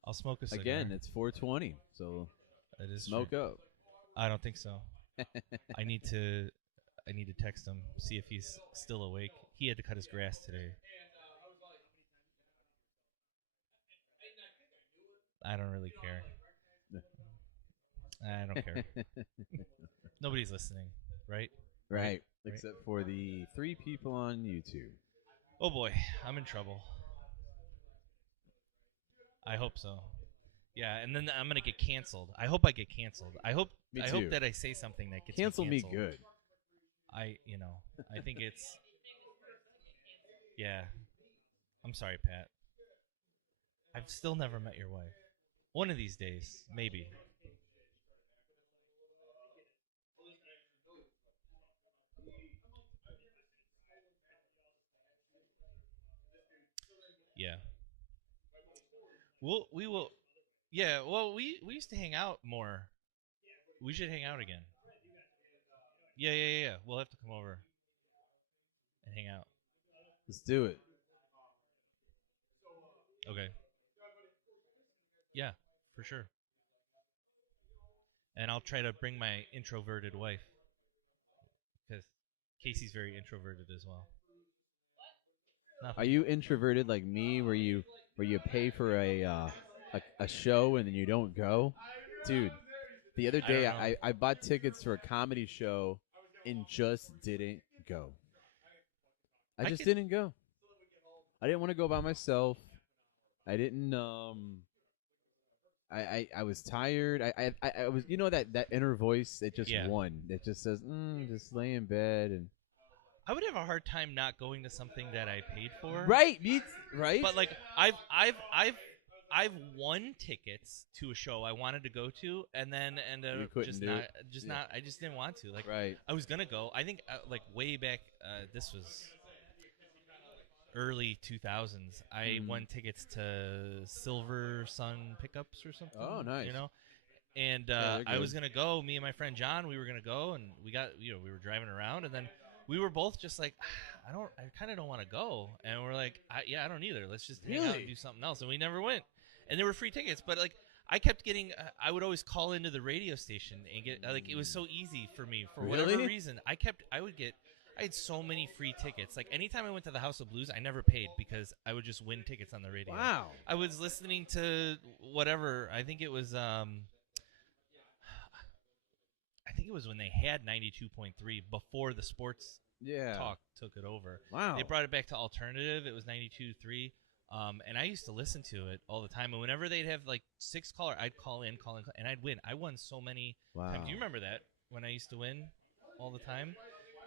I'll smoke a cigar. Again, it's 4:20, so that is smoke true. up. I don't think so. I need to text him, see if he's still awake. He had to cut his grass today. I don't really care. I don't care. Nobody's listening, right? Right. Except for the 3 people on YouTube. Oh boy, I'm in trouble. I hope so. Yeah, and then I'm gonna get canceled. I hope I get canceled. I hope that I say something that gets Cancel me me canceled. good. I think it's. Yeah. I'm sorry, Pat. I've still never met your wife. One of these days, maybe. Yeah. We will. Yeah. Well, we used to hang out more. We should hang out again. Yeah. We'll have to come over and hang out. Let's do it. Okay. Yeah, for sure. And I'll try to bring my introverted wife, because Casey's very introverted as well. Nothing. Are you introverted like me, where you pay for a show and then you don't go? Dude, the other day I bought tickets for a comedy show and just didn't go. I just didn't go. I didn't want to go by myself. I didn't I was tired. I was, that inner voice that just won. That just says, just lay in bed and I would have a hard time not going to something that I paid for. Right, right. But like I've won tickets to a show I wanted to go to, and then ended up I just didn't want to. Like, right. I was gonna go. I think like way back. This was early 2000s. I won tickets to Silver Sun Pickups or something. Oh, nice. And I was gonna go. Me and my friend John, we were gonna go, and we were driving around, and then we were both just like, I kind of don't want to go, and we're like, I don't either. Let's just hang out and do something else, and we never went. And there were free tickets, but like I kept getting, I would always call into the radio station and get like it was so easy for me for whatever reason. I had so many free tickets. Like anytime I went to the House of Blues, I never paid because I would just win tickets on the radio. Wow. I was listening to whatever. I think it was when they had 92.3 before the sports talk took it over. Wow. They brought it back to alternative. It was 92.3. And I used to listen to it all the time. And whenever they'd have like 6 caller, I'd call in, and I'd win. I won so many times. Do you remember that when I used to win all the time?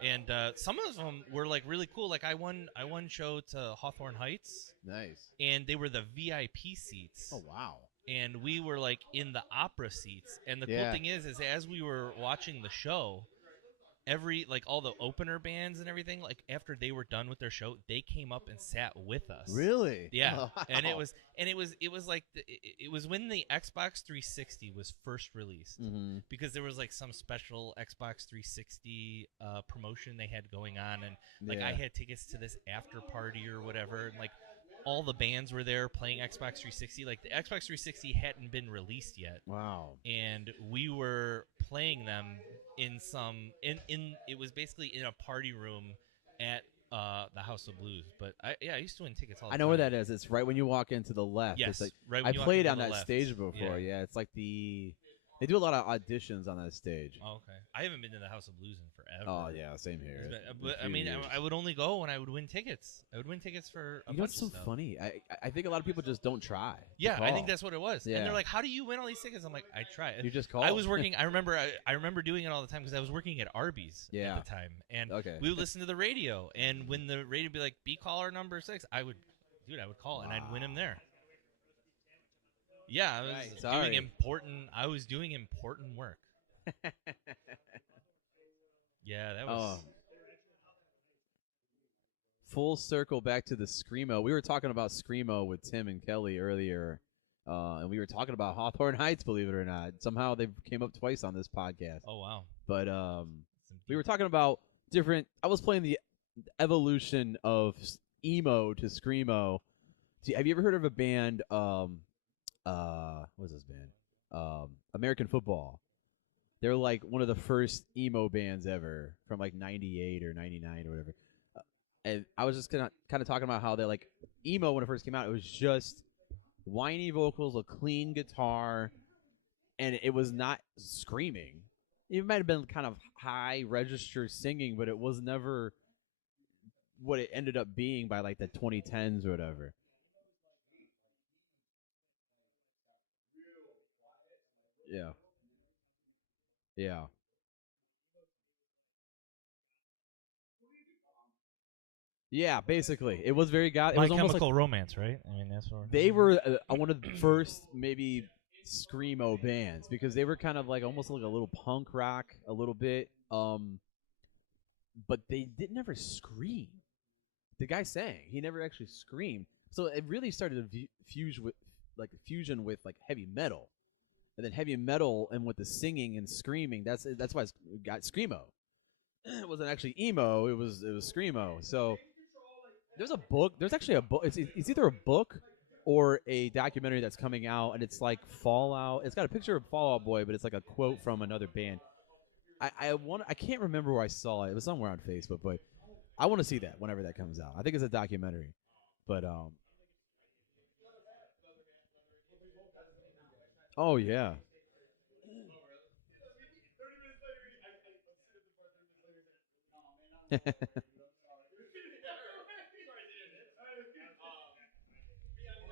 And some of them were like really cool. Like I won show to Hawthorne Heights. Nice. And they were the VIP seats. Oh wow. And we were like in the opera seats. And the cool thing is as we were watching the show, all the opener bands and everything, like after they were done with their show, they came up and sat with us. Really? Yeah. Oh, wow. And it was like it was when the Xbox 360 was first released, because there was like some special Xbox 360 promotion they had going on, and like I had tickets to this after party or whatever, and like all the bands were there playing Xbox 360. Like the Xbox 360 hadn't been released yet. Wow. And we were playing them in it was basically in a party room at the House of Blues. But I used to win tickets all the time. I know where that is. It's right when you walk into the left. Yes, it's like, right when I you walk played into on the that left. stage before. Yeah, it's like they do a lot of auditions on that stage. Oh, okay. I haven't been to the House of Blues in forever. Oh yeah, same here. But I mean, I would only go when I would win tickets. I would win tickets for a bunch what's so of stuff. funny? I think a lot of people just don't try. Yeah, I think that's what it was. Yeah. And they're like, "How do you win all these tickets?" I'm like, "I try." You just call. I was working. I remember doing it all the time because I was working at Arby's at the time, and we would listen to the radio. And when the radio would be like, "Be caller number 6," I would call and I'd win him there. Yeah, I was doing important work. Yeah, that was. Full circle back to the Screamo. We were talking about Screamo with Tim and Kelly earlier, and we were talking about Hawthorne Heights, believe it or not. Somehow they came up twice on this podcast. Oh, wow. But we were talking about different. I was playing the evolution of emo to Screamo. Have you ever heard of a band? What's this band? American Football. They're like one of the first emo bands ever from like 98 or 99 or whatever. And I was just kind of talking about how they like emo when it first came out. It was just whiny vocals, a clean guitar, and it was not screaming. It might have been kind of high register singing, but it was never what it ended up being by like the 2010s or whatever. Yeah. Yeah. Yeah, basically. It was very god. It My was almost Chemical like Romance, right? I mean, that's what they were one of the first maybe screamo bands because they were kind of like almost like a little punk rock a little bit. But they did never scream. The guy sang. He never actually screamed. So it really started to fusion with like heavy metal. And then heavy metal and with the singing and screaming, that's why it got screamo. It wasn't actually emo, it was screamo. So there's a book. There's actually a book. It's either a book or a documentary that's coming out, and it's like Fallout. It's got a picture of Fallout Boy, but it's like a quote from another band. I can't remember where I saw it. It was somewhere on Facebook, but I want to see that whenever that comes out. I think it's a documentary, but oh yeah.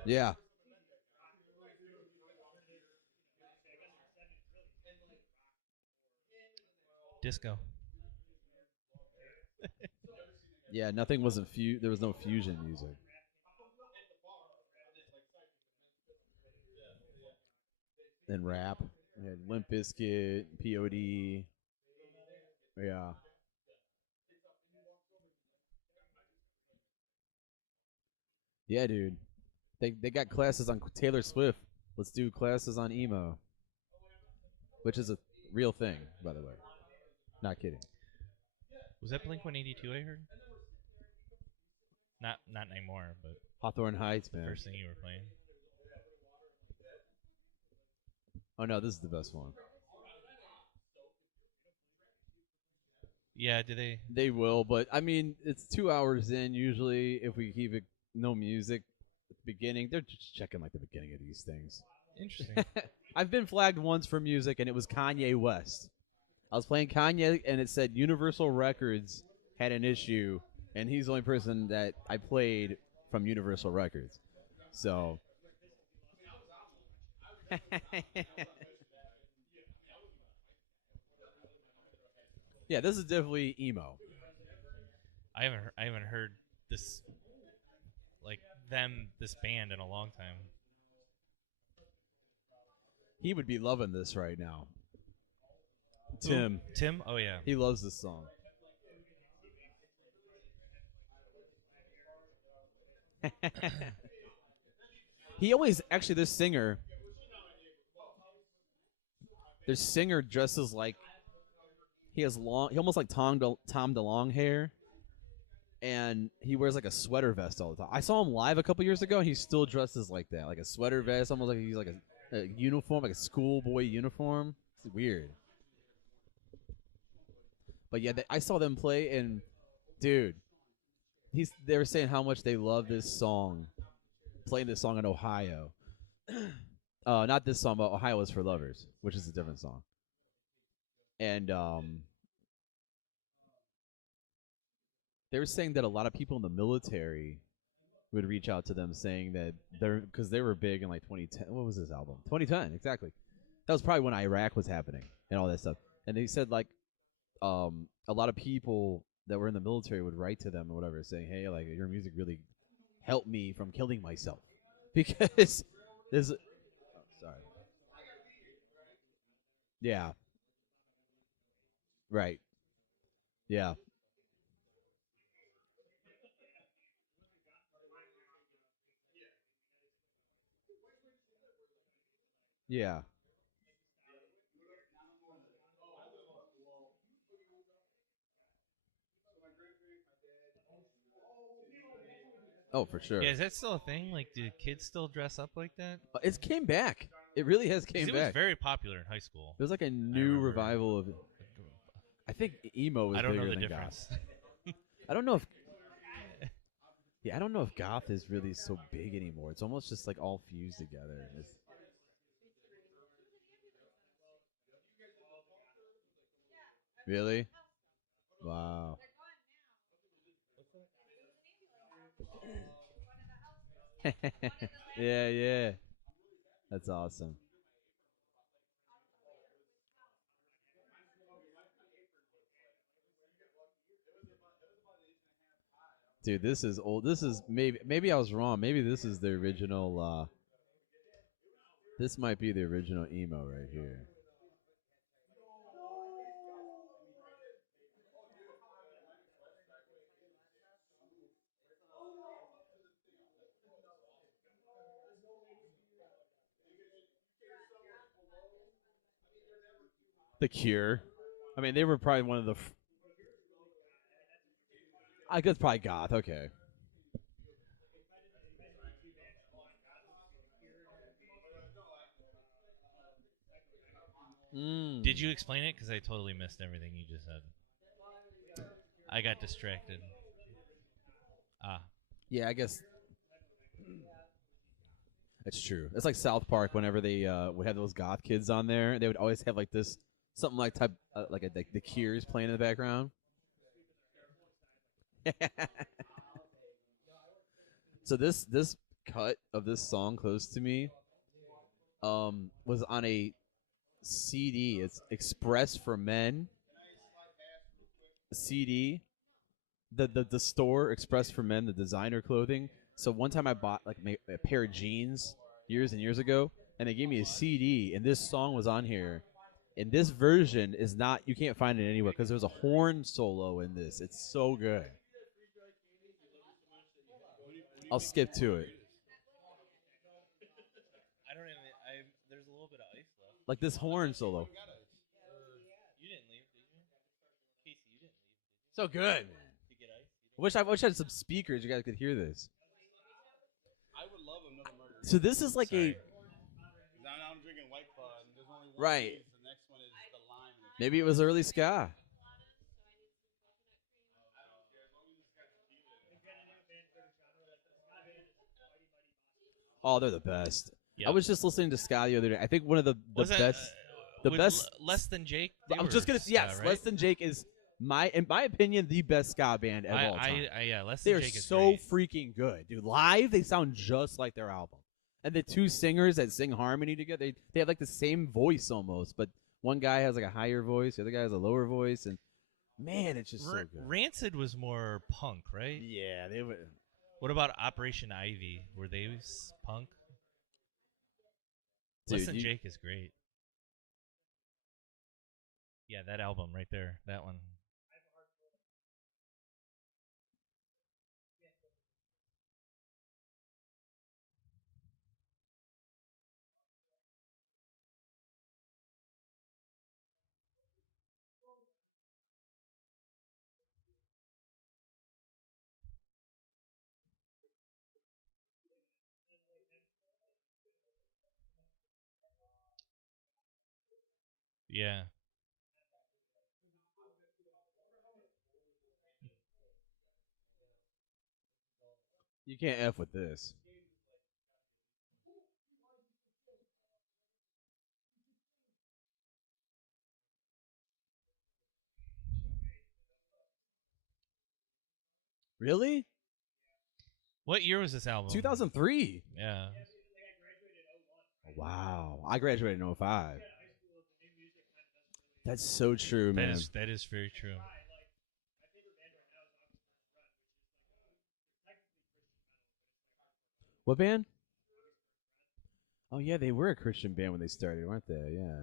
Yeah. Disco. Yeah, nothing wasn't there was no fusion music. And rap. We had Limp Bizkit, POD. Yeah. Yeah, dude. They got classes on Taylor Swift. Let's do classes on emo, which is a real thing, by the way. Not kidding. Was that Blink 182? I heard. Not anymore, but Hawthorne Heights, the man. first thing you were playing. Oh no, this is the best one. Yeah, do they? They will, but I mean, it's 2 hours in usually. If we keep it no music at the beginning, they're just checking like the beginning of these things. Interesting. I've been flagged once for music, and it was Kanye West. I was playing Kanye, and it said Universal Records had an issue, and he's the only person that I played from Universal Records. So. Yeah, this is definitely emo. I haven't heard this this band in a long time. He would be loving this right now. Who? Tim. Tim? Oh yeah. He loves this song. He always actually this singer. This singer dresses like he almost like Tom DeLonge hair, and he wears like a sweater vest all the time. I saw him live a couple years ago, and he still dresses like that, like a sweater vest, almost like he's like a uniform, like a schoolboy uniform. It's weird. But yeah, I saw them play, and dude, they were saying how much they love this song, playing this song in Ohio. Not this song, but Ohio is for Lovers, which is a different song. And they were saying that a lot of people in the military would reach out to them saying that because they were big in like 2010. What was this album? 2010, exactly. That was probably when Iraq was happening and all that stuff. And they said like a lot of people that were in the military would write to them or whatever, saying, "Hey, like your music really helped me from killing myself," because there's. Oh, sorry. Yeah. Right. Yeah. Yeah. Oh, for sure. Yeah, is that still a thing? Like, do kids still dress up like that? It came back. It really has came It back. was very popular in high school. There's like a new revival of. I think emo was I don't bigger know the than difference. goth. I don't know if. Yeah, I don't know if goth is really so big anymore. It's almost just like all fused together. Really? Wow. Yeah, yeah. That's awesome. Dude, this is old. This is maybe I was wrong. Maybe this is the original this might be the original emo right here. The Cure. I mean, they were probably one of the I guess probably goth. Okay. Did you explain it? Because I totally missed everything you just said. I got distracted. Yeah, I guess that's true. It's like South Park. Whenever they would have those goth kids on there, they would always have like this something like the Cures playing in the background. So this cut of this song close to me was on a CD. It's Express for Men. CD. The store Express for Men, the designer clothing. So one time I bought like a pair of jeans years and years ago, and they gave me a CD, and this song was on here. And this version is not, you can't find it anywhere because there's a horn solo in this. It's so good. I'll skip to it. I don't even. There's a little bit of ice left. Like this horn solo. You didn't leave, did you? Casey, you didn't leave. So good, man. To get ice. I wish I had some speakers. You guys could hear this. I would love another margarita. So this is like Sorry. Now I'm drinking White Claw, and there's only one Right. taste. The next one is the lime. Maybe it was early ska. Oh, they're the best. Yep. I was just listening to ska the other day. I think one of the Was that, best, the with best. Less Than Jake. They I'm were just gonna ska, yes, right? Less Than Jake is in my opinion the best ska band of all time. Yeah, Less They Than are Jake is so great. freaking good, dude. Live, they sound just like their album. And the two singers that sing harmony together, they have like the same voice almost, but one guy has like a higher voice, the other guy has a lower voice, and man, it's just so good. Rancid was more punk, right? Yeah, they would. What about Operation Ivy? Were they punk? Dude, Less Than Jake is great. Yeah, that album right there. That one. Yeah. You can't F with this. Really? What year was this album? 2003. Yeah. Wow. I graduated in 05. That's so true, man. That is very true. What band? Oh, yeah, they were a Christian band when they started, weren't they? Yeah.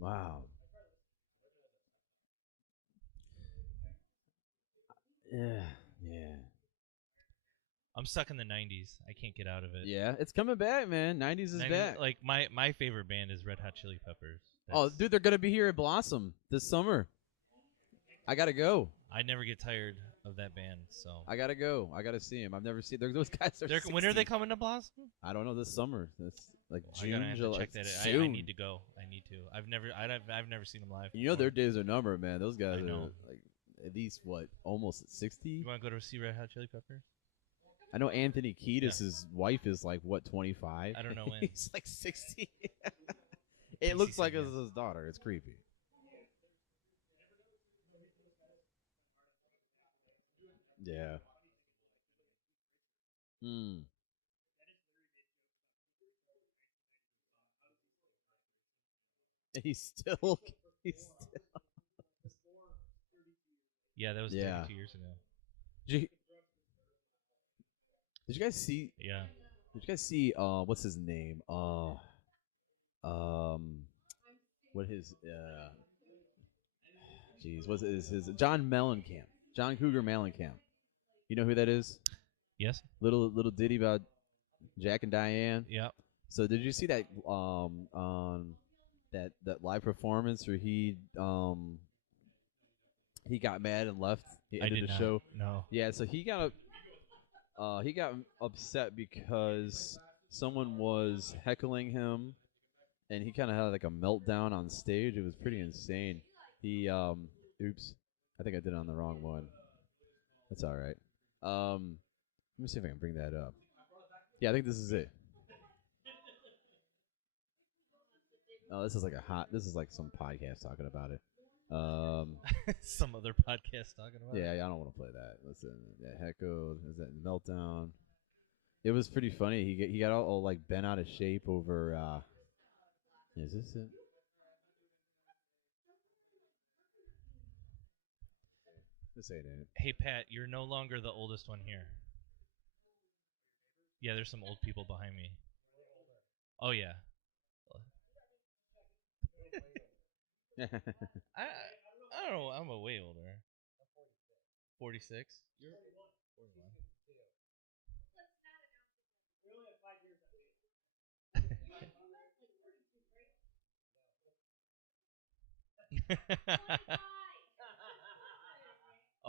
Wow. Yeah, yeah. I'm stuck in the 90s. I can't get out of it. Yeah, it's coming back, man. 90s is back. Like my favorite band is Red Hot Chili Peppers. Oh, dude, they're going to be here at Blossom this summer. I got to go. I never get tired of that band. So I gotta go. I gotta see him. I've never seen. Those guys are. when are they 60. coming to Blossom? I don't know. This summer. That's like I gotta June, have July. to check that. Soon. I need to go. I need to. I've never seen them live. You know their days are numbered, man. Those guys I are know. like at least what, almost at 60. You want to go to see Red Hot Chili Peppers? I know Anthony Kiedis' wife is like what, 25. I don't know when. He's like 60. It looks like it's his daughter. It's creepy. Yeah. Hmm. He's still. Yeah, that was 32 years ago. Did you guys see? Yeah. Did you guys see? What's his name? What his? Jeez, what's his? John Mellencamp. John Cougar Mellencamp. You know who that is? Yes. Little ditty about Jack and Diane. Yep. So did you see that that live performance where he got mad and left? He ended the show. No. Yeah, so he got upset because someone was heckling him, and he kind of had like a meltdown on stage. It was pretty insane. He oops, I think I did it on the wrong one. That's all right. Let me see if I can bring that up. Yeah, I think this is it. Oh, this is like like some podcast talking about it. Some other podcast talking about it. Yeah, I don't want to play that. Listen, yeah, Hecko, is that Meltdown? It was pretty funny. He got all like bent out of shape over. Is this it? This ain't it. Hey Pat, you're no longer the oldest one here. Yeah, there's some old people behind me. Oh yeah. I don't know. I'm a way older. 46. You're 41.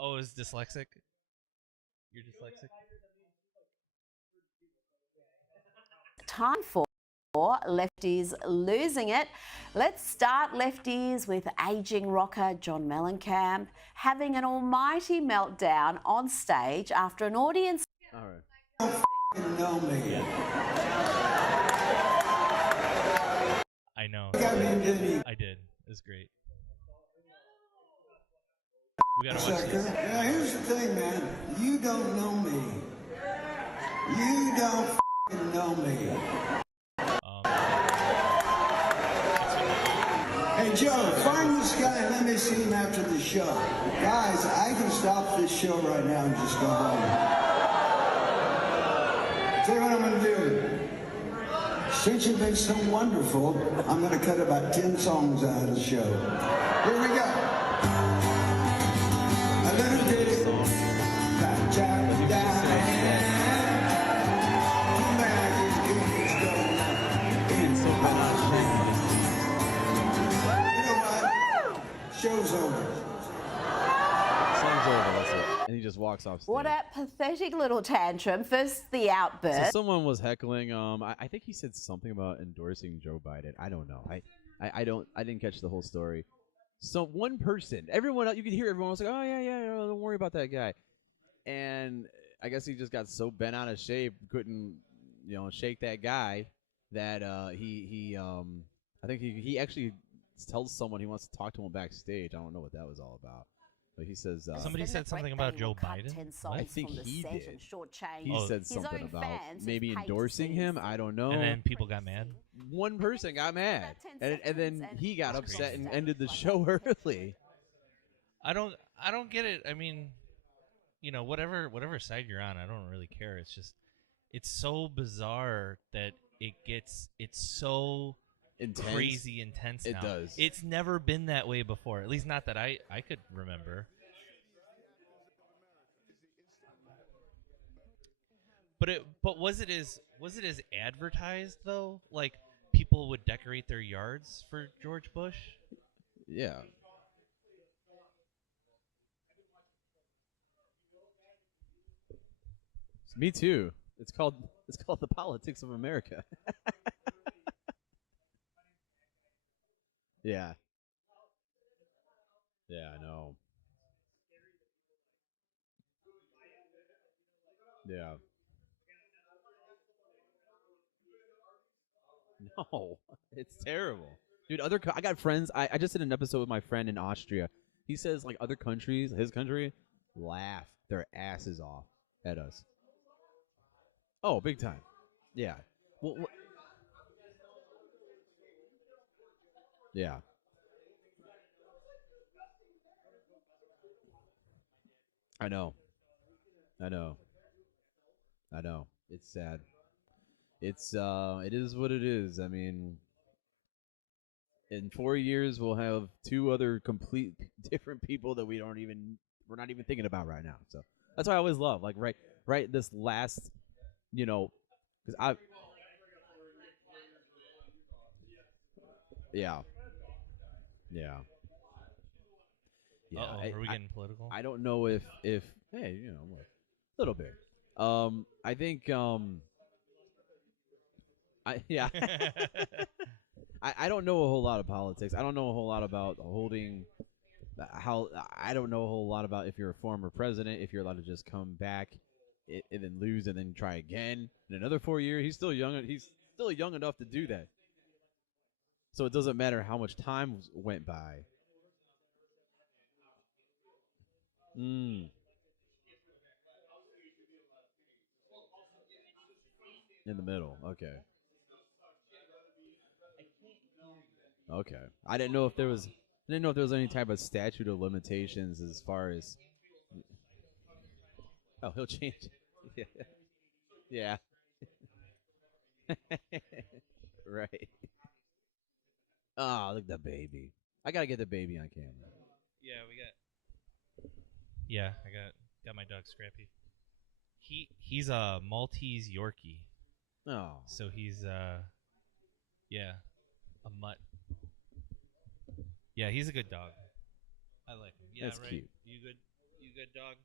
Oh, is dyslexic? You're dyslexic? Time for Lefties Losing It. Let's start, Lefties, with aging rocker John Mellencamp having an almighty meltdown on stage after an audience. All right. Know me. I know. I did. It was great. We gotta watch this. Now here's the thing, man. You don't know me. You don't know me. Hey Joe, find this guy and let me see him after the show. Guys, I can stop this show right now and just go home. Tell you what I'm gonna do. Since you've been so wonderful, I'm gonna cut about 10 songs out of the show. Here we go. A little ditty about Jack and Diane. Two magic kings going in so high. Show's over. Song's over. That's it. And he just walks off stage. What a pathetic little tantrum. First the outburst. So someone was heckling. I think he said something about endorsing Joe Biden. I don't know. I didn't catch the whole story. So one person, everyone else, you could hear everyone was like, oh yeah, don't worry about that guy. And I guess he just got so bent out of shape, couldn't shake that guy that I think he actually tells someone he wants to talk to him backstage. I don't know what that was all about. But he says somebody said something about Joe Biden. I think he did. He Oh. said something about maybe endorsing him. I don't know. And then people got mad. One person got mad, and then he got upset and ended the show early. I don't get it. I mean, whatever side you're on, I don't really care. It's just, it's so bizarre that it's so intense. Crazy intense now. It does. It's never been that way before. At least not that I could remember. But was it as advertised though? Like people would decorate their yards for George Bush? Yeah. Me too. It's called the politics of America. Yeah. Yeah, I know. Yeah. No, it's terrible, dude. I got friends. I just did an episode with my friend in Austria. He says like other countries, his country, laugh their asses off at us. Oh, big time. Yeah. Well, yeah. I know. I know. I know. It's sad. It is what it is. I mean, in 4 years we'll have two other complete different people that we're not even thinking about right now. So that's why I always love like right this last, because I yeah yeah yeah. Are we getting political? I don't know if hey a little bit. I think I yeah. I don't know a whole lot of politics. I don't know a whole lot about holding how. I don't know a whole lot about if you're a former president, if you're allowed to just come back and then lose and then try again in another 4 years. He's still young. He's still young enough to do that. So it doesn't matter how much time went by. In the middle. Okay. Okay. I didn't know if there was any type of statute of limitations as far as. Oh, he'll change. Yeah. Right. Oh, look at the baby. I gotta get the baby on camera. Yeah, Yeah, I got my dog Scrappy. He's a Maltese Yorkie. Oh. So he's yeah, a mutt. Yeah, he's a good dog. I like him. Yeah, That's right. cute. You good dog?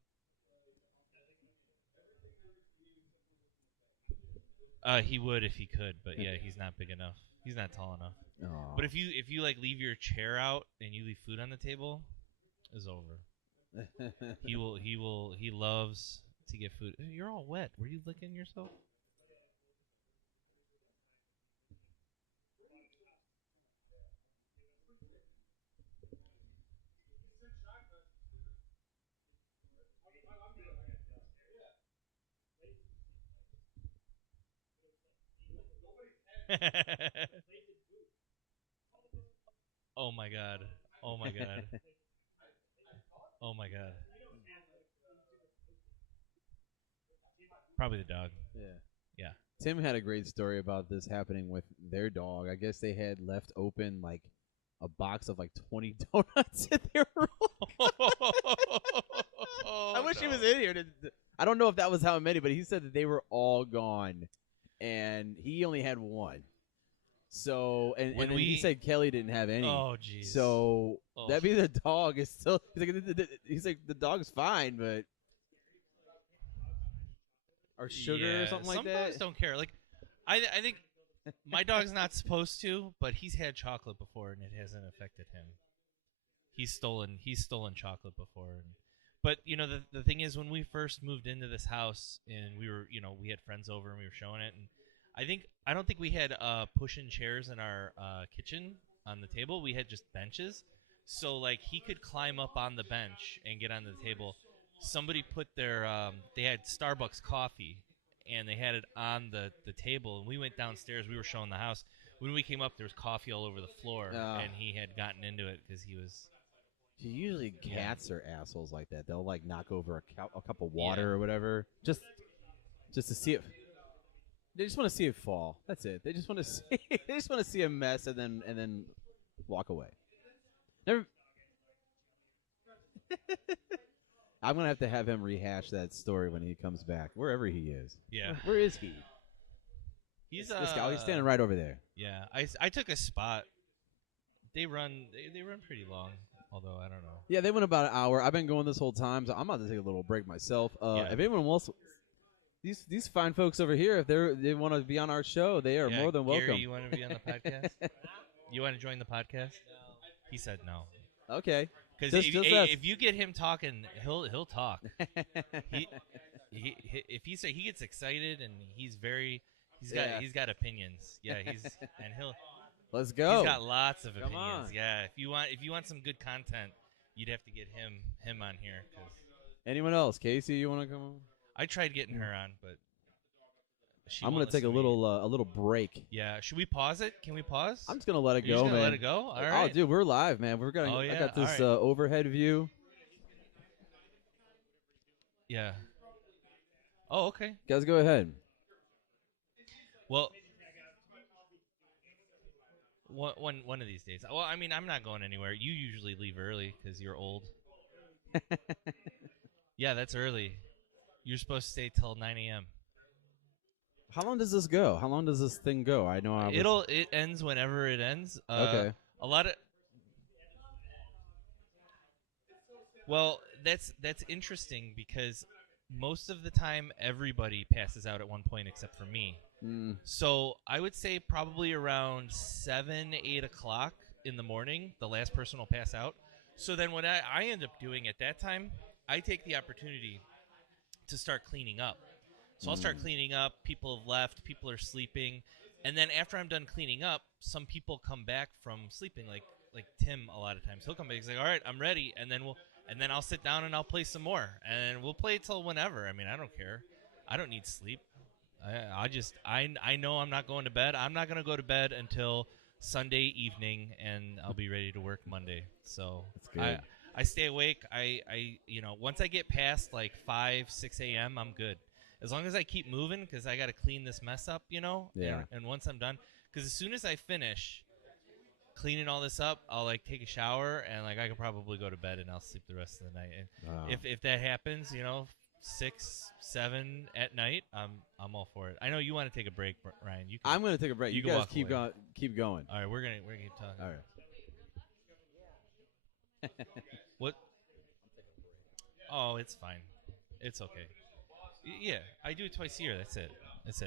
He would if he could, but yeah, he's not big enough. He's not tall enough. Aw. But if you like leave your chair out and you leave food on the table, it's over. He loves to get food. You're all wet. Were you licking yourself? Oh my god. Oh my god. Oh my god. Probably the dog. Yeah. Yeah. Tim had a great story about this happening with their dog. I guess they had left open like a box of like 20 donuts in their room. I wish he was in here. I don't know if that was how many, but he said that they were all gone, and he only had one. So and then he said Kelly didn't have any. Oh jeez. So that means the dog is still. He's like the dog's fine, but or sugar or something like some that. dogs don't care. Like I think my dog's not supposed to, but he's had chocolate before and it hasn't affected him. He's stolen chocolate before. But the thing is, when we first moved into this house and we had friends over and we were showing it, and I don't think we had push-in chairs in our kitchen on the table. We had just benches, so like he could climb up on the bench and get on the table. Somebody put their they had Starbucks coffee and they had it on the table, and we went downstairs. We were showing the house. When we came up, there was coffee all over the floor, and he had gotten into it because he was. Usually cats are assholes like that. They'll like knock over a cup of water or whatever, just to see it. They just want to see it fall. That's it. They just want to see. They just want to see a mess and then walk away. Never. I'm gonna have to have him rehash that story when he comes back, wherever he is. Yeah. Where is he? He's this guy. He's standing right over there. Yeah. I took a spot. They run pretty long, although I don't know. Yeah, they went about an hour. I've been going this whole time, so I'm about to take a little break myself. If anyone else these fine folks over here, if they want to be on our show, they are more than welcome. Gary, you want to be on the podcast? You want to join the podcast? He said no. Okay. Because Just if you get him talking, he'll talk. he if he gets excited and he's got opinions. Yeah, he'll. Let's go. He's got lots of Come opinions. on. Yeah, if you want some good content, you'd have to get him on here. Anyone else? Casey, you want to come on? I tried getting her on, but I'm gonna take a little break. Yeah, should we pause it? Can we pause? I'm just gonna let it You're go, just gonna man. let it go? All right. Oh, dude, we're live, man. I got this overhead view. Yeah. Oh, okay. Guys, go ahead. Well, one of these days. Well, I mean, I'm not going anywhere. You usually leave early because you're old. Yeah, that's early. You're supposed to stay till 9 a.m. How long does this go? How long does this thing go? I know It ends whenever it ends. Okay. A lot of. Well, that's interesting because most of the time everybody passes out at one point except for me. So I would say probably around 7, 8 o'clock in the morning, the last person will pass out. So then what I end up doing at that time, I take the opportunity to start cleaning up. So I'll start cleaning up. People have left. People are sleeping. And then after I'm done cleaning up, some people come back from sleeping, like Tim a lot of times. He'll come back. He's like, all right, I'm ready. And then I'll sit down and I'll play some more. And we'll play till whenever. I mean, I don't care. I don't need sleep. I know I'm not going to bed. I'm not going to go to bed until Sunday evening, and I'll be ready to work Monday. So That's good. I stay awake. I once I get past like 5, 6 a.m., I'm good. As long as I keep moving, because I got to clean this mess up, Yeah. And once I'm done, because as soon as I finish cleaning all this up, I'll like take a shower and like I can probably go to bed and I'll sleep the rest of the night. And if that happens, 6, 7 at night, I'm all for it. I know you want to take a break, Ryan. I'm gonna take a break. You can guys walk keep away. keep going. All right, we're gonna keep talking. All right. What? Oh, it's fine. It's okay. Yeah, I do it twice a year. That's it.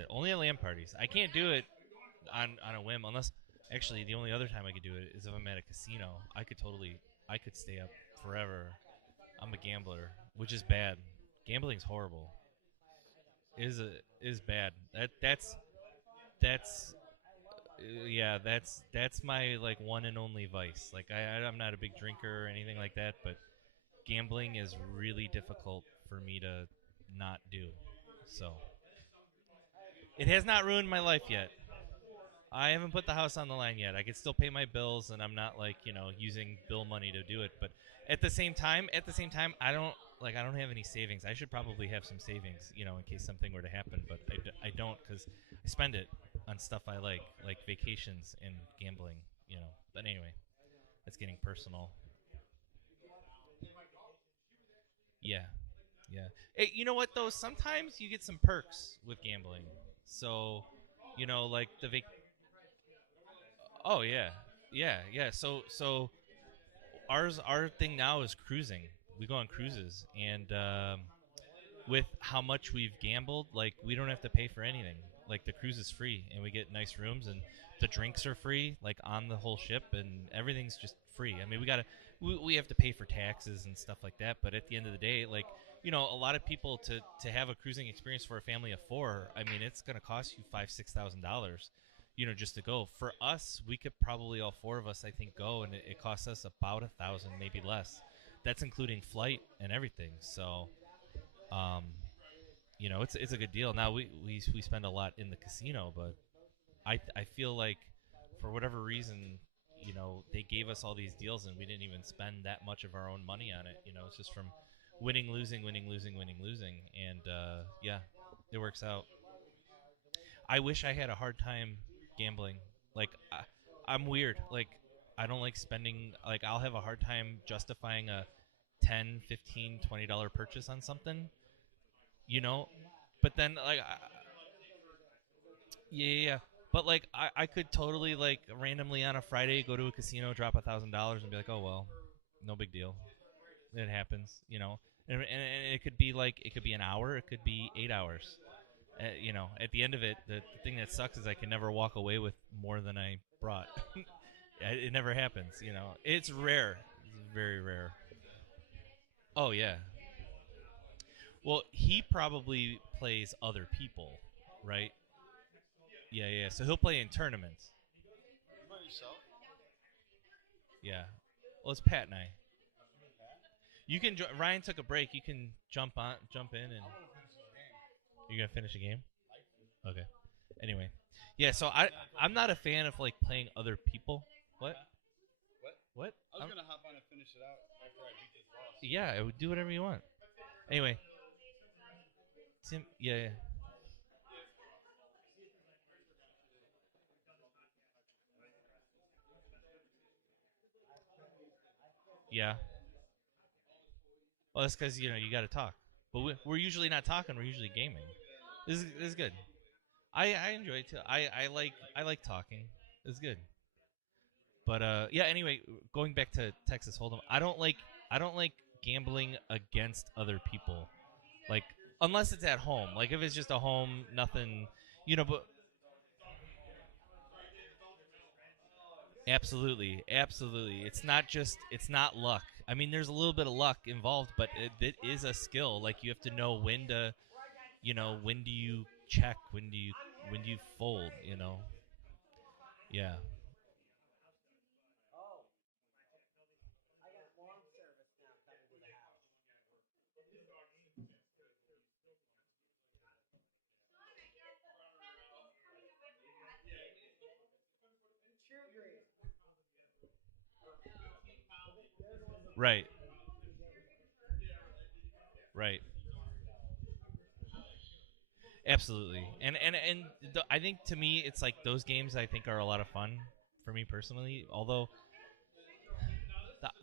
Only at LAN parties. I can't do it on a whim unless. Actually, the only other time I could do it is if I'm at a casino. I could stay up forever. I'm a gambler, which is bad. Gambling's horrible. Is bad. That's my like one and only vice. Like I'm not a big drinker or anything like that, but gambling is really difficult for me to not do. So it has not ruined my life yet. I haven't put the house on the line yet. I can still pay my bills, and I'm not like using bill money to do it. But at the same time, I don't have any savings. I should probably have some savings, in case something were to happen. But I don't because I spend it on stuff I like vacations and gambling. But anyway, that's getting personal. Yeah. Hey, you know what though? Sometimes you get some perks with gambling. So, like the Oh yeah. So our thing now is cruising. We go on cruises, and with how much we've gambled, like we don't have to pay for anything. Like the cruise is free, and we get nice rooms, and the drinks are free, like on the whole ship, and everything's just free. I mean, we have to pay for taxes and stuff like that, but at the end of the day, like a lot of people to have a cruising experience for a family of 4. I mean, it's gonna cost you $5,000-$6,000. Just to go. For us, we could probably all 4 of us, I think, go, and it costs us about $1,000, maybe less. That's including flight and everything. So, it's a good deal. Now we spend a lot in the casino, but I feel like for whatever reason, they gave us all these deals, and we didn't even spend that much of our own money on it. It's just from winning, losing, and yeah, it works out. I wish I had a hard time gambling. Like I'm weird. Like I don't like spending. Like I'll have a hard time justifying a $10, $15, $20 purchase on something. But then like yeah. But like I could totally like randomly on a Friday go to a casino, drop $1,000, and be like, oh well, no big deal. It happens. And it could be an hour. It could be 8 hours. You know, at the end of it, the thing that sucks is I can never walk away with more than I brought. It never happens. You know, it's rare. It's very rare. Oh yeah. Well, he probably plays other people, right? Yeah, yeah. So he'll play in tournaments. Yeah. Well, it's Pat and I. You can. Ryan took a break. You can jump in, and you're gonna finish a game. Okay. Anyway, yeah. So I'm not a fan of like playing other people. What? What? I was gonna hop on and finish it out after I beat this boss. Yeah, I would do whatever you want. Anyway, Tim. Yeah, yeah. Yeah. Well, that's because you got to talk. But we're usually not talking. We're usually gaming. This is good. I enjoy it too. I like talking. It's good. But yeah. Anyway, going back to Texas Hold'em, I don't like gambling against other people. Like unless it's at home. Like if it's just a home, nothing. But absolutely, absolutely. It's not luck. I mean, there's a little bit of luck involved, but it is a skill. Like you have to know when do you check, when do you fold. Yeah. Right. Right. Absolutely. And I think to me it's like those games I think are a lot of fun for me personally. Although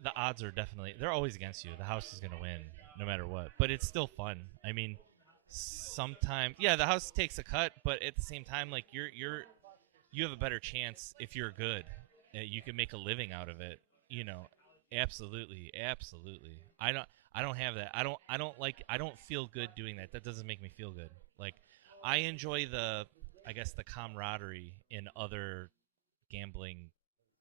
the odds are they're always against you. The house is going to win no matter what. But it's still fun. I mean, sometimes yeah, the house takes a cut, but at the same time like you have a better chance if you're good. You can make a living out of it. You know, absolutely, absolutely. I don't have that. I don't feel good doing that. That doesn't make me feel good. Like I enjoy I guess the camaraderie in other gambling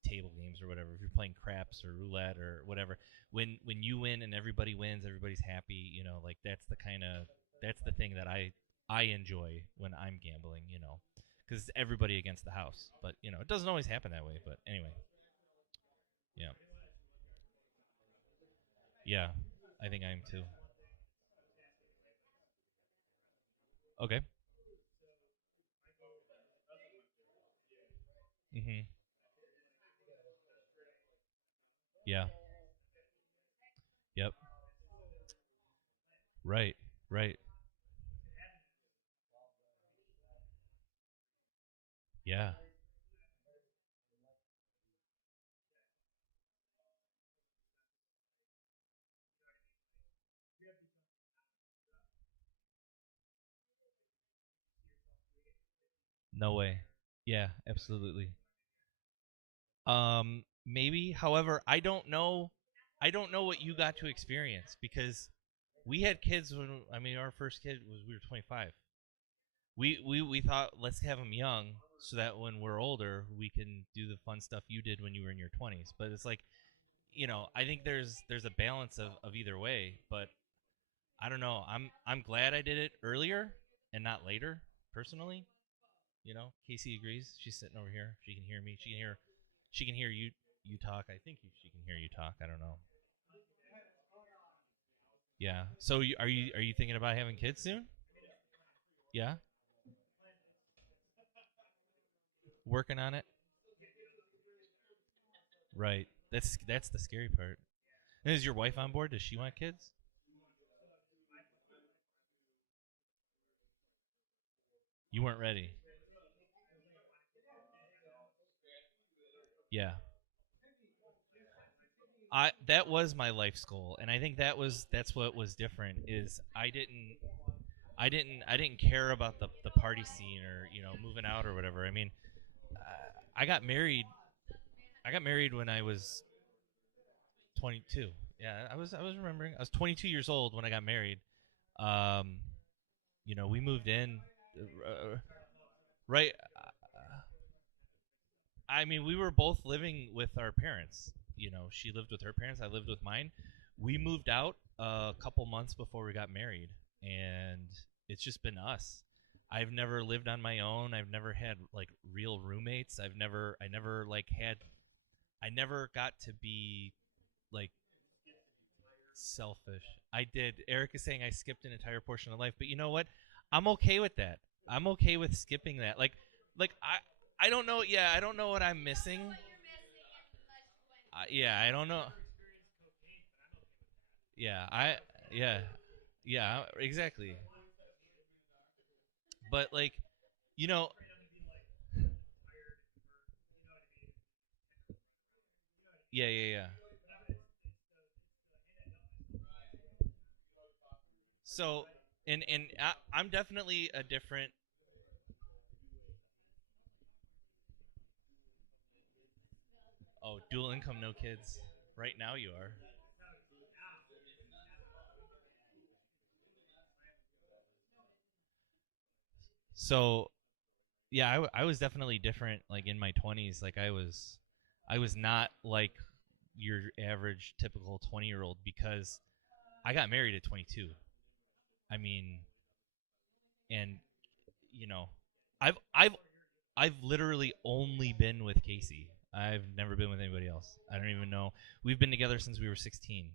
table games or whatever. If you're playing craps or roulette or whatever, when you win and everybody wins, everybody's happy. Like that's the thing that I enjoy when I'm gambling. Because it's everybody against the house. But it doesn't always happen that way. But anyway, yeah, yeah, I think I am too. Okay. Mhm. Yeah. Yep. Right. Right. Yeah. No way. Yeah. Absolutely. Maybe. However, I don't know. I don't know what you got to experience because we had kids when our first kid was we were 25. We thought let's have them young so that when we're older we can do the fun stuff you did when you were in your 20s. But it's like I think there's a balance of either way. But I don't know. I'm glad I did it earlier and not later. Personally, Casey agrees. She's sitting over here. She can hear me. She can hear you talk. I think she can hear you talk. I don't know. Yeah. So are you thinking about having kids soon? Yeah. Working on it. Right. That's the scary part. And is your wife on board? Does she want kids? You weren't ready. Yeah. That was my life's goal, and I think that's what was different is I didn't care about the party scene or moving out or whatever. I mean, I got married. I got married when I was 22. Yeah, I was remembering. I was 22 years old when I got married. Um, we moved in. right. I mean, we were both living with our parents. You know, she lived with her parents. I lived with mine. We moved out a couple months before we got married, and it's just been us. I've never lived on my own. I've never had like real roommates. I never got to be like selfish. I did. Eric is saying I skipped an entire portion of life, but you know what? I'm okay with that. I'm okay with skipping that. I don't know. Yeah, I don't know what I'm missing. Yeah, I don't know. Yeah, yeah, yeah, exactly. But like, you know, yeah, yeah, yeah. So, I'm definitely a different. Oh, dual income, no kids. Right now, you are. So, yeah, I was definitely different. Like in my 20s, like I was not like your average typical 20-year-old because I got married at 22. I mean, and you know, I've I've I've literally only been with Casey. I've never been with anybody else. I don't even know. We've been together since we were 16.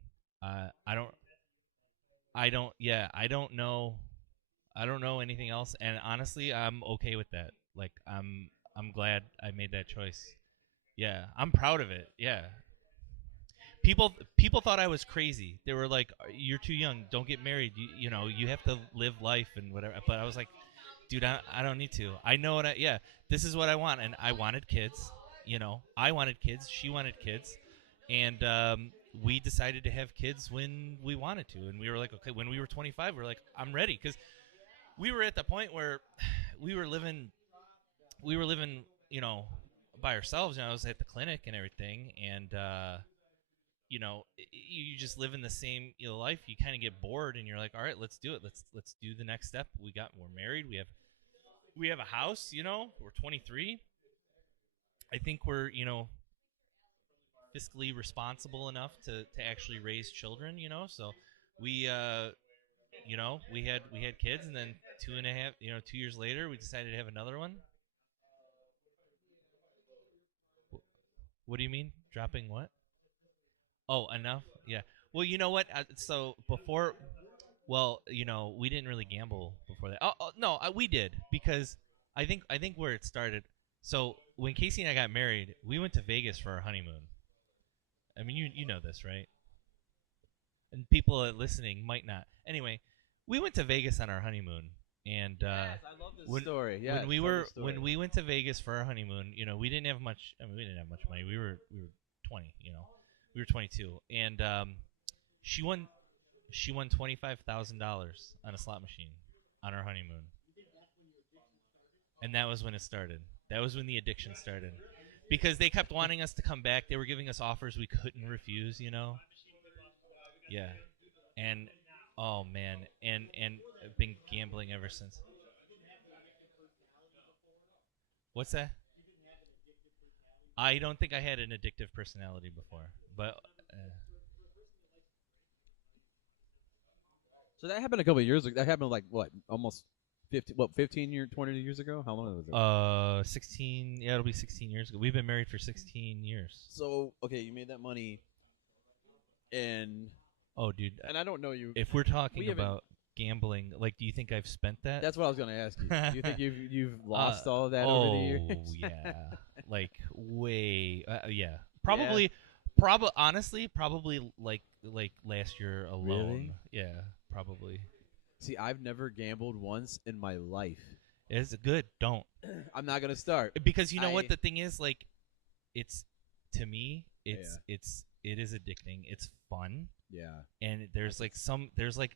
Yeah, I don't know anything else, and honestly, I'm okay with that. Like, I'm glad I made that choice. Yeah, I'm proud of it. Yeah. People thought I was crazy. They were like, "You're too young. Don't get married. You know, you have to live life and whatever." But I was like, "Dude, I don't need to. I know what I yeah, this is what I want." And I wanted kids. You know, I wanted kids. She wanted kids, and we decided to have kids when we wanted to. And we were like, okay, when we were 25, we were like, I'm ready, because we were at the point where we were living, you know, by ourselves. And I was at the clinic and everything, and you know, you just live in the same life. You kind of get bored, and you're like, all right, let's do it. Let's do the next step. We're married. We have a house. You know, we're 23. I think we're fiscally responsible enough to actually raise children. You know, so we we had kids, and then 2 years later, we decided to have another one. What do you mean dropping what? Oh, enough. Yeah. Well, you know what? So before, well, we didn't really gamble before that. Oh no, we did, because I think where it started. So when Casey and I got married, we went to Vegas for our honeymoon. I mean, you know this, right? And people listening might not. Anyway, we went to Vegas on our honeymoon, and Yes, I love this story. Yes, when we went to Vegas for our honeymoon, we didn't have much. I mean, we didn't have much money. We were 20. We were 22, and she won $25,000 on a slot machine on our honeymoon, and that was when it started. That was when the addiction started, because they kept wanting us to come back. They were giving us offers we couldn't refuse. Yeah, and oh man, and I've been gambling ever since. What's that? I don't think I had an addictive personality before, but So that happened a couple of years ago. That happened like what, almost 15 years, 20 years ago? How long was it? 16. Yeah, it'll be 16 years ago. We've been married for 16 years. So okay, you made that money, and oh, dude, and I don't know you. If we're talking about gambling, like, do you think I've spent that? That's what I was going to ask you. Do you think you've lost all of that over the years? Oh yeah, like way. Yeah, probably. Honestly, probably like last year alone. Really? Yeah, probably. See, I've never gambled once in my life. It's good. Don't. I'm not gonna start, because you know what the thing is. Like, it's to me, it's is addicting. It's fun. Yeah. And there's like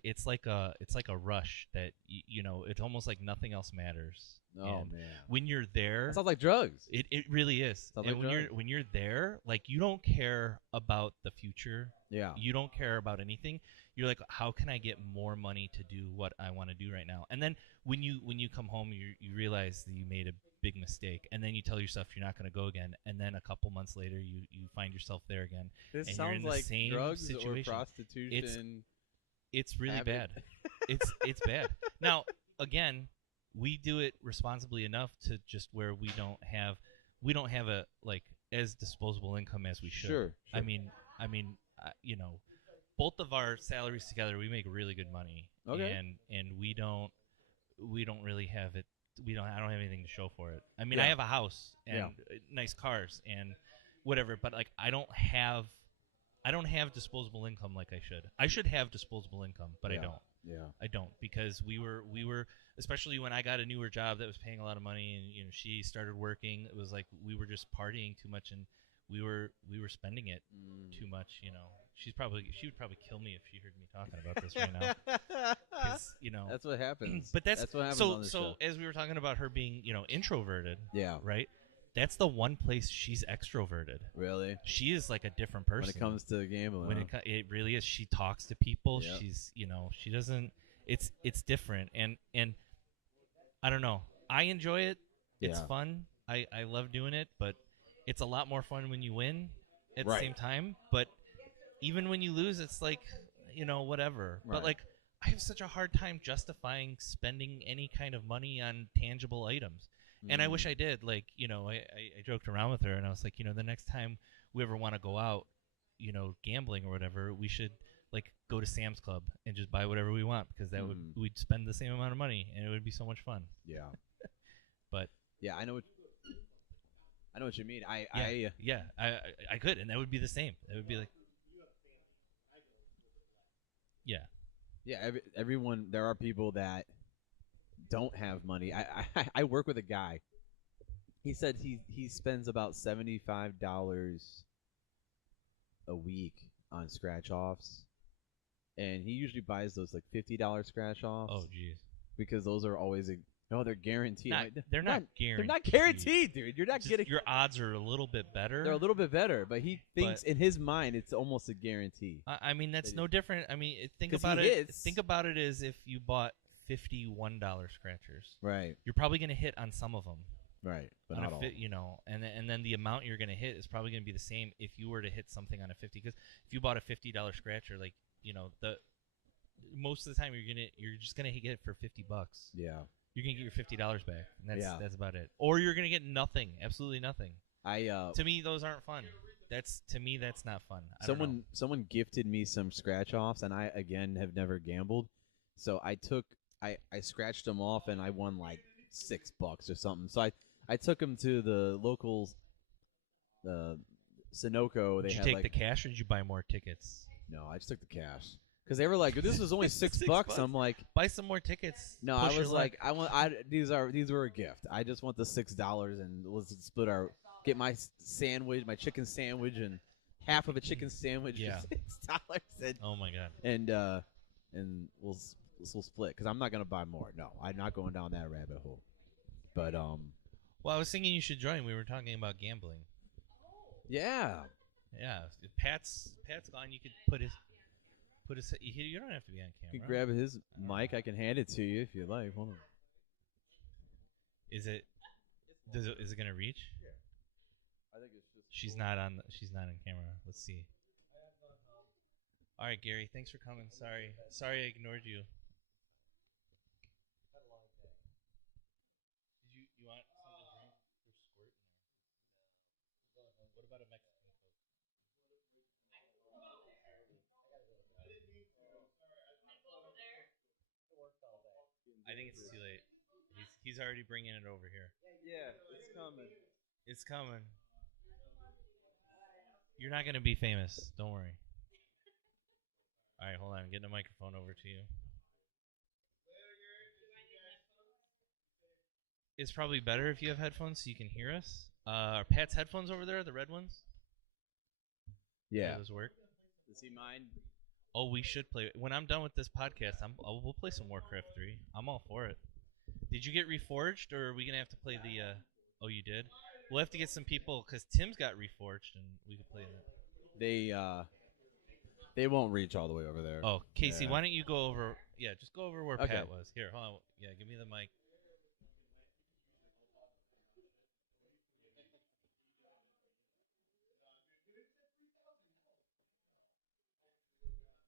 it's like a rush that you know, it's almost like nothing else matters. Oh and man. when you're there, That sounds like drugs. it really is. Sounds And like drugs. when you're there, like you don't care about the future. Yeah. You don't care about anything. You're like, how can I get more money to do what I want to do right now? And then when you come home, you realize that you made a big mistake, and then you tell yourself you're not going to go again, and then a couple months later you find yourself there again. This and sounds you're in the like same drugs situation. or prostitution. It's really habit. bad. It's bad. Now, again, we do it responsibly enough to just where we don't have a like as disposable income as we should. Sure. I mean, you know, both of our salaries together, we make really good money. Okay. And we don't really have it. I don't have anything to show for it. I mean, I Yeah. have a house and nice cars and whatever, but like I don't have disposable income like I should. I should have disposable income, but I Yeah. don't. Yeah. I don't, because we were especially when I got a newer job that was paying a lot of money, and you know, she started working. It was like we were just partying too much, and we were spending it too much. You know, she would probably kill me if she heard me talking about this right now. 'Cause, you know, That's what happens. but that's what happens so on this so show. as we were talking about her being, you know, introverted. Yeah. Right. That's the one place she's extroverted. Really? She is like a different person When it comes to gambling. when huh? it really is. She talks to people. Yep. She's, you know, she doesn't. It's different, and I don't know. I enjoy it. It's Yeah. fun. I love doing it, but it's a lot more fun when you win at Right. the same time. But even when you lose, it's like, you know, whatever. Right. But like, I have such a hard time justifying spending any kind of money on tangible items. And I wish I did. Like, you know, I joked around with her, and I was like, you know, the next time we ever want to go out, you know, gambling or whatever, we should like go to Sam's Club and just buy whatever we want, because that we'd spend the same amount of money and it would be so much fun. Yeah. But yeah, I know what you mean. I could, and that would be the same. It would be like, yeah. Everyone. There are people that don't have money. I work with a guy. He said he spends about $75 a week on scratch offs, and he usually buys those like $50 scratch offs. Oh, jeez. Because those are always they're guaranteed. They're not guaranteed. They're not guaranteed, dude. You're not Just getting. your odds are a little bit better. They're a little bit better, but he thinks in his mind it's almost a guarantee. I mean, that's no different. I mean, think 'Cause about he it. is. Think about it as if you bought $51 scratchers. Right. You're probably going to hit on some of them. Right, but on not a all. you know, and then the amount you're going to hit is probably going to be the same if you were to hit something on a 50. Because if you bought a $50 scratcher, like, you know, most of the time you're just gonna get it for $50. Yeah. You're gonna get your $50 back, and that's about it. Or you're gonna get nothing, absolutely nothing. To me, those aren't fun. To me, that's not fun. Someone gifted me some scratch offs, and I again have never gambled, so I scratched them off, and I won like $6 or something. So I took them to the local Sunoco. Did you take the cash, or did you buy more tickets? No, I just took the cash. Because they were like, this was only $6. I'm like, buy some more tickets. No, I was like, these were a gift. I just want the $6, and let's split get my sandwich, my chicken sandwich, and half of a chicken sandwich for $6. And, oh my god. And we'll split, because I'm not gonna buy more. No, I'm not going down that rabbit hole. But well, I was thinking you should join. We were talking about gambling. Yeah. Yeah. Pat's gone. You could put his. You don't have to be on camera. You can grab his mic. I can hand it to you if you like. Hold on. Is it gonna reach? Yeah. I think it's just. She's not on camera. Let's see. All right, Gary. Thanks for coming. Sorry I ignored you. Did you want some of the drink? There's squirt in there. What about a Mexican Coke? I think it's too late. He's already bringing it over here. Yeah, it's coming. It's coming. You're not going to be famous. Don't worry. All right, hold on. I'm getting a microphone over to you. It's probably better if you have headphones so you can hear us. Are Pat's headphones over there, the red ones? Yeah. Those work. Does he mind? Oh, we should play. When I'm done with this podcast, we'll play some Warcraft 3. I'm all for it. Did you get Reforged, or are we gonna have to play the? Oh, you did. We'll have to get some people because Tim's got Reforged, and we could play that. They won't reach all the way over there. Oh, Casey, Yeah. why don't you go over? Yeah, just go over where Okay. Pat was. Here, hold on. Yeah, give me the mic.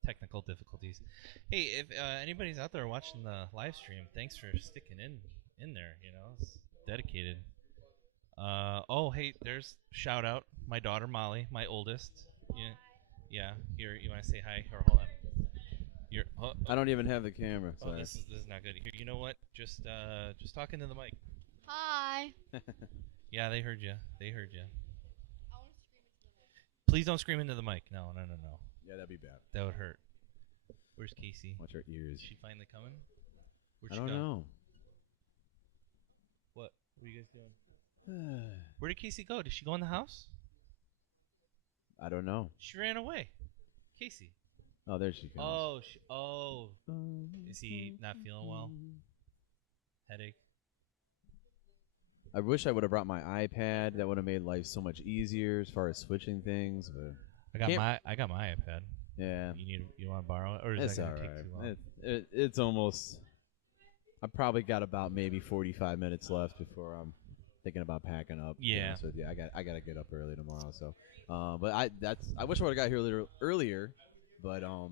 Technical difficulties. Hey, if anybody's out there watching the live stream, thanks for sticking in there. You know, it's dedicated. Oh, hey, there's shout out my daughter Molly, my oldest. Yeah. Here, you want to say hi? Or hold on. I don't even have the camera. Oh, Sorry. this is not good. Here, you know what? Just talking to the mic. Hi. Yeah, they heard you. They heard you. Please don't scream into the mic. No. Yeah, that'd be bad. That would hurt. Where's Casey? Watch her ears. Is she finally coming? Where'd I she don't go? know. What are you guys doing? Where did Casey go? Did she go in the house? I don't know. She ran away. Casey. Oh, there she comes. Oh. Is he not feeling well? Headache? I wish I would have brought my iPad. That would have made life so much easier as far as switching things. But I got my iPad. Yeah. You want to borrow it, or is It's that all gonna take too long? right. It's almost. I probably got about maybe 45 minutes left before I'm thinking about packing up. to be Yeah. honest with you. I got to get up early tomorrow. So, but I wish I would have got here a little earlier. But Well,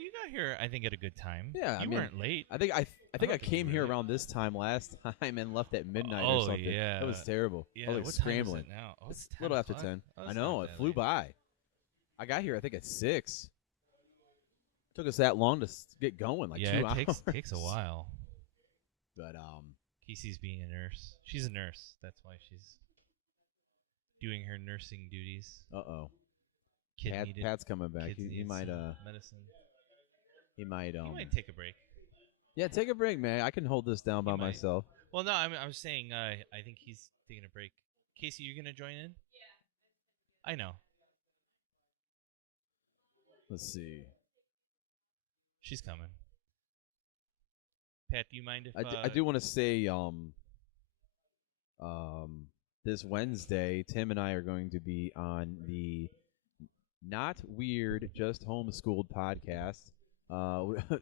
you got here, I think, at a good time. yeah, you weren't late. I think I don't think came you here were late. around this time last time and left at midnight Oh, or something. yeah. That was terrible. Yeah, I was like what time is it scrambling. now? Oh, it's it's a little 10 after o'clock? 10. Oh, I it's know not it that flew late. by. I got here I think at 6. Took us that long to get going, like 2 Yeah, hours. it takes a while. But Casey's being a nurse. She's a nurse. That's why she's doing her nursing duties. Pat's coming back. Kids He need might some medicine. He might He might take a break. Yeah, take a break, man. I can hold this down by myself. Well, no, I'm saying I think he's taking a break. Casey, you gonna join in? Yeah. I know. Let's see. She's coming. Pat, do you mind if I do want to say this Wednesday Tim and I are going to be on the Not Weird Just Homeschooled podcast.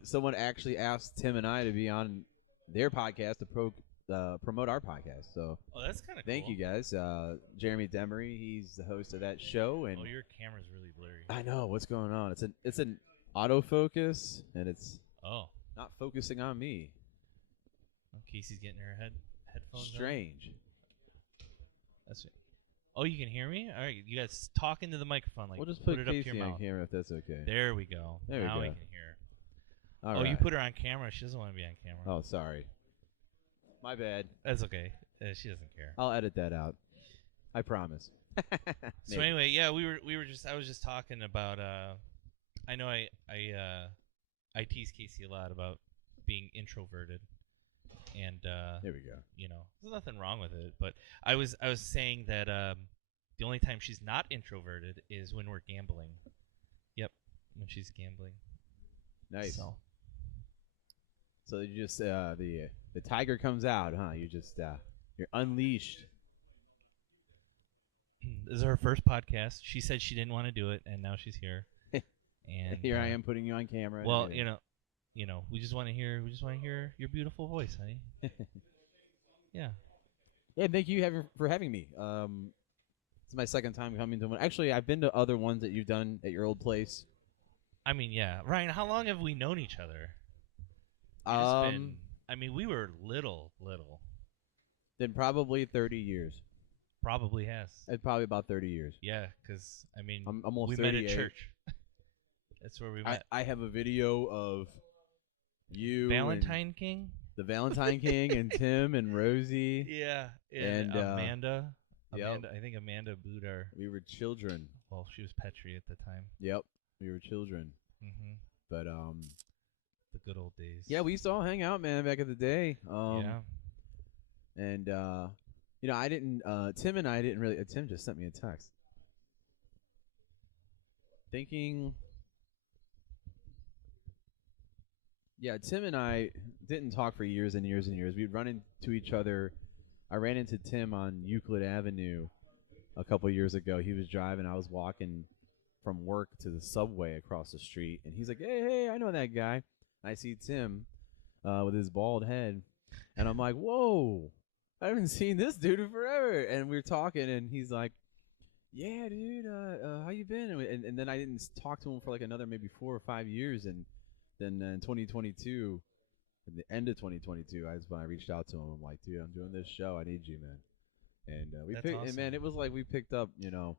Someone actually asked Tim and I to be on their podcast to promote our podcast. So that's kind of thank cool. you guys. Jeremy Demery, he's the host of that show, and your camera's really blurry. I know what's going on. It's an autofocus, and it's not focusing on me. Oh, Casey's getting her headphones. Strange. That's it. Oh, you can hear me? All right, you guys talk into the microphone. Like, We'll just put put it up to Casey your on mouth. camera if that's okay. There we go. There we now go. we can hear. All You right. put her on camera. She doesn't want to be on camera. Oh, sorry. My bad. That's okay. She doesn't care. I'll edit that out. I promise. So anyway, yeah, I was just talking about. I know I tease Casey a lot about being introverted, and there we go. You know, there's nothing wrong with it, but I was saying that the only time she's not introverted is when we're gambling. Yep, when she's gambling. Nice. So you just the tiger comes out, huh? You just you're unleashed. This is her first podcast. She said she didn't want to do it, and now she's here. And here I am putting you on camera. Well, you know, we just want to hear your beautiful voice, honey. Yeah. Yeah, thank you for having me. It's my second time coming to one. Actually, I've been to other ones that you've done at your old place. I mean, yeah, Ryan. How long have we known each other? We were little. Then probably 30 years. Probably has. It's probably about 30 years. Yeah, because I'm almost we 38. met at church. That's where we met. I have a video of you, Valentine and King, the Valentine King, and Tim and Rosie. Yeah, and Amanda. Amanda, I think Amanda booed our. We were children. Well, she was Petri at the time. Yep, we were children. Mm-hmm. But the good old days. Yeah, we used to all hang out, man, back in the day. Yeah. And I didn't. Tim and I didn't really. Tim just sent me a text. thinking. Yeah, Tim and I didn't talk for years and years and years. We'd run into each other. I ran into Tim on Euclid Avenue a couple years ago. He was driving. I was walking from work to the subway across the street, and he's like, "Hey, I know that guy." And I see Tim with his bald head, and I'm like, "Whoa, I haven't seen this dude in forever." And we're talking, and he's like, "Yeah, dude, how you been?" And then I didn't talk to him for like another maybe 4 or 5 years, and then in 2022, at the end of 2022, I was when I reached out to him. I'm like, "Dude, I'm doing this show. I need you, man." And we That's picked, awesome. and man, it was like we picked up,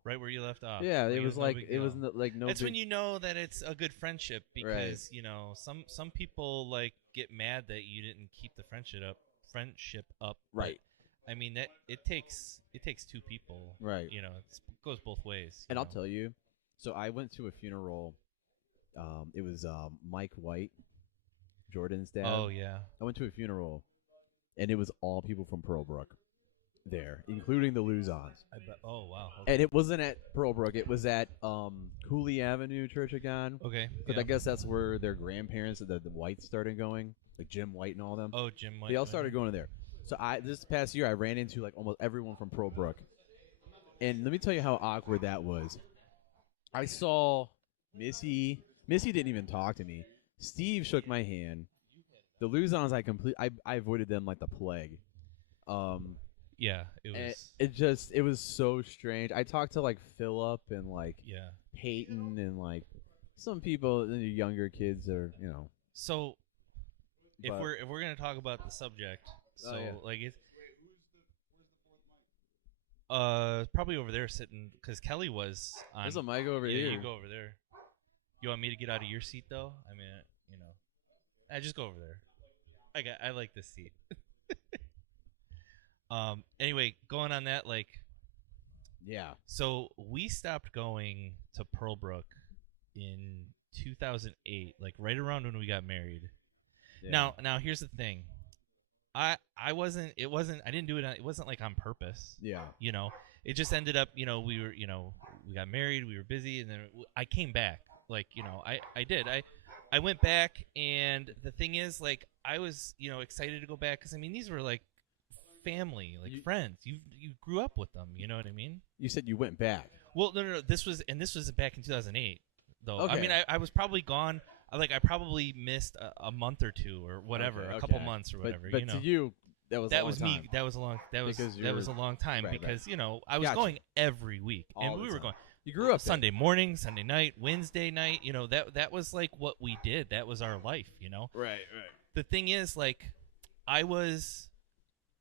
right where you left off. Yeah, it was no like big it was deal. like no. That's big, when you know that it's a good friendship because some people like get mad that you didn't keep the friendship up. Right. But, I mean that it takes two people. Right. You know, it goes both ways. And I'll tell you, so I went to a funeral. It was Mike White, Jordan's dad. Oh yeah. I went to a funeral, and it was all people from Pearlbrook there, including the Luzons. I bet. Oh wow. Okay. And it wasn't at Pearlbrook. It was at Cooley Avenue Church of God. Okay. Because I guess that's where their grandparents, the Whites, started going, like Jim White and all them. Oh, Jim White. They all started going there. So this past year, I ran into like almost everyone from Pearlbrook, and let me tell you how awkward that was. I saw Missy. Missy didn't even talk to me. Steve shook my hand. The Luzons, I avoided them like the plague. Yeah, it was so strange. I talked to like Philip and like Peyton and like some people, the younger kids are, So if we're gonna talk about the subject, like it's probably over there sitting because Kelly was on. There's a mic over here. You go over there. You want me to get out of your seat though? I mean, I just go over there. I like this seat. Anyway, going on that, like, yeah. So we stopped going to Pearlbrook in 2008, like right around when we got married. Yeah. Now here's the thing. I didn't do it. It wasn't like on purpose. Yeah. It just ended up, we got married, we were busy, and then I came back. Like, I did. I went back, and the thing is, like, I was, excited to go back because I mean, these were like family, like friends. You grew up with them. You know what I mean? You said you went back. Well, no. This was back in 2008, though. Okay. I mean, I was probably gone. I probably missed a month or two or whatever, a couple months or whatever. But to you, that was me. That was a long. That was a long time because I was going every week, and we were going. You grew up Sunday morning, Sunday night, Wednesday night. That was like what we did. That was our life. Right. The thing is, like, I was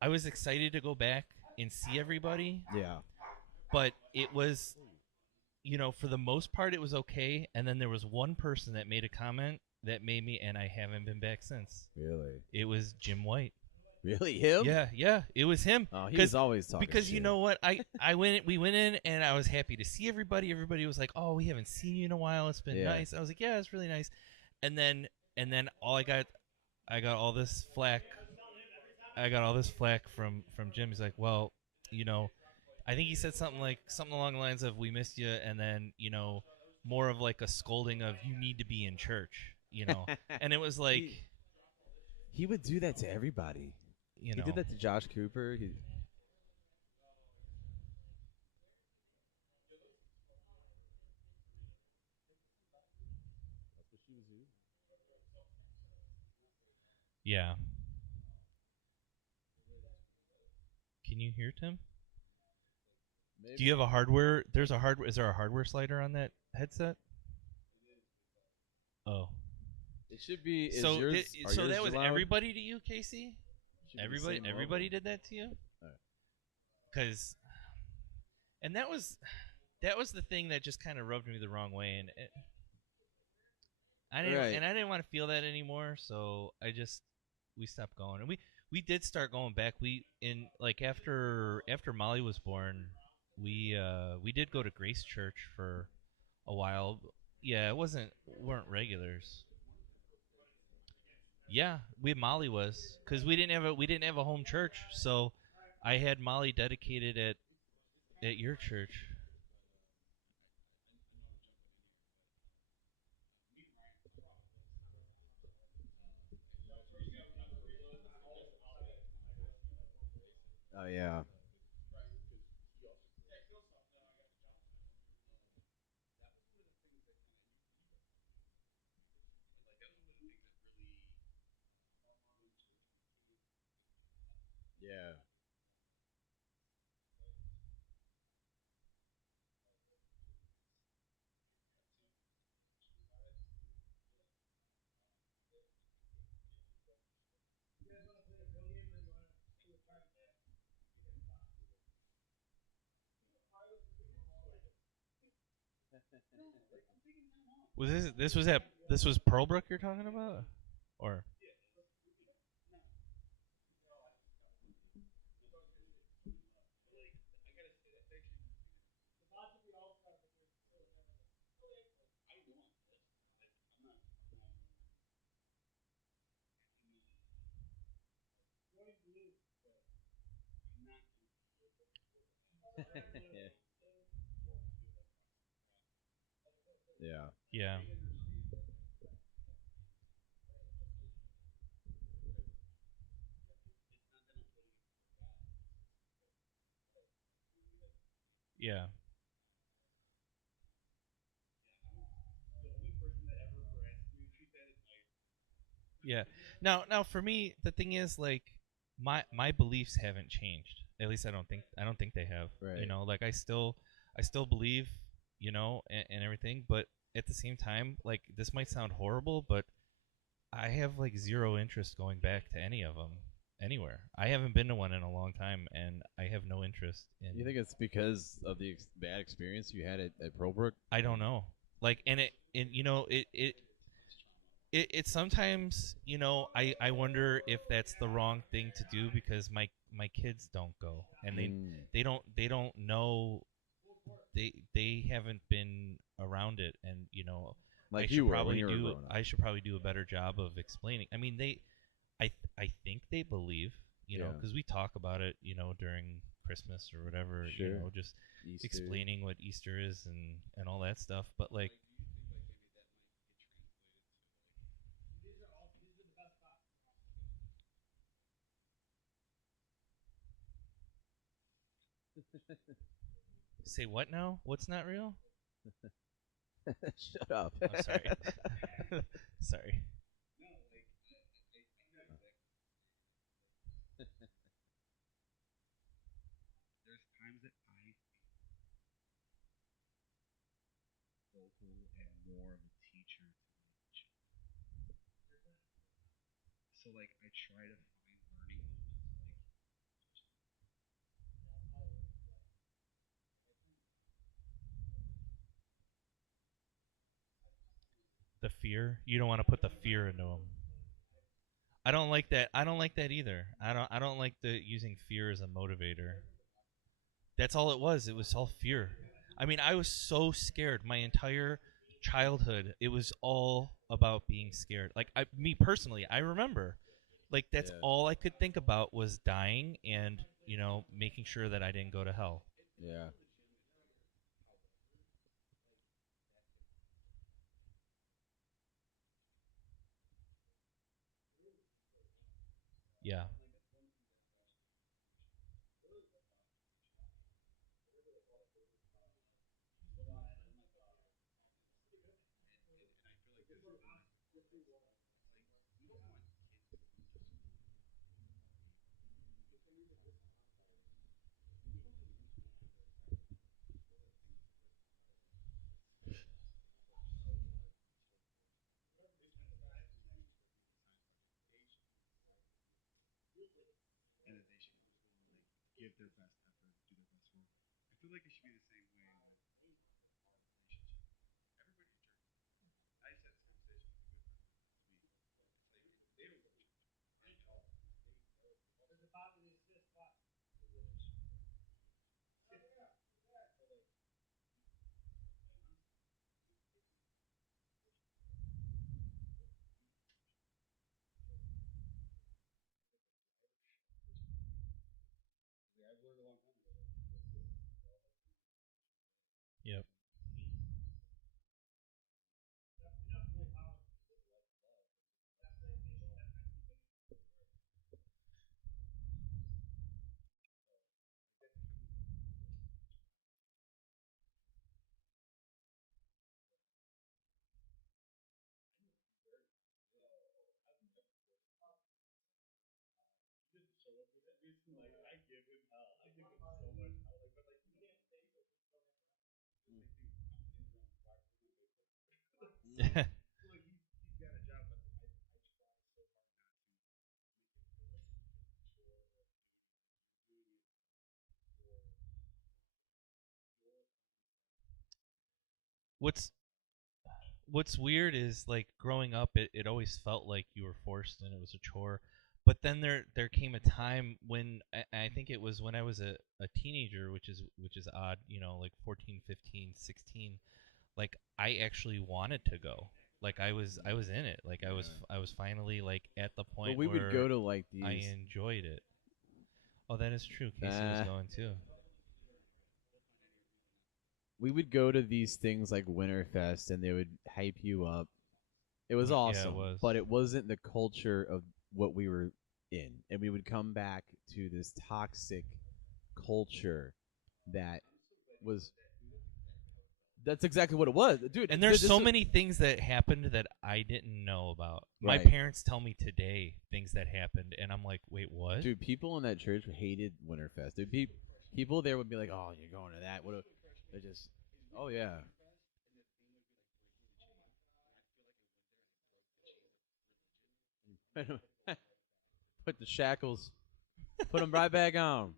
excited to go back and see everybody. Yeah. But it was, for the most part, it was okay. And then there was one person that made a comment that made me, and I haven't been back since. Really? It was Jim White. Really, him? Yeah, it was him. Oh, he was always talking because shit. You know what? We went in, and I was happy to see everybody. Everybody was like, "Oh, we haven't seen you in a while. It's been nice." I was like, "Yeah, it's really nice." And then all I got all this flack. I got all this flack from Jim. He's like, "Well, I think he said something along the lines of 'We missed you,' and then more of like a scolding of 'You need to be in church,' And it was like he would do that to everybody. He did that to Josh Cooper. Yeah. Can you hear Tim? Maybe. Do you have a hardware? Is there a hardware slider on that headset? Oh. It should be. So that was loud? everybody to you, Casey? Everybody did that to you? Because, and that was the thing that just kind of rubbed me the wrong way, and I didn't want to feel that anymore. So we stopped going, and we did start going back. After Molly was born, we did go to Grace Church for a while. Yeah, weren't regulars. Yeah, Molly was because we didn't have a home church, so I had Molly dedicated at your church. Oh yeah. Yeah. Was this was Pearlbrook you're talking about, or Yeah. Yeah. yeah, yeah, yeah. Now for me, the thing is like my beliefs haven't changed. At least I don't think they have. Right. Like I still believe, and everything. But at the same time, like this might sound horrible, but I have like zero interest going back to any of them anywhere. I haven't been to one in a long time, and I have no interest in. You think it's because of the bad experience you had at Probrook? I don't know. Like, and it sometimes, I wonder if that's the wrong thing to do because my kids don't go, and they don't know, they haven't been around it, and Like I you should were when probably you were do growing up. I should probably do a better job of explaining. I mean, I think they believe, Yeah. because we talk about it, during Christmas or whatever, Sure. just Easter. explaining what Easter is and all that stuff. But like, say what now? What's not real? Shut up. Oh, sorry. Sorry. There's times that I vocal and more of a teacher to my children. So like I try to find learning moments like The fear. You don't want to put the fear into them. I don't like that. I don't like that either. I don't like the using fear as a motivator. That's all it was. It was all fear. I mean, I was so scared my entire childhood. It was all about being scared. Like me personally, I remember, like that's Yeah. all I could think about was dying and making sure that I didn't go to hell. Yeah. Yeah. and that they should like give their best effort, do their best work. I feel like it should be the same way with relationship. Everybody's journey. I just had this conversation with my friend last week. It's like they don't know. I know. I've learned a long time ago. Like I give him hell. I give him so much hell. Like, but like he can't say it. So like he's got a job, but I try so hard not to make it feel like it's a chore or doing it What's weird is like growing up, it always felt like you were forced and it was a chore. But then there came a time when I think it was when I was a teenager, which is odd, like 14, 15, 16. Like I actually wanted to go. Like I was in it. Like I was finally like at the point we where would go to like I these. enjoyed it. Oh, that is true. Casey was going too. We would go to these things like Winterfest, and they would hype you up. It was Yeah, it awesome, was. but it wasn't the culture of what we were in, and we would come back to this toxic culture that was. That's exactly what it was, dude. And there's this so was- many things that happened that I didn't know about. My Right. parents tell me today things that happened, and I'm like, wait, what? Dude, people in that church hated Winterfest. Dude, people there would be like, "Oh, you're going to that?" What? They're just, "Oh yeah." Put the shackles, put them right back on.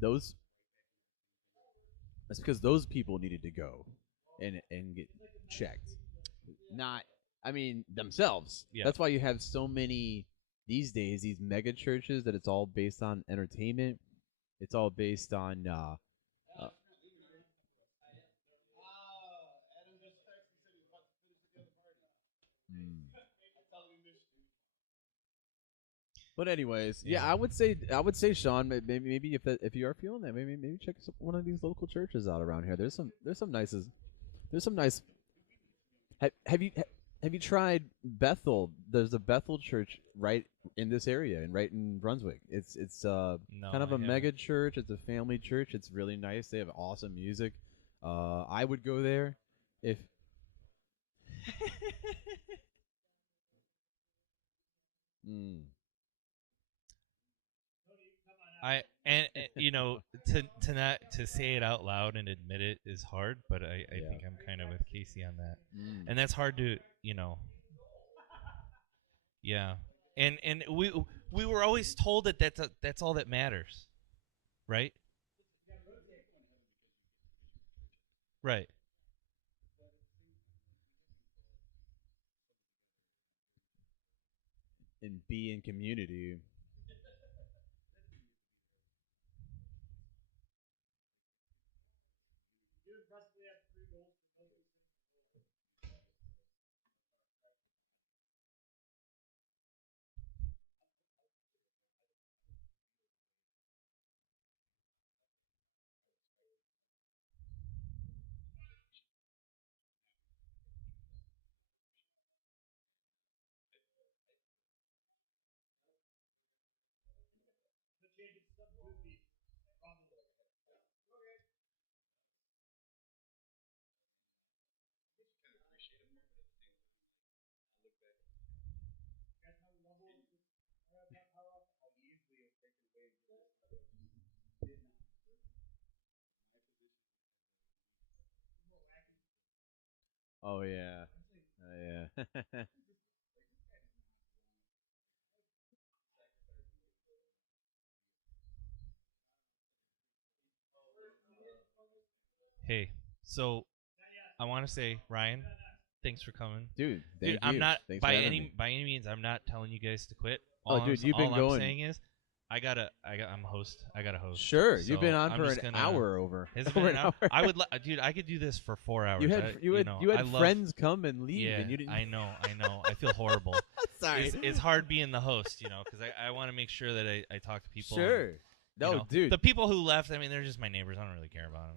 Those. That's because those people needed to go and get checked. Not, I mean, themselves. Yeah. That's why you have so many these days, these mega churches, that it's all based on entertainment. It's all based on. But anyways, yeah, I would say, Sean, maybe if you are feeling that, maybe check one of these local churches out around here. There's some nice. Have you tried Bethel? There's a Bethel church right in this area and right in Brunswick. It's No, kind of I a mega church. It's a family church. It's really nice. They have awesome music. I would go there if. Mm. And to say it out loud and admit it is hard, but I think I'm kind of with Casey on that, and that's hard to yeah, and we were always told that that's all that matters, right? Right. And be in community. Oh yeah. Oh yeah. Hey, so I want to say, Ryan, thanks for coming, Dude, thank I'm you. not Thanks for having me. by any means. I'm not telling you guys to quit. Oh, dude, you've been all going. I'm saying is, I'm a host. I got a host. Sure, So you've been on I'm for just an gonna- hour over. Has it Over been an an hour? hour. I would, dude. I could do this for 4 hours. You had I love- friends come and leave, Yeah, and you didn't. I know. I feel horrible. Sorry. It's hard being the host, because I want to make sure that I talk to people. Sure. and, No, dude. The people who left, I mean, they're just my neighbors. I don't really care about them.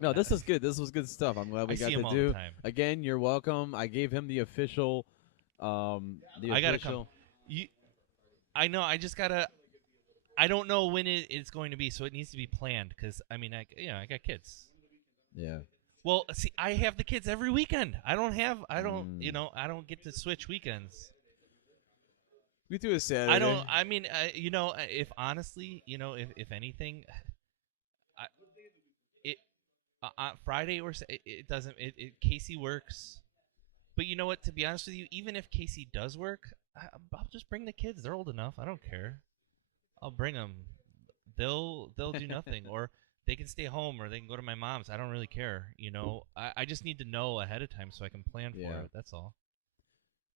No, this is good. This was good stuff. I'm glad we I got see to 'em all do. the time. Again, you're welcome. I gave him the official. I gotta come. I know. I just gotta. I don't know when it's going to be, so it needs to be planned. Because I mean, I got kids. Yeah. Well, see, I have the kids every weekend. I don't, I don't get to switch weekends. We do a Saturday. I don't. I mean, if honestly, if anything, Friday or it doesn't. Casey works, but you know what? To be honest with you, even if Casey does work, I'll just bring the kids. They're old enough. I don't care. I'll bring them. They'll do nothing, or they can stay home, or they can go to my mom's. I don't really care. I just need to know ahead of time so I can plan for it. That's all.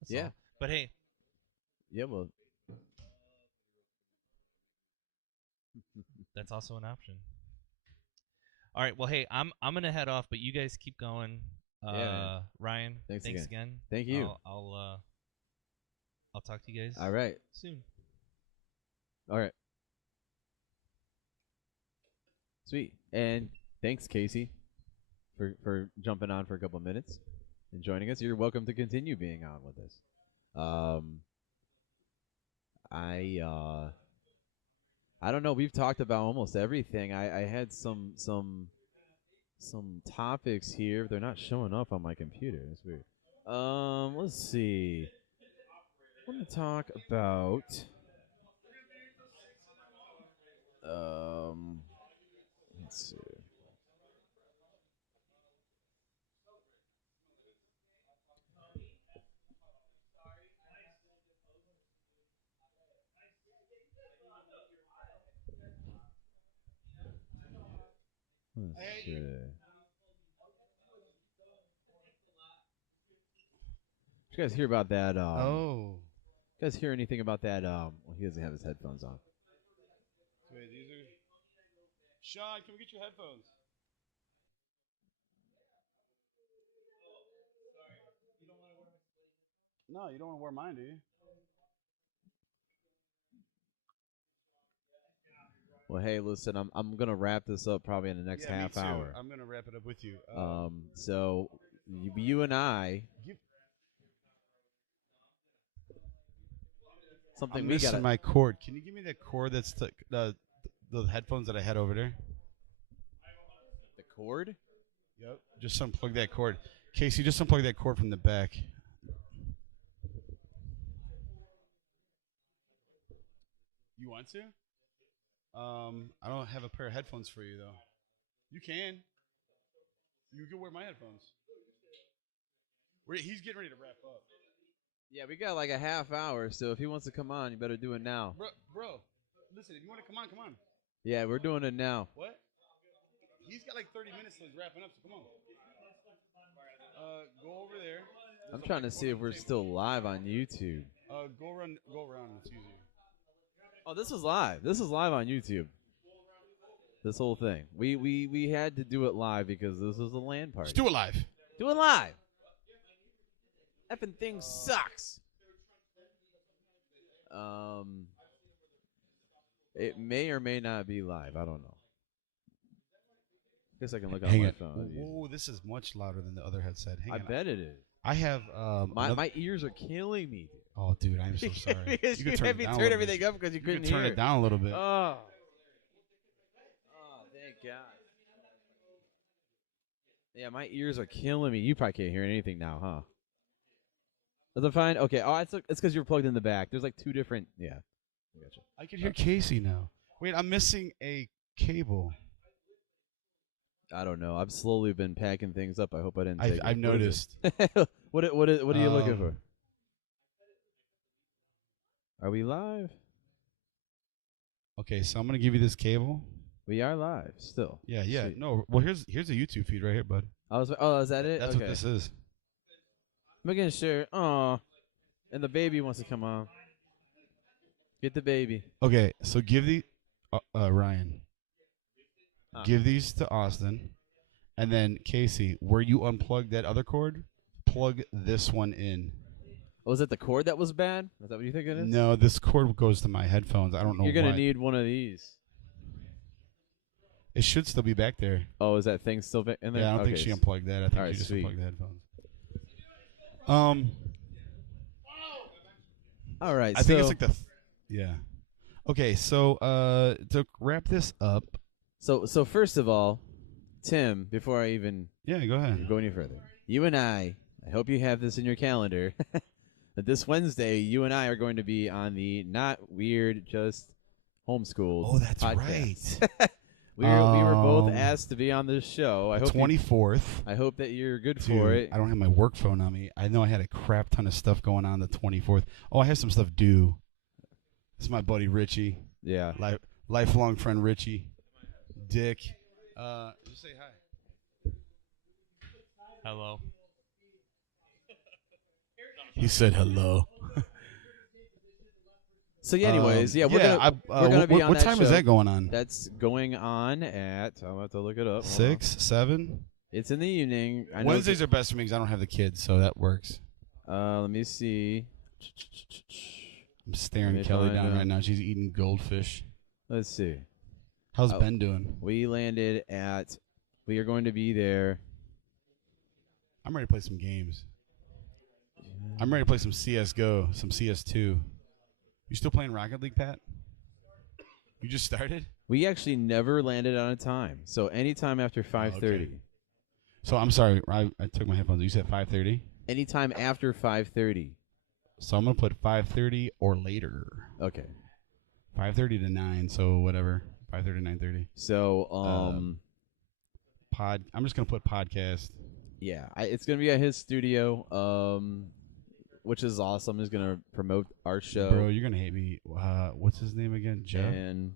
That's all. But hey. Yeah, well. That's also an option. All right. Well, hey, I'm gonna head off, but you guys keep going. Ryan, thanks again. Thank you. I'll talk to you guys. All right. Soon. All right. Sweet. And thanks, Casey, for jumping on for a couple minutes and joining us. You're welcome to continue being on with us. I don't know. We've talked about almost everything. I had some topics here. They're not showing up on my computer. That's weird. Let's see. I want to talk about let's see. Let's see. Did you guys hear about that? You guys hear anything about that? Well, he doesn't have his headphones on. Wait, these are. Sean, can we get your headphones? No, you don't want to wear mine, do you? Well, hey, listen, I'm gonna wrap this up probably in the next half me too. hour. I'm gonna wrap it up with you. So you and I. Something I'm we got. My cord. Can you give me the cord that's the headphones that I had over there? The cord? Yep. Just unplug that cord. Casey, just unplug that cord from the back. You want to? I don't have a pair of headphones for you though. You can. You can wear my headphones. He's getting ready to wrap up. Yeah, we got like a half hour, so if he wants to come on, you better do it now. Bro, listen, if you want to come on. Yeah, we're doing it now. What? He's got like 30 minutes till he's wrapping up, so come on. Go over there. I'm trying to see if we're still live on YouTube. Go around, it's easier. Oh, this was live. This is live on YouTube. This whole thing. We had to do it live because this was a LAN party. Let's do it live. Do it live. Effing thing sucks. It may or may not be live. I don't know. Guess I can look on my phone. Whoa, this is much louder than the other headset. I bet it is. I have my ears are killing me. Dude. Oh, dude, I'm so sorry. Because you had me turn everything up because you couldn't hear. Turn it down a little bit. Oh, thank God. Yeah, my ears are killing me. You probably can't hear anything now, huh? Is it fine? Okay. Oh, it's because you're plugged in the back. There's like two different. Yeah. I gotcha. I can hear Casey now. Wait, I'm missing a cable. I don't know. I've slowly been packing things up. I hope I didn't take I've noticed. What are you looking for? Are we live? Okay, so I'm gonna give you this cable. We are live still. Yeah. Sweet. No, well here's a YouTube feed right here, bud. Is that it? That's okay. what this is. Making sure. Aw. And the baby wants to come on. Get the baby. Okay, so give the Ryan. Give these to Austin, and then Casey, where you unplug that other cord, plug this one in. Was it the cord that was bad? Is that what you think it is? No, this cord goes to my headphones. I don't know. You're gonna need one of these. It should still be back there. Oh, is that thing still in there? Yeah, I don't think she unplugged that. I think right, she just sweet. unplugged the headphones. All right. I think it's like yeah. Okay, so to wrap this up. So first of all, Tim, before I even go ahead. Go any further, you and I hope you have this in your calendar. That this Wednesday, you and I are going to be on the Not Weird, Just Homeschooled. Oh, that's podcast. right. we were both asked to be on this show. I hope 24th. I hope that you're good Dude, for it. I don't have my work phone on me. I know I had a crap ton of stuff going on the 24th. Oh, I have some stuff due. This is my buddy Richie. Yeah. Lifelong friend Richie. Dick. Just say hi. Hello. He said hello. So yeah, anyways, we're gonna be on what that time show. is that going on? That's going on at, I'll have to look it up. Hold 6, 7? It's in the evening. I know Wednesdays are best for me because I don't have the kids, so that works. Let me see. I'm staring Let me Kelly find down out. right now. She's eating goldfish. Let's see. How's Ben doing? We landed at. We are going to be there. I'm ready to play some games. I'm ready to play some CS:GO, some CS2. You still playing Rocket League, Pat? You just started? We actually never landed on a time, so anytime after 5:30. So I'm sorry, I took my headphones. You said 5:30. Anytime after 5:30. So I'm gonna put 5:30 or later. Okay. 5:30 to 9. So whatever. 5:30 to 9:30. So I'm just gonna put podcast. Yeah, it's gonna be at his studio. Which is awesome. He's gonna promote our show. Bro, you're gonna hate me. What's his name again? Jeff. And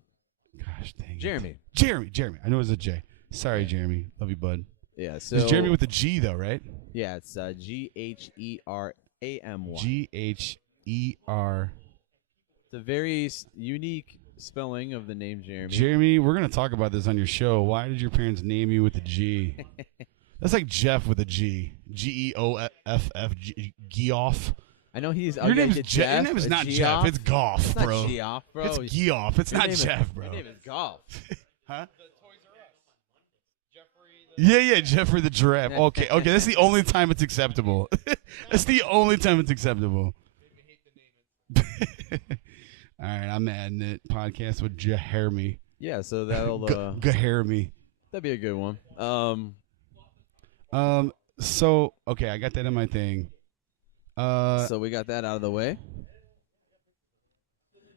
gosh dang it. Jeremy. Jeremy. I know it was a J. Sorry, Jeremy. Love you, bud. Yeah. So it's Jeremy with a G though, right? Yeah, it's GHERAMY. GHER. It's a very unique spelling of the name Jeremy. Jeremy, we're gonna talk about this on your show. Why did your parents name you with a G? That's like Jeff with a G. GEOFF. Geoff. I know he's. Your name is Jeff. Your name is not Jeff. It's Goff, it's bro. Not Geoff, bro. It's Geoff. It's not Jeff, bro. Your name is Goff. Huh? Yeah, Jeffrey the giraffe. Okay. That's the only time it's acceptable. That's the only time it's acceptable. All right, I'm adding it. Podcast with Jeremy. Yeah, so that'll. Jeremy. That'd be a good one. So okay, I got that in my thing. So we got that out of the way.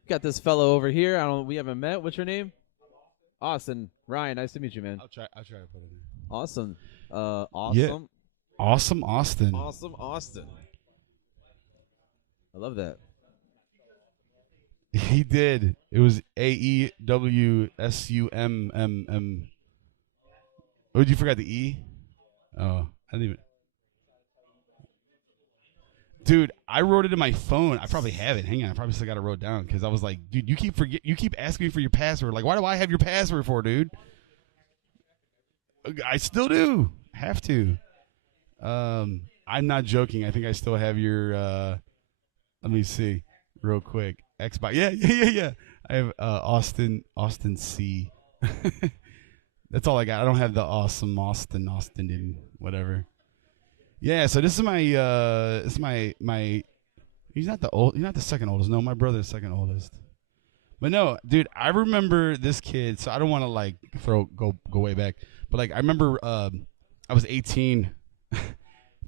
Got this fellow over here. We haven't met. What's your name? Austin. Ryan, nice to meet you, man. I'll try to put it in. Awesome. Awesome. Yeah. Awesome Austin. Awesome Austin. I love that. He did. It was AEWSUMMM. Oh, you forgot the E? Oh, I didn't even. Dude, I wrote it in my phone. I probably have it. Hang on, I probably still got it wrote down because I was like, dude, you keep asking me for your password. Like, why do I have your password for, dude? I still do. Have to. I'm not joking. I think I still have your. Let me see, real quick. Xbox. Yeah. I have Austin C. That's all I got. I don't have the awesome Austin and whatever. Yeah, so this is my he's not the second oldest. No, my brother's the second oldest. But no, dude, I remember this kid, so I don't want to like go way back. But like I remember I was 18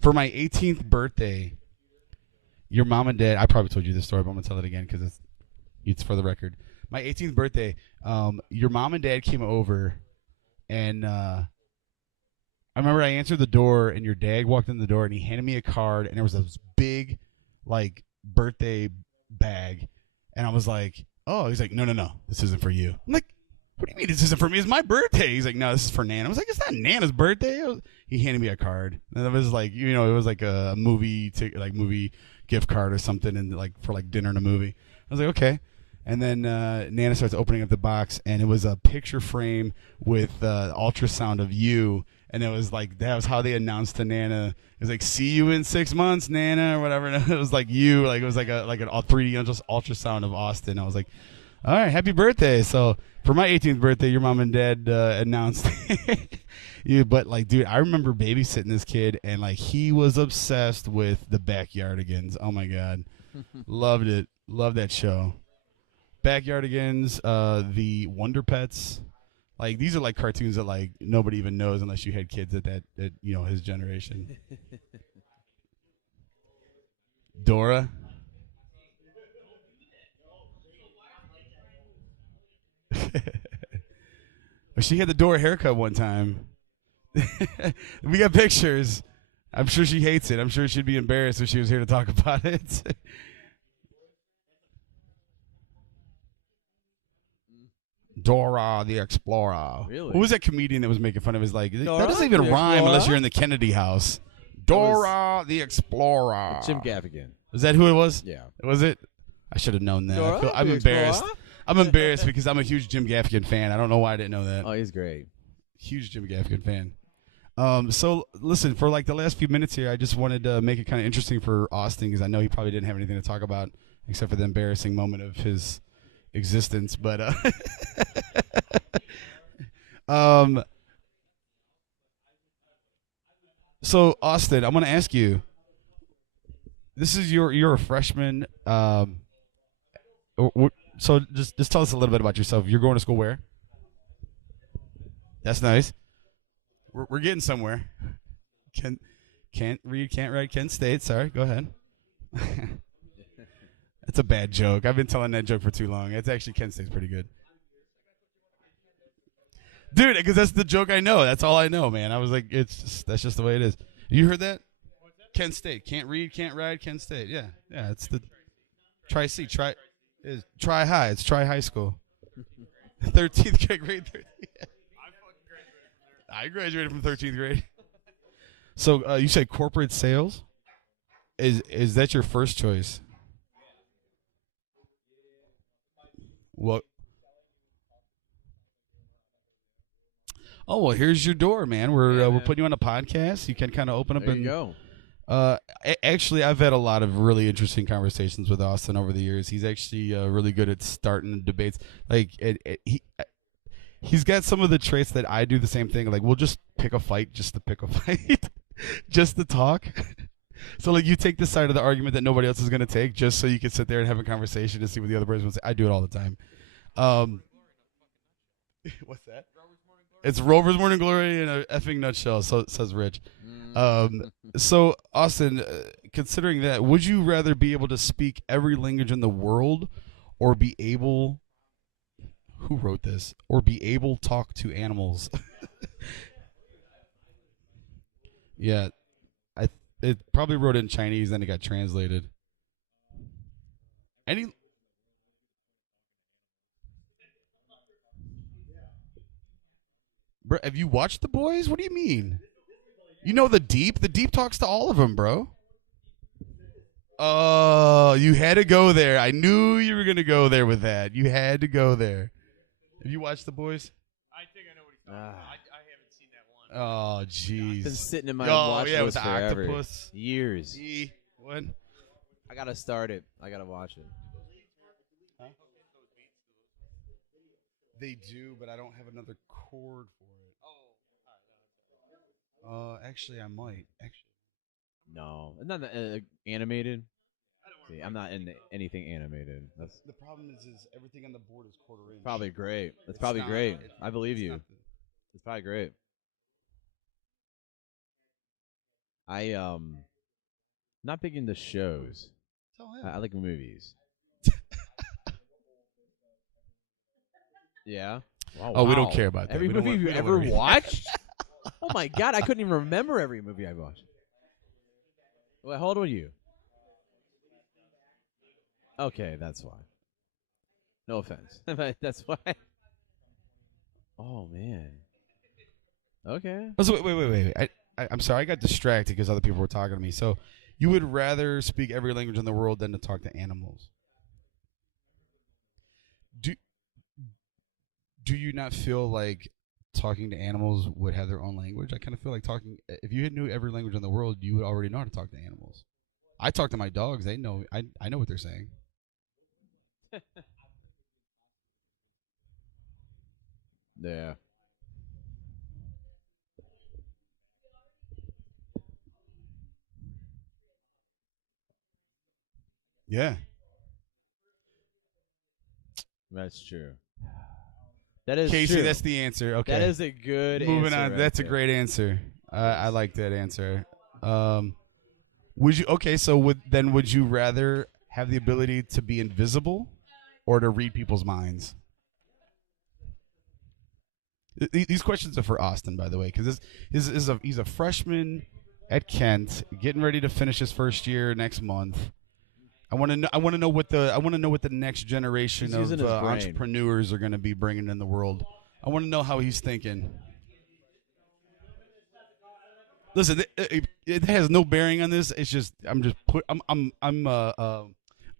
for my 18th birthday. Your mom and dad, I probably told you this story, but I'm going to tell it again cuz it's for the record. My 18th birthday, your mom and dad came over and I remember I answered the door and your dad walked in the door and he handed me a card and there was this big like birthday bag and I was like, oh, he's like, no, this isn't for you. I'm like, what do you mean this isn't for me? It's my birthday. He's like, no, this is for Nana. I was like, it's not Nana's birthday. He handed me a card and it was like, it was like a movie gift card or something and like for like dinner and a movie. I was like, okay. And then Nana starts opening up the box and it was a picture frame with ultrasound of you. And it was like, that was how they announced to Nana. It was like, see you in 6 months, Nana, or whatever. And it was like you, like it was like an 3D ultrasound of Austin. I was like, all right, happy birthday. So for my 18th birthday, your mom and dad announced you. But like, dude, I remember babysitting this kid and like he was obsessed with the Backyardigans. Oh my God. Loved it. Loved that show. Backyardigans, the Wonder Pets. Like these are like cartoons that like nobody even knows unless you had kids at his generation. Dora. She had the Dora haircut one time. We got pictures. I'm sure she hates it. I'm sure she'd be embarrassed if she was here to talk about it. Dora the Explorer. Really? What was that comedian that was making fun of his like? Dora That doesn't even the rhyme unless Explorer? you're in the Kennedy house. Dora the Explorer. Jim Gaffigan. Is that who it was? Yeah. Was it? I should have known that. Dora I'm the embarrassed. Explorer? I'm embarrassed because I'm a huge Jim Gaffigan fan. I don't know why I didn't know that. Oh, he's great. Huge Jim Gaffigan fan. So listen, for like the last few minutes here, I just wanted to make it kind of interesting for Austin because I know he probably didn't have anything to talk about except for the embarrassing moment of his existence. But so Austin, I'm going to ask you. This is you're a freshman. So just tell us a little bit about yourself. You're going to school where? That's nice. We're getting somewhere. Can't read, can't write, Kent State. Sorry, go ahead. That's a bad joke. I've been telling that joke for too long. It's actually Kent State's pretty good. Dude, because that's the joke I know. That's all I know, man. I was like, that's just the way it is. You heard that? Kent State. Can't read, can't write, Kent State. Yeah. Yeah, it's the Tri-C. Try high. It's Tri High School. 13th grade. I graduated from 13th grade. So you said corporate sales? Is that your first choice? What? Oh well, here's your door, man. We're putting you on a podcast. You can kind of open up There and you go. Actually, I've had a lot of really interesting conversations with Austin over the years. He's actually really good at starting debates. Like he's got some of the traits that I do the same thing. Like we'll just pick a fight just to pick a fight, just to talk. So like you take the side of the argument that nobody else is going to take just so you can sit there and have a conversation to see what the other person will say. I do it all the time. What's that? It's Rover's Morning Glory in a effing nutshell, so says Rich. So Austin, considering that, would you rather be able to speak every language in the world or be able, who wrote this, or be able to talk to animals? Yeah, it probably wrote in Chinese, then it got translated. Bro, have you watched The Boys? What do you mean? You know The Deep? The Deep talks to all of them, bro. Oh, you had to go there. I knew you were going to go there with that. You had to go there. Have you watched The Boys? I think I know what he's talking about. I haven't seen that one. Oh, jeez. Been sitting in my watch with list the forever. octopus. Years. What? I gotta start it. I gotta watch it. Huh? They do, but I don't have another cord for it. Actually, I might. No, not animated. See, I'm not in anything animated. That's The problem is everything on the board is quarter inch. probably great. That's It's probably not- great. it- I believe it's you. not It's probably great. Not big into shows. Tell him. I like movies. Yeah. Oh, we don't care about that. Every We don't movie wa- you've we don't ever wanna- watched? Oh my god, I couldn't even remember every movie I watched. Wait, how old were you? Okay, that's why. No offense. But that's why. Oh man. Okay. Oh, so wait. I'm sorry, I got distracted because other people were talking to me. So, you would rather speak every language in the world than to talk to animals? Do you not feel like talking to animals would have their own language? I kind of feel like if you knew every language in the world, you would already know how to talk to animals. I talk to my dogs; they know. I know what they're saying. Yeah. Yeah. That's true. That is Casey, true. that's the answer. Okay. That is a good Moving answer. on. Right That's a there. great answer. I like that answer. Would you would you rather have the ability to be invisible or to read people's minds? These questions are for Austin, by the way, because he's a freshman at Kent, getting ready to finish his first year next month. I want to know what the next generation He's of using his brain. entrepreneurs are going to be bringing in the world. I want to know how he's thinking. Listen, it has no bearing on this. It's just I'm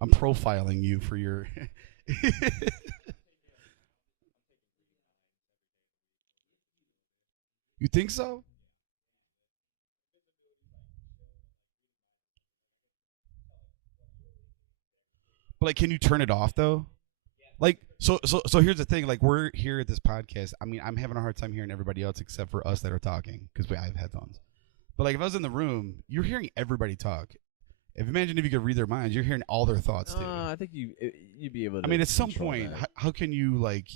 profiling you for your. You think so? But like, can you turn it off though? Like, so here's the thing. Like, we're here at this podcast. I mean, I'm having a hard time hearing everybody else except for us that are talking because I have headphones. But like, if I was in the room, you're hearing everybody talk. Imagine if you could read their minds, you're hearing all their thoughts too. I think you'd be able to. I mean, at some control point, that. how can you like?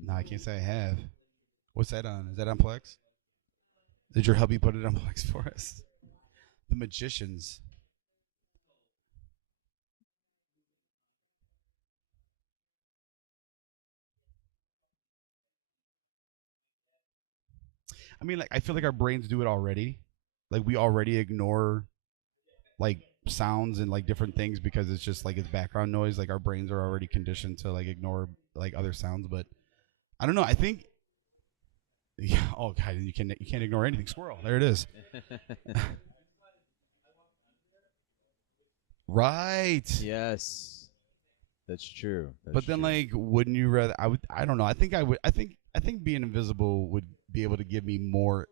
No, I can't say I have. What's that on? Is that on Plex? Did your hubby put it on Plex for us? The Magicians. I mean, like, I feel like our brains do it already. Like, we already ignore like sounds and like different things because it's just like it's background noise. Like, our brains are already conditioned to like ignore like other sounds. But I don't know. I think. Yeah. Oh God, you can't ignore anything. Squirrel. There it is. Right. Yes, that's true. But then, like, wouldn't you rather? I don't know. I think I would. I think being invisible would be able to give me more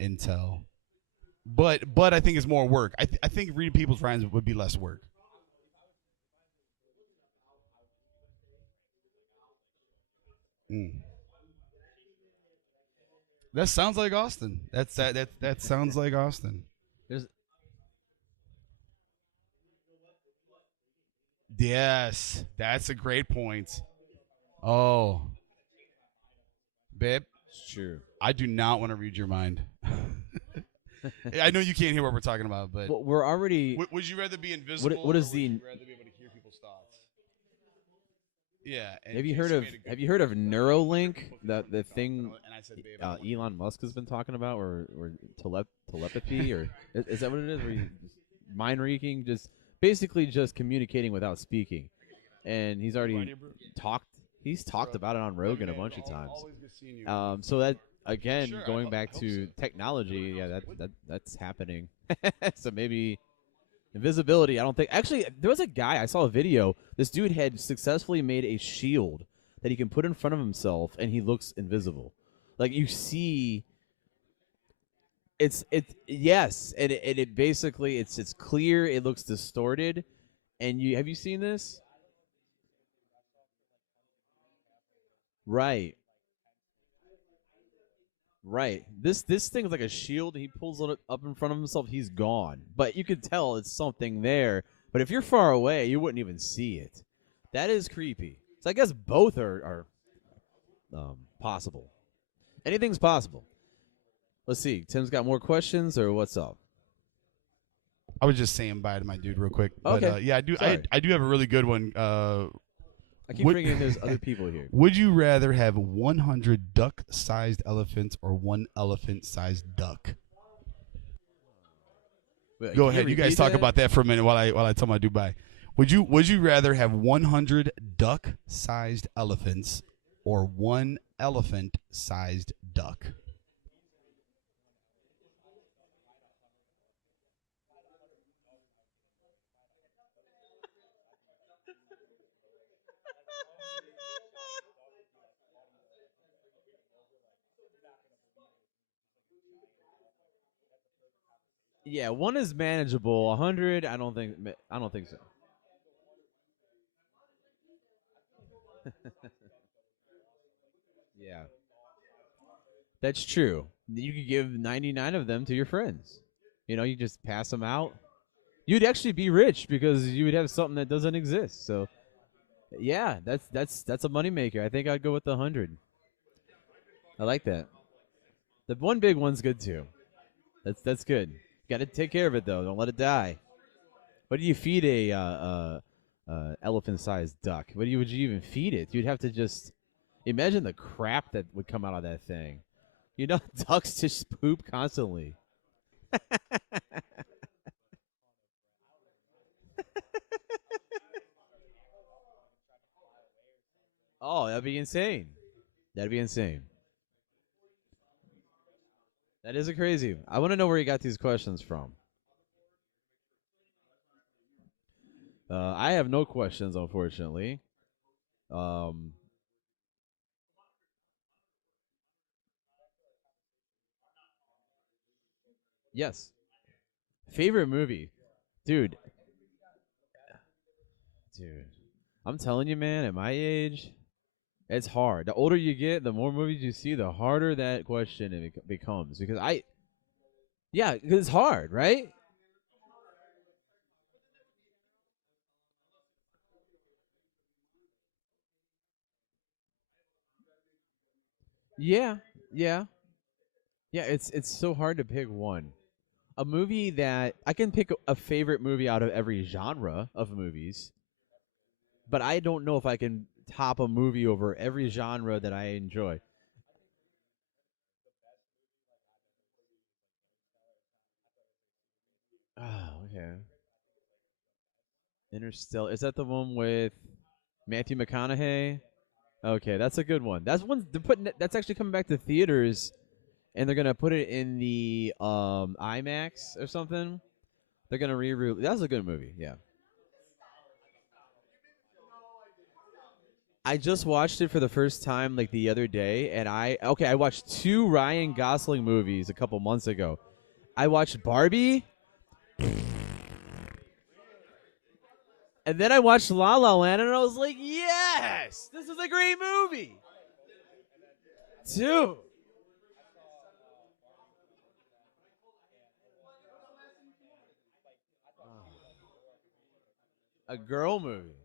intel. But I think it's more work. I think reading people's minds would be less work. That sounds like Austin. That sounds like Austin. Yes, that's a great point. Oh, babe, It's true. I do not want to read your mind. I know you can't hear what we're talking about, but Well, we're already. Would you rather be invisible? What is or the? Would you rather be able to hear people's thoughts? Yeah. Have you heard of Neuralink? The thing Elon Musk has been talking about, or telepathy, or is that what it is? Where you mind reading, just basically just communicating without speaking, and he's already talked. He's talked about it on Rogan a bunch of times. So that again, going back to technology, yeah, that's happening. So maybe. Invisibility, I don't think. Actually, there was a guy, I saw a video. This dude had successfully made a shield that he can put in front of himself, and he looks invisible. Like, you see, yes, and it basically, it's clear, it looks distorted, and have you seen this? Right. Right. This thing's like a shield. He pulls it up in front of himself. He's gone. But you could tell it's something there. But if you're far away, you wouldn't even see it. That is creepy. So I guess both are possible. Anything's possible. Let's see. Tim's got more questions, or what's up? I was just saying bye to my dude real quick. But, Okay. yeah, I do. Sorry. I do have a really good one. I keep bringing in those other people here. Would you rather have 100 duck-sized elephants or one elephant-sized duck? Wait, Go can ahead. You guys repeat talk that? about that for a minute while I tell my dude bye. Would you rather have 100 duck-sized elephants or one elephant-sized duck? Yeah, one is manageable. 100, I don't think so. Yeah. That's true. You could give 99 of them to your friends. You just pass them out. You'd actually be rich because you would have something that doesn't exist. So Yeah, that's a moneymaker. I think I'd go with the 100. I like that. The one big one's good too. That's good. Got to take care of it though. Don't let it die. What do you feed a elephant-sized duck? Would you even feed it? You'd have to just imagine the crap that would come out of that thing. You know, ducks just poop constantly. Oh, that'd be insane. That'd be insane. That is a crazy. I want to know where he got these questions from. I have no questions, unfortunately. Um, yes. Favorite movie, dude. Dude, I'm telling you, man. At my age, it's hard. The older you get, the more movies you see, the harder that question becomes. Because yeah, because it's hard, right? Yeah, yeah, yeah. It's so hard to pick one. A movie that I can pick a favorite movie out of every genre of movies, but I don't know if I can top a movie over every genre that I enjoy. Oh, okay. Interstellar. Is that the one with Matthew McConaughey? Okay, that's a good one. That's one they're putting. That's actually coming back to theaters, and they're gonna put it in the IMAX or something. They're gonna re-release. That's a good movie. Yeah. I just watched it for the first time like the other day, and I watched two Ryan Gosling movies a couple months ago. I watched Barbie, and then I watched La La Land, and I was like, yes, this is a great movie. Dude. A girl movie.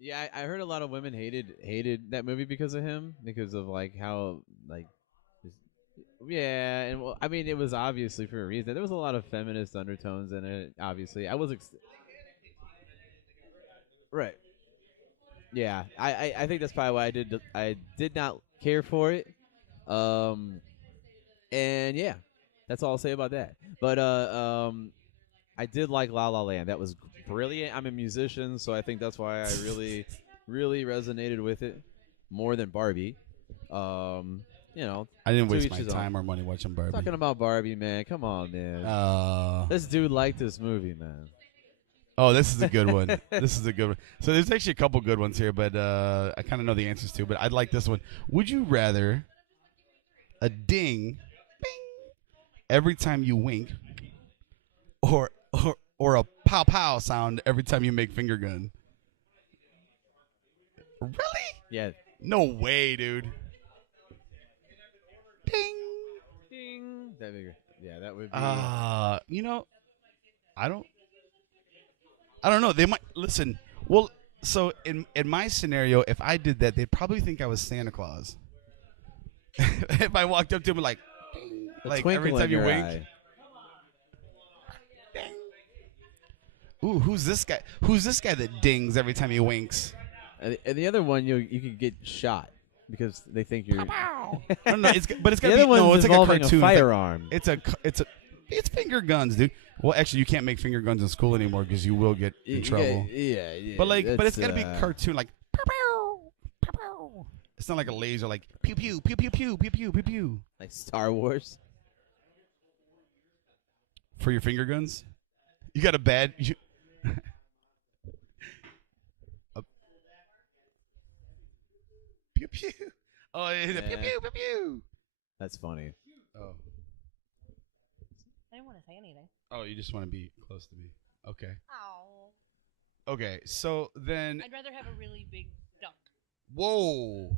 Yeah, I heard a lot of women hated that movie because of him, because of like how like just, yeah, and well, I mean it was obviously for a reason. There was a lot of feminist undertones in it. Obviously, right. Yeah, I think that's probably why I did not care for it. Um, and yeah, that's all I'll say about that. But I did like La La Land. That was brilliant. I'm a musician, so I think that's why I really resonated with it more than Barbie. Um, you know, I didn't to waste each my his own. time or money watching Barbie. Talking about Barbie, man. Come on, man. Uh, This dude liked this movie, man. oh, this is a good one. This is a good one. So there's actually a couple good ones here, but I kind of know the answers to. But I'd like this one. Would you rather a ding, bing, every time you wink, or a pow pow sound every time you make finger gun? Really? Yeah. No way, dude. Ding. Ding. Yeah, that would be. You know, I don't. I don't know. They might listen. Well, so in my scenario, if I did that, they'd probably think I was Santa Claus. If I walked up to him like, ding, The like twinkle every in time you your wink. eye. Ding. Ooh, who's this guy? Who's this guy that dings every time he winks? And the other one, you could get shot because they think you're. No, no, but it's The gotta other be no. one's It's like a involving cartoon. firearm. It's finger guns, dude. Well, actually, you can't make finger guns in school anymore because you will get in trouble. Yeah. But it's gotta be uh, cartoon, like pew, pew, pew, pew. It's not like a laser, like pew pew pew pew pew pew pew pew pew. like Star Wars. For your finger guns, you got a bad. Pew pew. Oh, yeah, pew pew pew pew. That's funny. Oh. I didn't want to say anything. Oh, you just want to be close to me. Okay. Oh. Okay, so then. I'd rather have a really big duck. Whoa.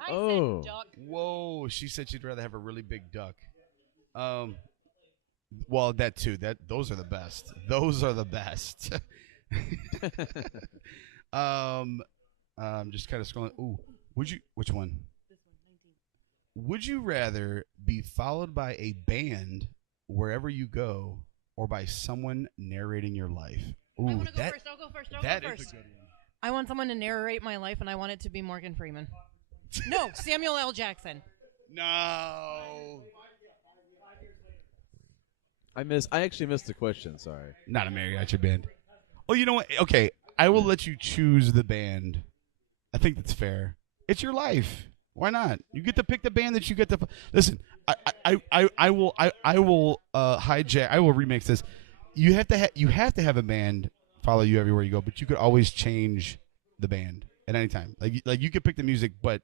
I said duck. Whoa. She said she'd rather have a really big duck. Well, that too. Those are the best. Those are the best. Just kind of scrolling. Ooh, which one? Would you rather be followed by a band wherever you go, or by someone narrating your life? Ooh, I want to go first. I'll go first. That is a good one. I want someone to narrate my life, and I want it to be Morgan Freeman. No, Samuel L. Jackson. No. I actually missed the question. Sorry. Not a mariachi band. Oh, you know what? Okay, I will let you choose the band. I think that's fair. It's your life. Why not? You get to pick the band that you get to. Listen, I will hijack. I will remix this. You have to have a band follow you everywhere you go, but you could always change the band at any time. Like you could pick the music, but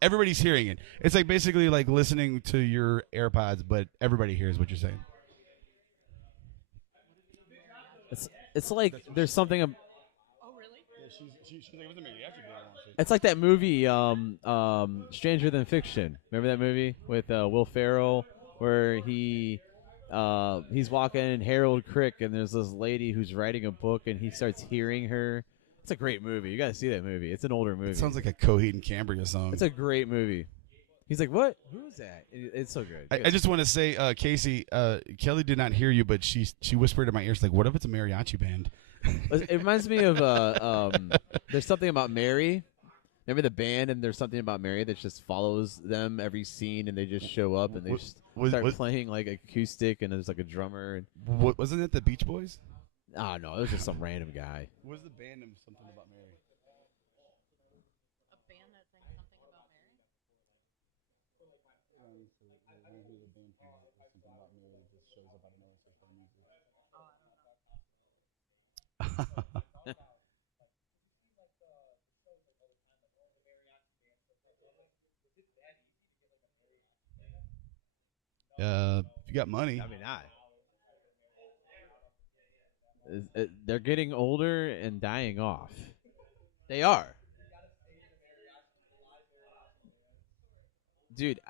everybody's hearing it. It's like basically like listening to your AirPods, but everybody hears what you're saying. It's like there's something. Oh, really? Yeah, she's like, it was a mariachi band. It's like that movie, Stranger Than Fiction. Remember that movie with Will Ferrell, where he's walking in Harold Crick, and there's this lady who's writing a book, and he starts hearing her. It's a great movie. You got to see that movie. It's an older movie. It sounds like a Coheed and Cambria song. It's a great movie. He's like, what? Who is that? It's so good. I just want to say, Casey, Kelly did not hear you, but she whispered in my ears, like, what if it's a mariachi band? It reminds me of there's something about Mary. Remember the band, and there's something about Mary that just follows them every scene, and they just show up, and they just start playing like acoustic, and there's like a drummer. And wasn't it the Beach Boys? Oh, no, it was just some random guy. What was the band name? Something about Mary. A band that sang something about Mary? If you got money. I mean, they're getting older and dying off. They are. Dude,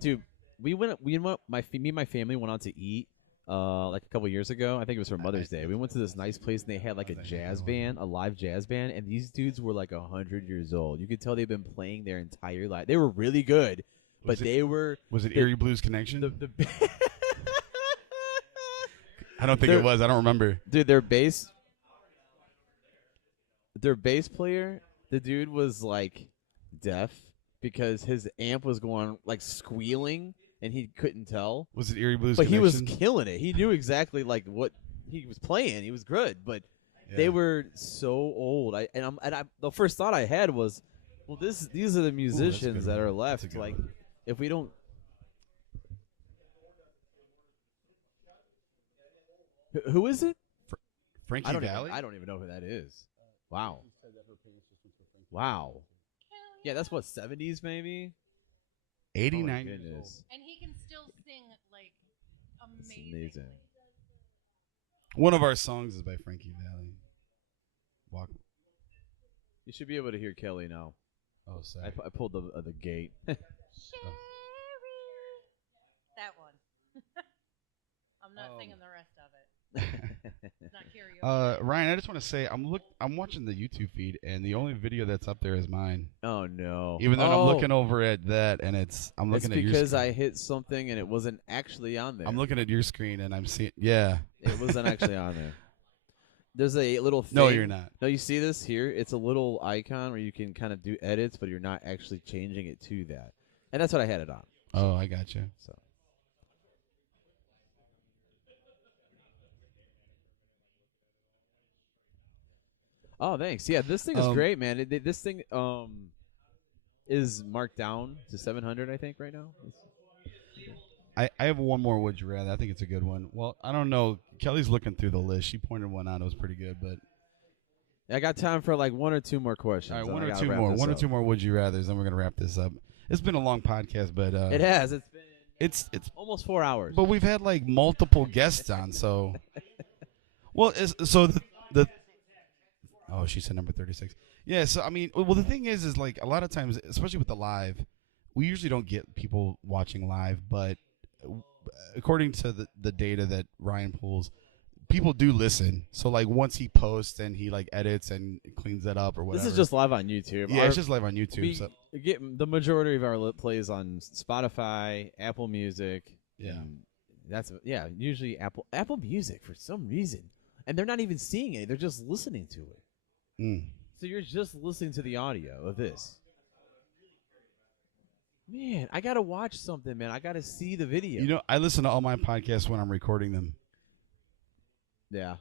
dude, me and my family went out to eat like a couple years ago. I think it was for Mother's Day. We went to this nice place, and they had like a jazz band, a live jazz band, and these dudes were like 100 years old. You could tell they've been playing their entire life. They were really good, but they were. Was it Erie Blues Connection? I don't think it was. I don't remember. Dude, their bass player, the dude was like deaf because his amp was going like squealing, and he couldn't tell. Was it Erie Blues But Connection? he was killing it. He knew exactly like what he was playing. He was good, but they were so old. The first thought I had was, well, these are the musicians that are left. Like, if we don't. Who is it? Frankie Valli? I don't even know who that is. Wow. Wow. Yeah, that's what, 70s maybe? 89 years old. And he can still sing like amazing. Amazing. One of our songs is by Frankie Valli. Walk. You should be able to hear Kelly now. Oh, sorry. I pulled the gate. That one. I'm not singing the rest of it. Not karaoke. Ryan, I just want to say I'm watching the YouTube feed, and the only video that's up there is mine. Oh no! Even though I'm looking over at that, and I'm looking at your. Because I hit something and it wasn't actually on there. I'm looking at your screen, and I'm seeing. Yeah. It wasn't actually on there. There's a little thing. No, you're not. No, you see this here? It's a little icon where you can kind of do edits, but you're not actually changing it to that. And that's what I had it on. Oh, I got you. So. Oh, thanks. Yeah, this thing is great, man. This thing is marked down to 700, I think, right now. I have one more would you rather. I think it's a good one. Well, I don't know. Kelly's looking through the list. She pointed one out. It was pretty good, but I got time for like one or two more questions. All right, one or two more would you rather's, then we're gonna wrap this up. It's been a long podcast, but it has. It's almost 4 hours. But we've had like multiple guests on, so well, oh, she said number 36. Yeah, so I mean, well, the thing is like a lot of times, especially with the live, we usually don't get people watching live, but according to the data that Ryan pulls, people do listen. So like once he posts and he like edits and cleans that up or whatever. This is just live on YouTube. Yeah, it's just live on YouTube. We So get the majority of our plays on Spotify, Apple Music. Yeah. That's usually Apple Music for some reason. And they're not even seeing it. They're just listening to it. Mm. So you're just listening to the audio of this. Man, I got to watch something, man. I got to see the video. You know, I listen to all my podcasts when I'm recording them. Yeah.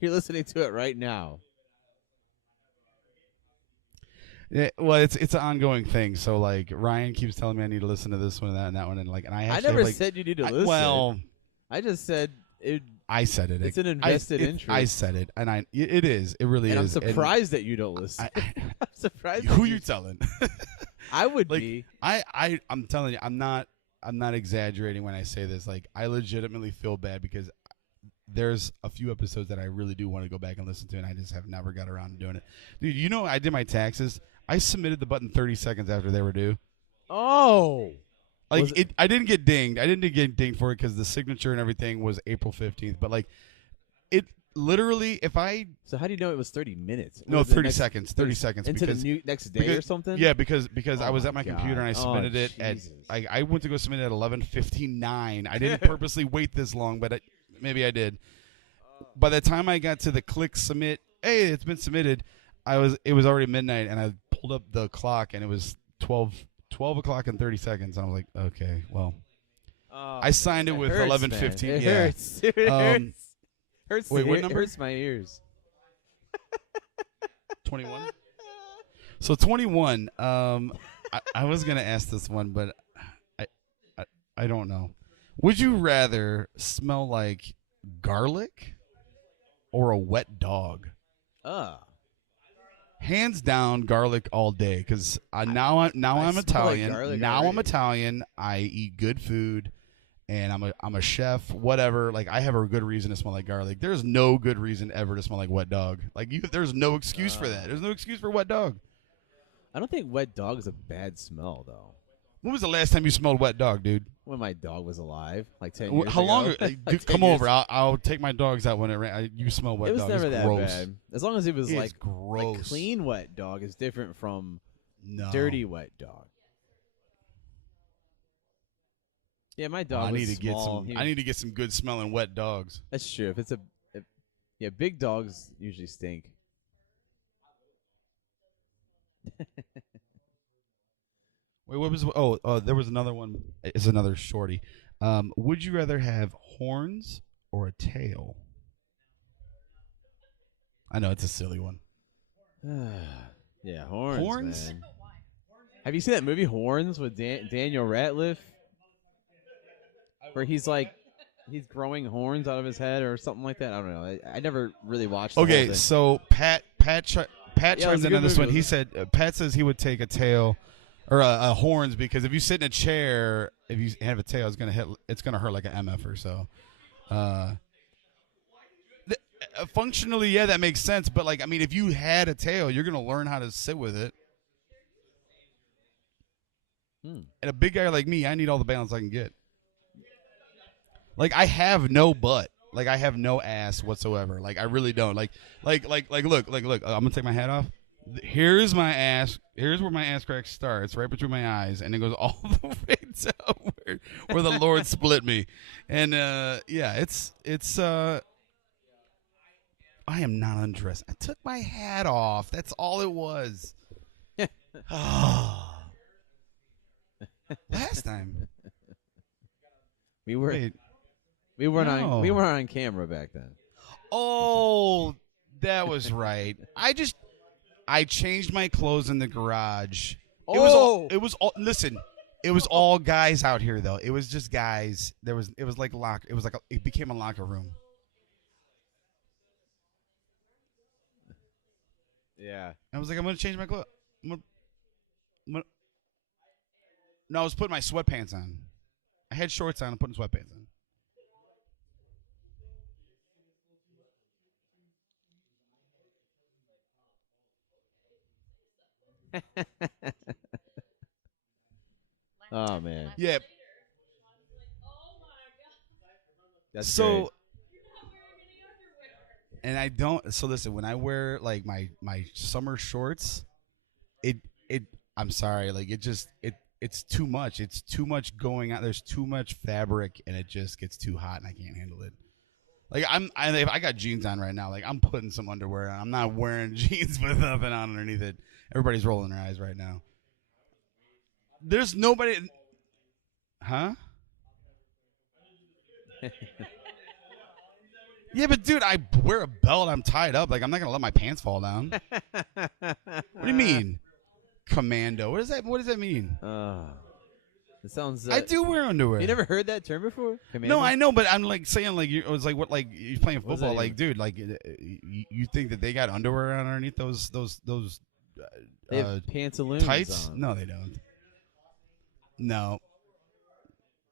You're listening to it right now. Yeah, well, it's an ongoing thing. So like Ryan keeps telling me I need to listen to this one and that and that one, and like, and I never like, said you need to listen. Well, I just said it. I said it. It's an invested interest. I said it, and it is. It really and is. I'm surprised that you don't listen. I'm surprised. Who you telling? I would like, be. I'm telling you, I'm not exaggerating when I say this. Like, I legitimately feel bad because there's a few episodes that I really do want to go back and listen to, and I just have never got around to doing it. Dude, you know, I did my taxes. I submitted the button 30 seconds after they were due. Oh. Like, I didn't get dinged. I didn't get dinged for it because the signature and everything was April 15th. But, like, it literally, if I... So how do you know it was 30 minutes? No, 30 seconds. 30 seconds. Into because, the next day or something? Yeah, because I was my at my God. computer and I submitted it at... I went to go submit it at 11:59. I didn't purposely wait this long, but maybe I did. By the time I got to the click submit, hey, it's been submitted, it was already midnight, and I pulled up the clock, and it was 12 o'clock and 30 seconds. And I was like, okay, well, I signed it with 11:15. It yeah. hurts. It hurts. Hurts. Wait, what number? Hurts my ears. 21. So 21. I was gonna ask this one, but I don't know. Would you rather smell like garlic or a wet dog? Hands down, garlic all day. Because now I'm Italian. I'm Italian. I eat good food, and I'm a chef. Whatever. Like, I have a good reason to smell like garlic. There's no good reason ever to smell like wet dog. Like, there's no excuse for that. There's no excuse for wet dog. I don't think wet dog is a bad smell, though. When was the last time you smelled wet dog, dude? When my dog was alive, like 10 years How ago. long? Like Dude, 10 come years. over. I'll take my dogs out when you smell wet It was dog. never It's that gross. bad. As long as it was like gross. clean wet dog is different from No. dirty wet dog. Yeah, my dog I was need to small. get some. I need to get some good smelling wet dogs. That's true. Yeah, big dogs usually stink. Wait, what was? There was another one. It's another shorty. Would you rather have horns or a tail? I know it's a silly one. Yeah, horns. Horns? Man. Have you seen that movie Horns with Daniel Ratliff? Where he's growing horns out of his head or something like that. I don't know. I never really watched. The whole Okay, thing. so Pat chimes in on this one. He said Pat says he would take a tail or a horns because if you sit in a chair, if you have a tail, it's gonna hurt like an MF or so. Functionally, yeah, that makes sense. But like, I mean, if you had a tail, you're gonna learn how to sit with it. And a big guy like me, I need all the balance I can get. Like, I have no butt. Like, I have no ass whatsoever. Like, I really don't. Like, look. I'm gonna take my hat off. Here's my ass. Here's where my ass crack starts, right between my eyes, and it goes all the way down where the Lord split me. And yeah, it's. I am not undressed. I took my hat off. That's all it was. Last time. We weren't on camera back then. Oh, that was right. I changed my clothes in the garage. It was all listen. It was all guys out here though. It was just guys. It became a locker room. Yeah. I was like, I'm gonna change my clothes. No, I was putting my sweatpants on. I had shorts on and putting sweatpants on. Oh man. Yeah. That's so. great. And I don't. So listen, when I wear like my summer shorts, it I'm sorry, like it's too much. It's too much going on. There's too much fabric, and it just gets too hot, and I can't handle it. Like if I got jeans on right now, like I'm putting some underwear on. I'm not wearing jeans with nothing on underneath it. Everybody's rolling their eyes right now. There's nobody, huh? Yeah, but dude, I wear a belt. I'm tied up. Like I'm not gonna let my pants fall down. What do you mean, commando? What does that mean? It sounds. I do wear underwear. You never heard that term before? Commando? No, I know, but I'm like saying like it was like what like you're playing What does football. that Like, dude, like you think that they got underwear on underneath those They have pantaloons tights? on. No, they don't. No.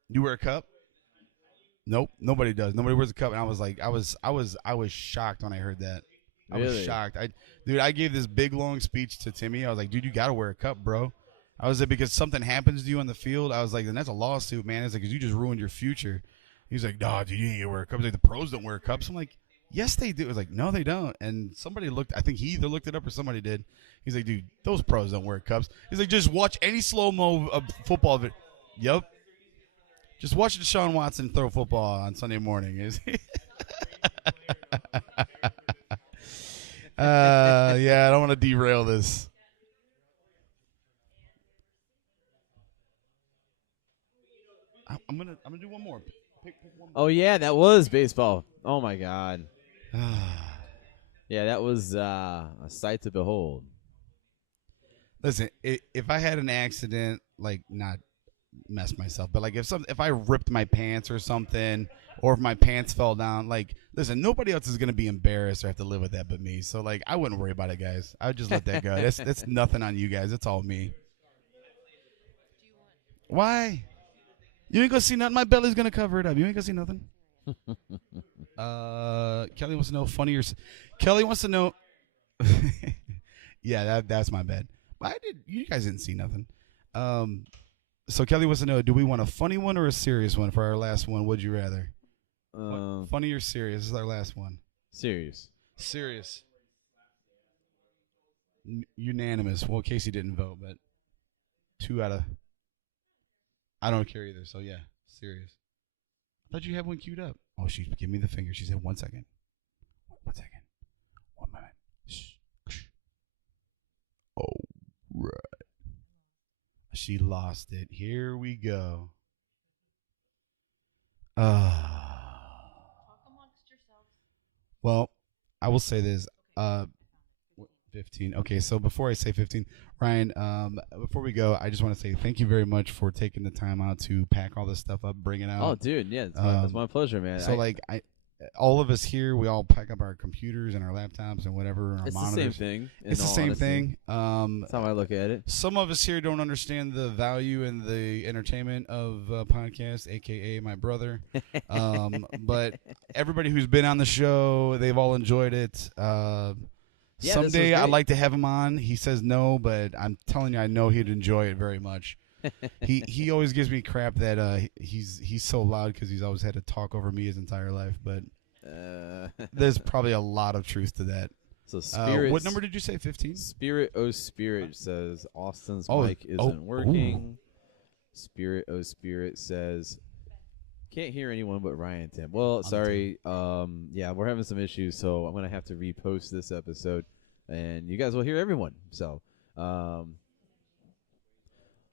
You wear a cup? Nope, nobody does. Nobody wears a cup. And I was like, I was shocked when I heard that. I was Really? shocked. I gave this big long speech to Timmy. I was like, dude, you got to wear a cup, bro. I was like, because something happens to you on the field. I was like, then that's a lawsuit, man. It's like, because you just ruined your future. He's like, no, dude, you need to wear a cup. He's like, the pros don't wear cups. I'm like, yes, they do. I was like, no, they don't. And somebody looked. I think he either looked it up or somebody did. He's like, dude, those pros don't wear cups. He's like, just watch any slow mo of football. Yep. Just watch Deshaun Watson throw football on Sunday morning. Yeah, I don't want to derail this. I'm gonna do one more. Pick one more. Oh yeah, that was baseball. Oh my god. Yeah, that was a sight to behold. Listen, if I had an accident, like not mess myself, but like if I ripped my pants or something, or if my pants fell down, like listen, nobody else is gonna be embarrassed or have to live with that but me. So like I wouldn't worry about it, guys. I would just let that go. That's nothing on you guys. It's all me. Why? You ain't gonna see nothing. My belly's gonna cover it up. You ain't gonna see nothing. Kelly wants to know funnier. Kelly wants to know. Yeah, that's my bad. But I did. You guys didn't see nothing. So Kelly wants to know: do we want a funny one or a serious one for our last one? Would you rather? Funny or serious? This is our last one. Serious. Serious. Unanimous. Well, Casey didn't vote, but 2 out of. I don't care either. So yeah, serious. I thought you had one queued up. Oh, she gave me the finger. She said 1 second. 1 second. 1 minute. Shh. All right. She lost it. Here we go. Well, I will say this. 15. Okay, so before I say 15, Ryan, before we go, I just want to say thank you very much for taking the time out to pack all this stuff up, bring it out. Oh, dude, yeah, it's my pleasure, man. So all of us here, we all pack up our computers and our laptops and whatever. Our it's monitors. the same thing. It's the same thing. That's how I look at it. Some of us here don't understand the value and the entertainment of podcasts, aka my brother. But everybody who's been on the show, they've all enjoyed it. Someday I'd like to have him on. He says no, but I'm telling you, I know he'd enjoy it very much. He always gives me crap that he's so loud because he's always had to talk over me his entire life. But there's probably a lot of truth to that. So Spirit. What number did you say? 15. Spirit Spirit says Austin's mic isn't working. Spirit Spirit says can't hear anyone but Ryan and Tim. Well, sorry. Yeah, we're having some issues, so I'm gonna have to repost this episode, and you guys will hear everyone. So,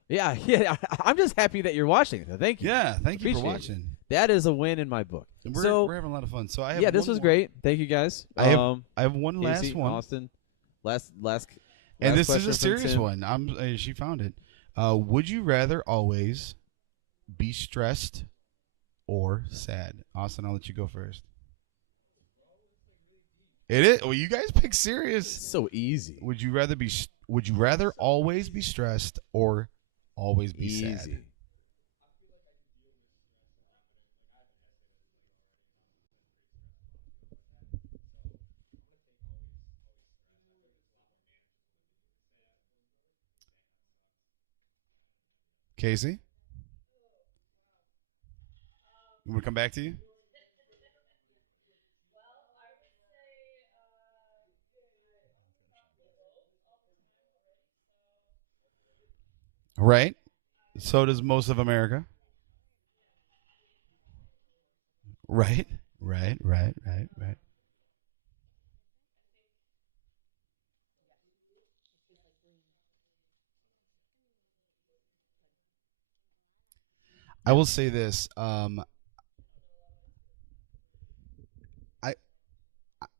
yeah. I'm just happy that you're watching. So thank you. Yeah, thank you for Appreciate watching. That is a win in my book. We're having a lot of fun. So I have this was great. Thank you guys. I have one Casey, last one. Austin, last and this is a question from serious Tim. one. She found it. Would you rather always be stressed or sad? Austin, I'll let you go first. It is. Well, you guys pick serious. It's so easy. Would you rather always be stressed or always be sad? Casey? You want to come back to you? Right. So does most of America. Right. Right. Right. Right. Right. I will say this. I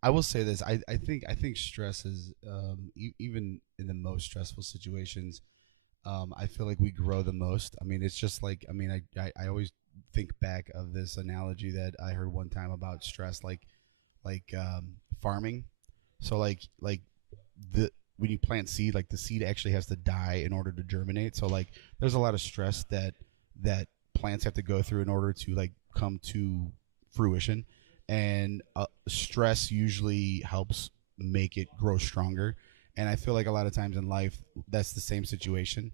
I will say this. I think stress is even in the most stressful situations. I feel like we grow the most. I mean, it's just like I always think back of this analogy that I heard one time about stress, like farming. So like the when you plant seed, like the seed actually has to die in order to germinate. So like there's a lot of stress that plants have to go through in order to like come to fruition, and stress usually helps make it grow stronger. And I feel like a lot of times in life that's the same situation.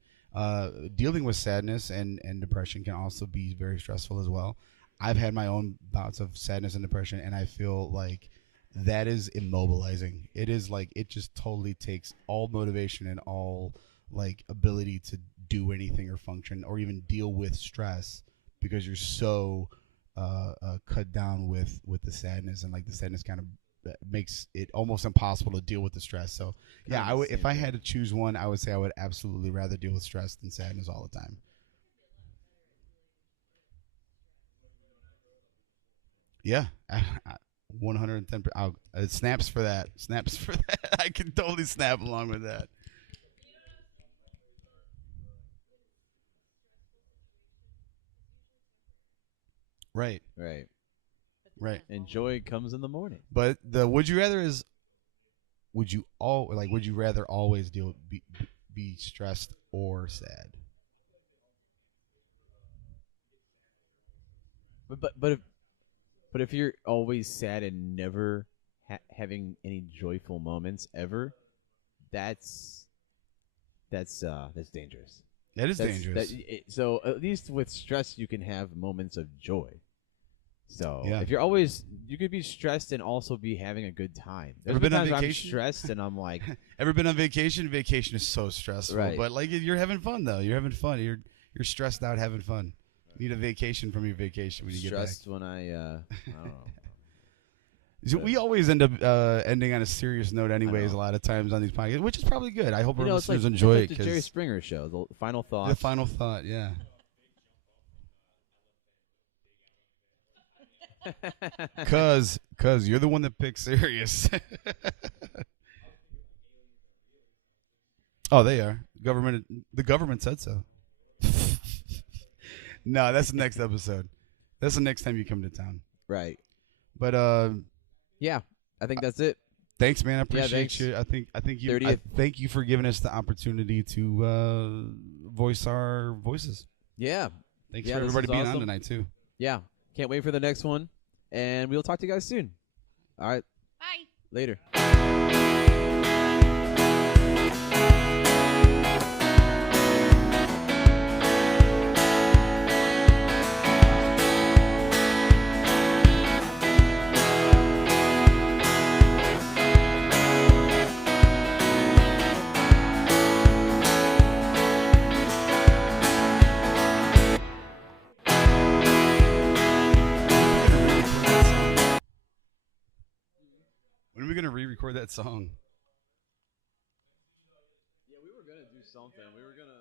Dealing with sadness and depression can also be very stressful as well. I've had my own bouts of sadness and depression, and I feel like that is immobilizing. It is like it just totally takes all motivation and all like ability to do anything or function or even deal with stress because you're so cut down with the sadness, and like the sadness kind of makes it almost impossible to deal with the stress. So yeah, I would if I had to choose one, I would say I would absolutely rather deal with stress than sadness all the time. Yeah, 110. Snaps for that. Snaps for that. I can totally snap along with that. Right. Right. Right. And joy comes in the morning. But the would you rather is would you rather always be stressed or sad? But if you're always sad and never having any joyful moments ever, that's that's dangerous. That is dangerous. So at least with stress, you can have moments of joy. So Yeah. if you're always, you could be stressed and also be having a good time. There's Ever been on times where I'm vacation? stressed and I'm like, Ever been on vacation? Vacation is so stressful, Right. but like you're having fun though. You're having fun. You're stressed out having fun. You need a vacation from your vacation when you get back. stressed when I don't know. So we always end up ending on a serious note, anyways. A lot of times on these podcasts, which is probably good. I hope our It's listeners like, enjoy it's it. like the Jerry 'Cause Springer show. The final thought. the final thought, yeah. Cause you're the one that picks serious. Oh, they are. The government said so. No, that's the next episode. That's the next time you come to town. Right. But Yeah, I think that's it. thanks, man. I Yeah, appreciate thanks. you. I think you. I 30th. thank you for giving us the opportunity to voice our voices. Yeah. Thanks Yeah, for this everybody was being on awesome. tonight too. Yeah. Can't wait for the next one. And we'll talk to you guys soon. All right. Bye. Later. When are we gonna re-record that song? Yeah, we were gonna do something. We were gonna.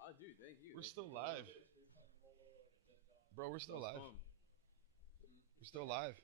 Oh, dude, thank you. We're still live, bro. We're still live. We're still live.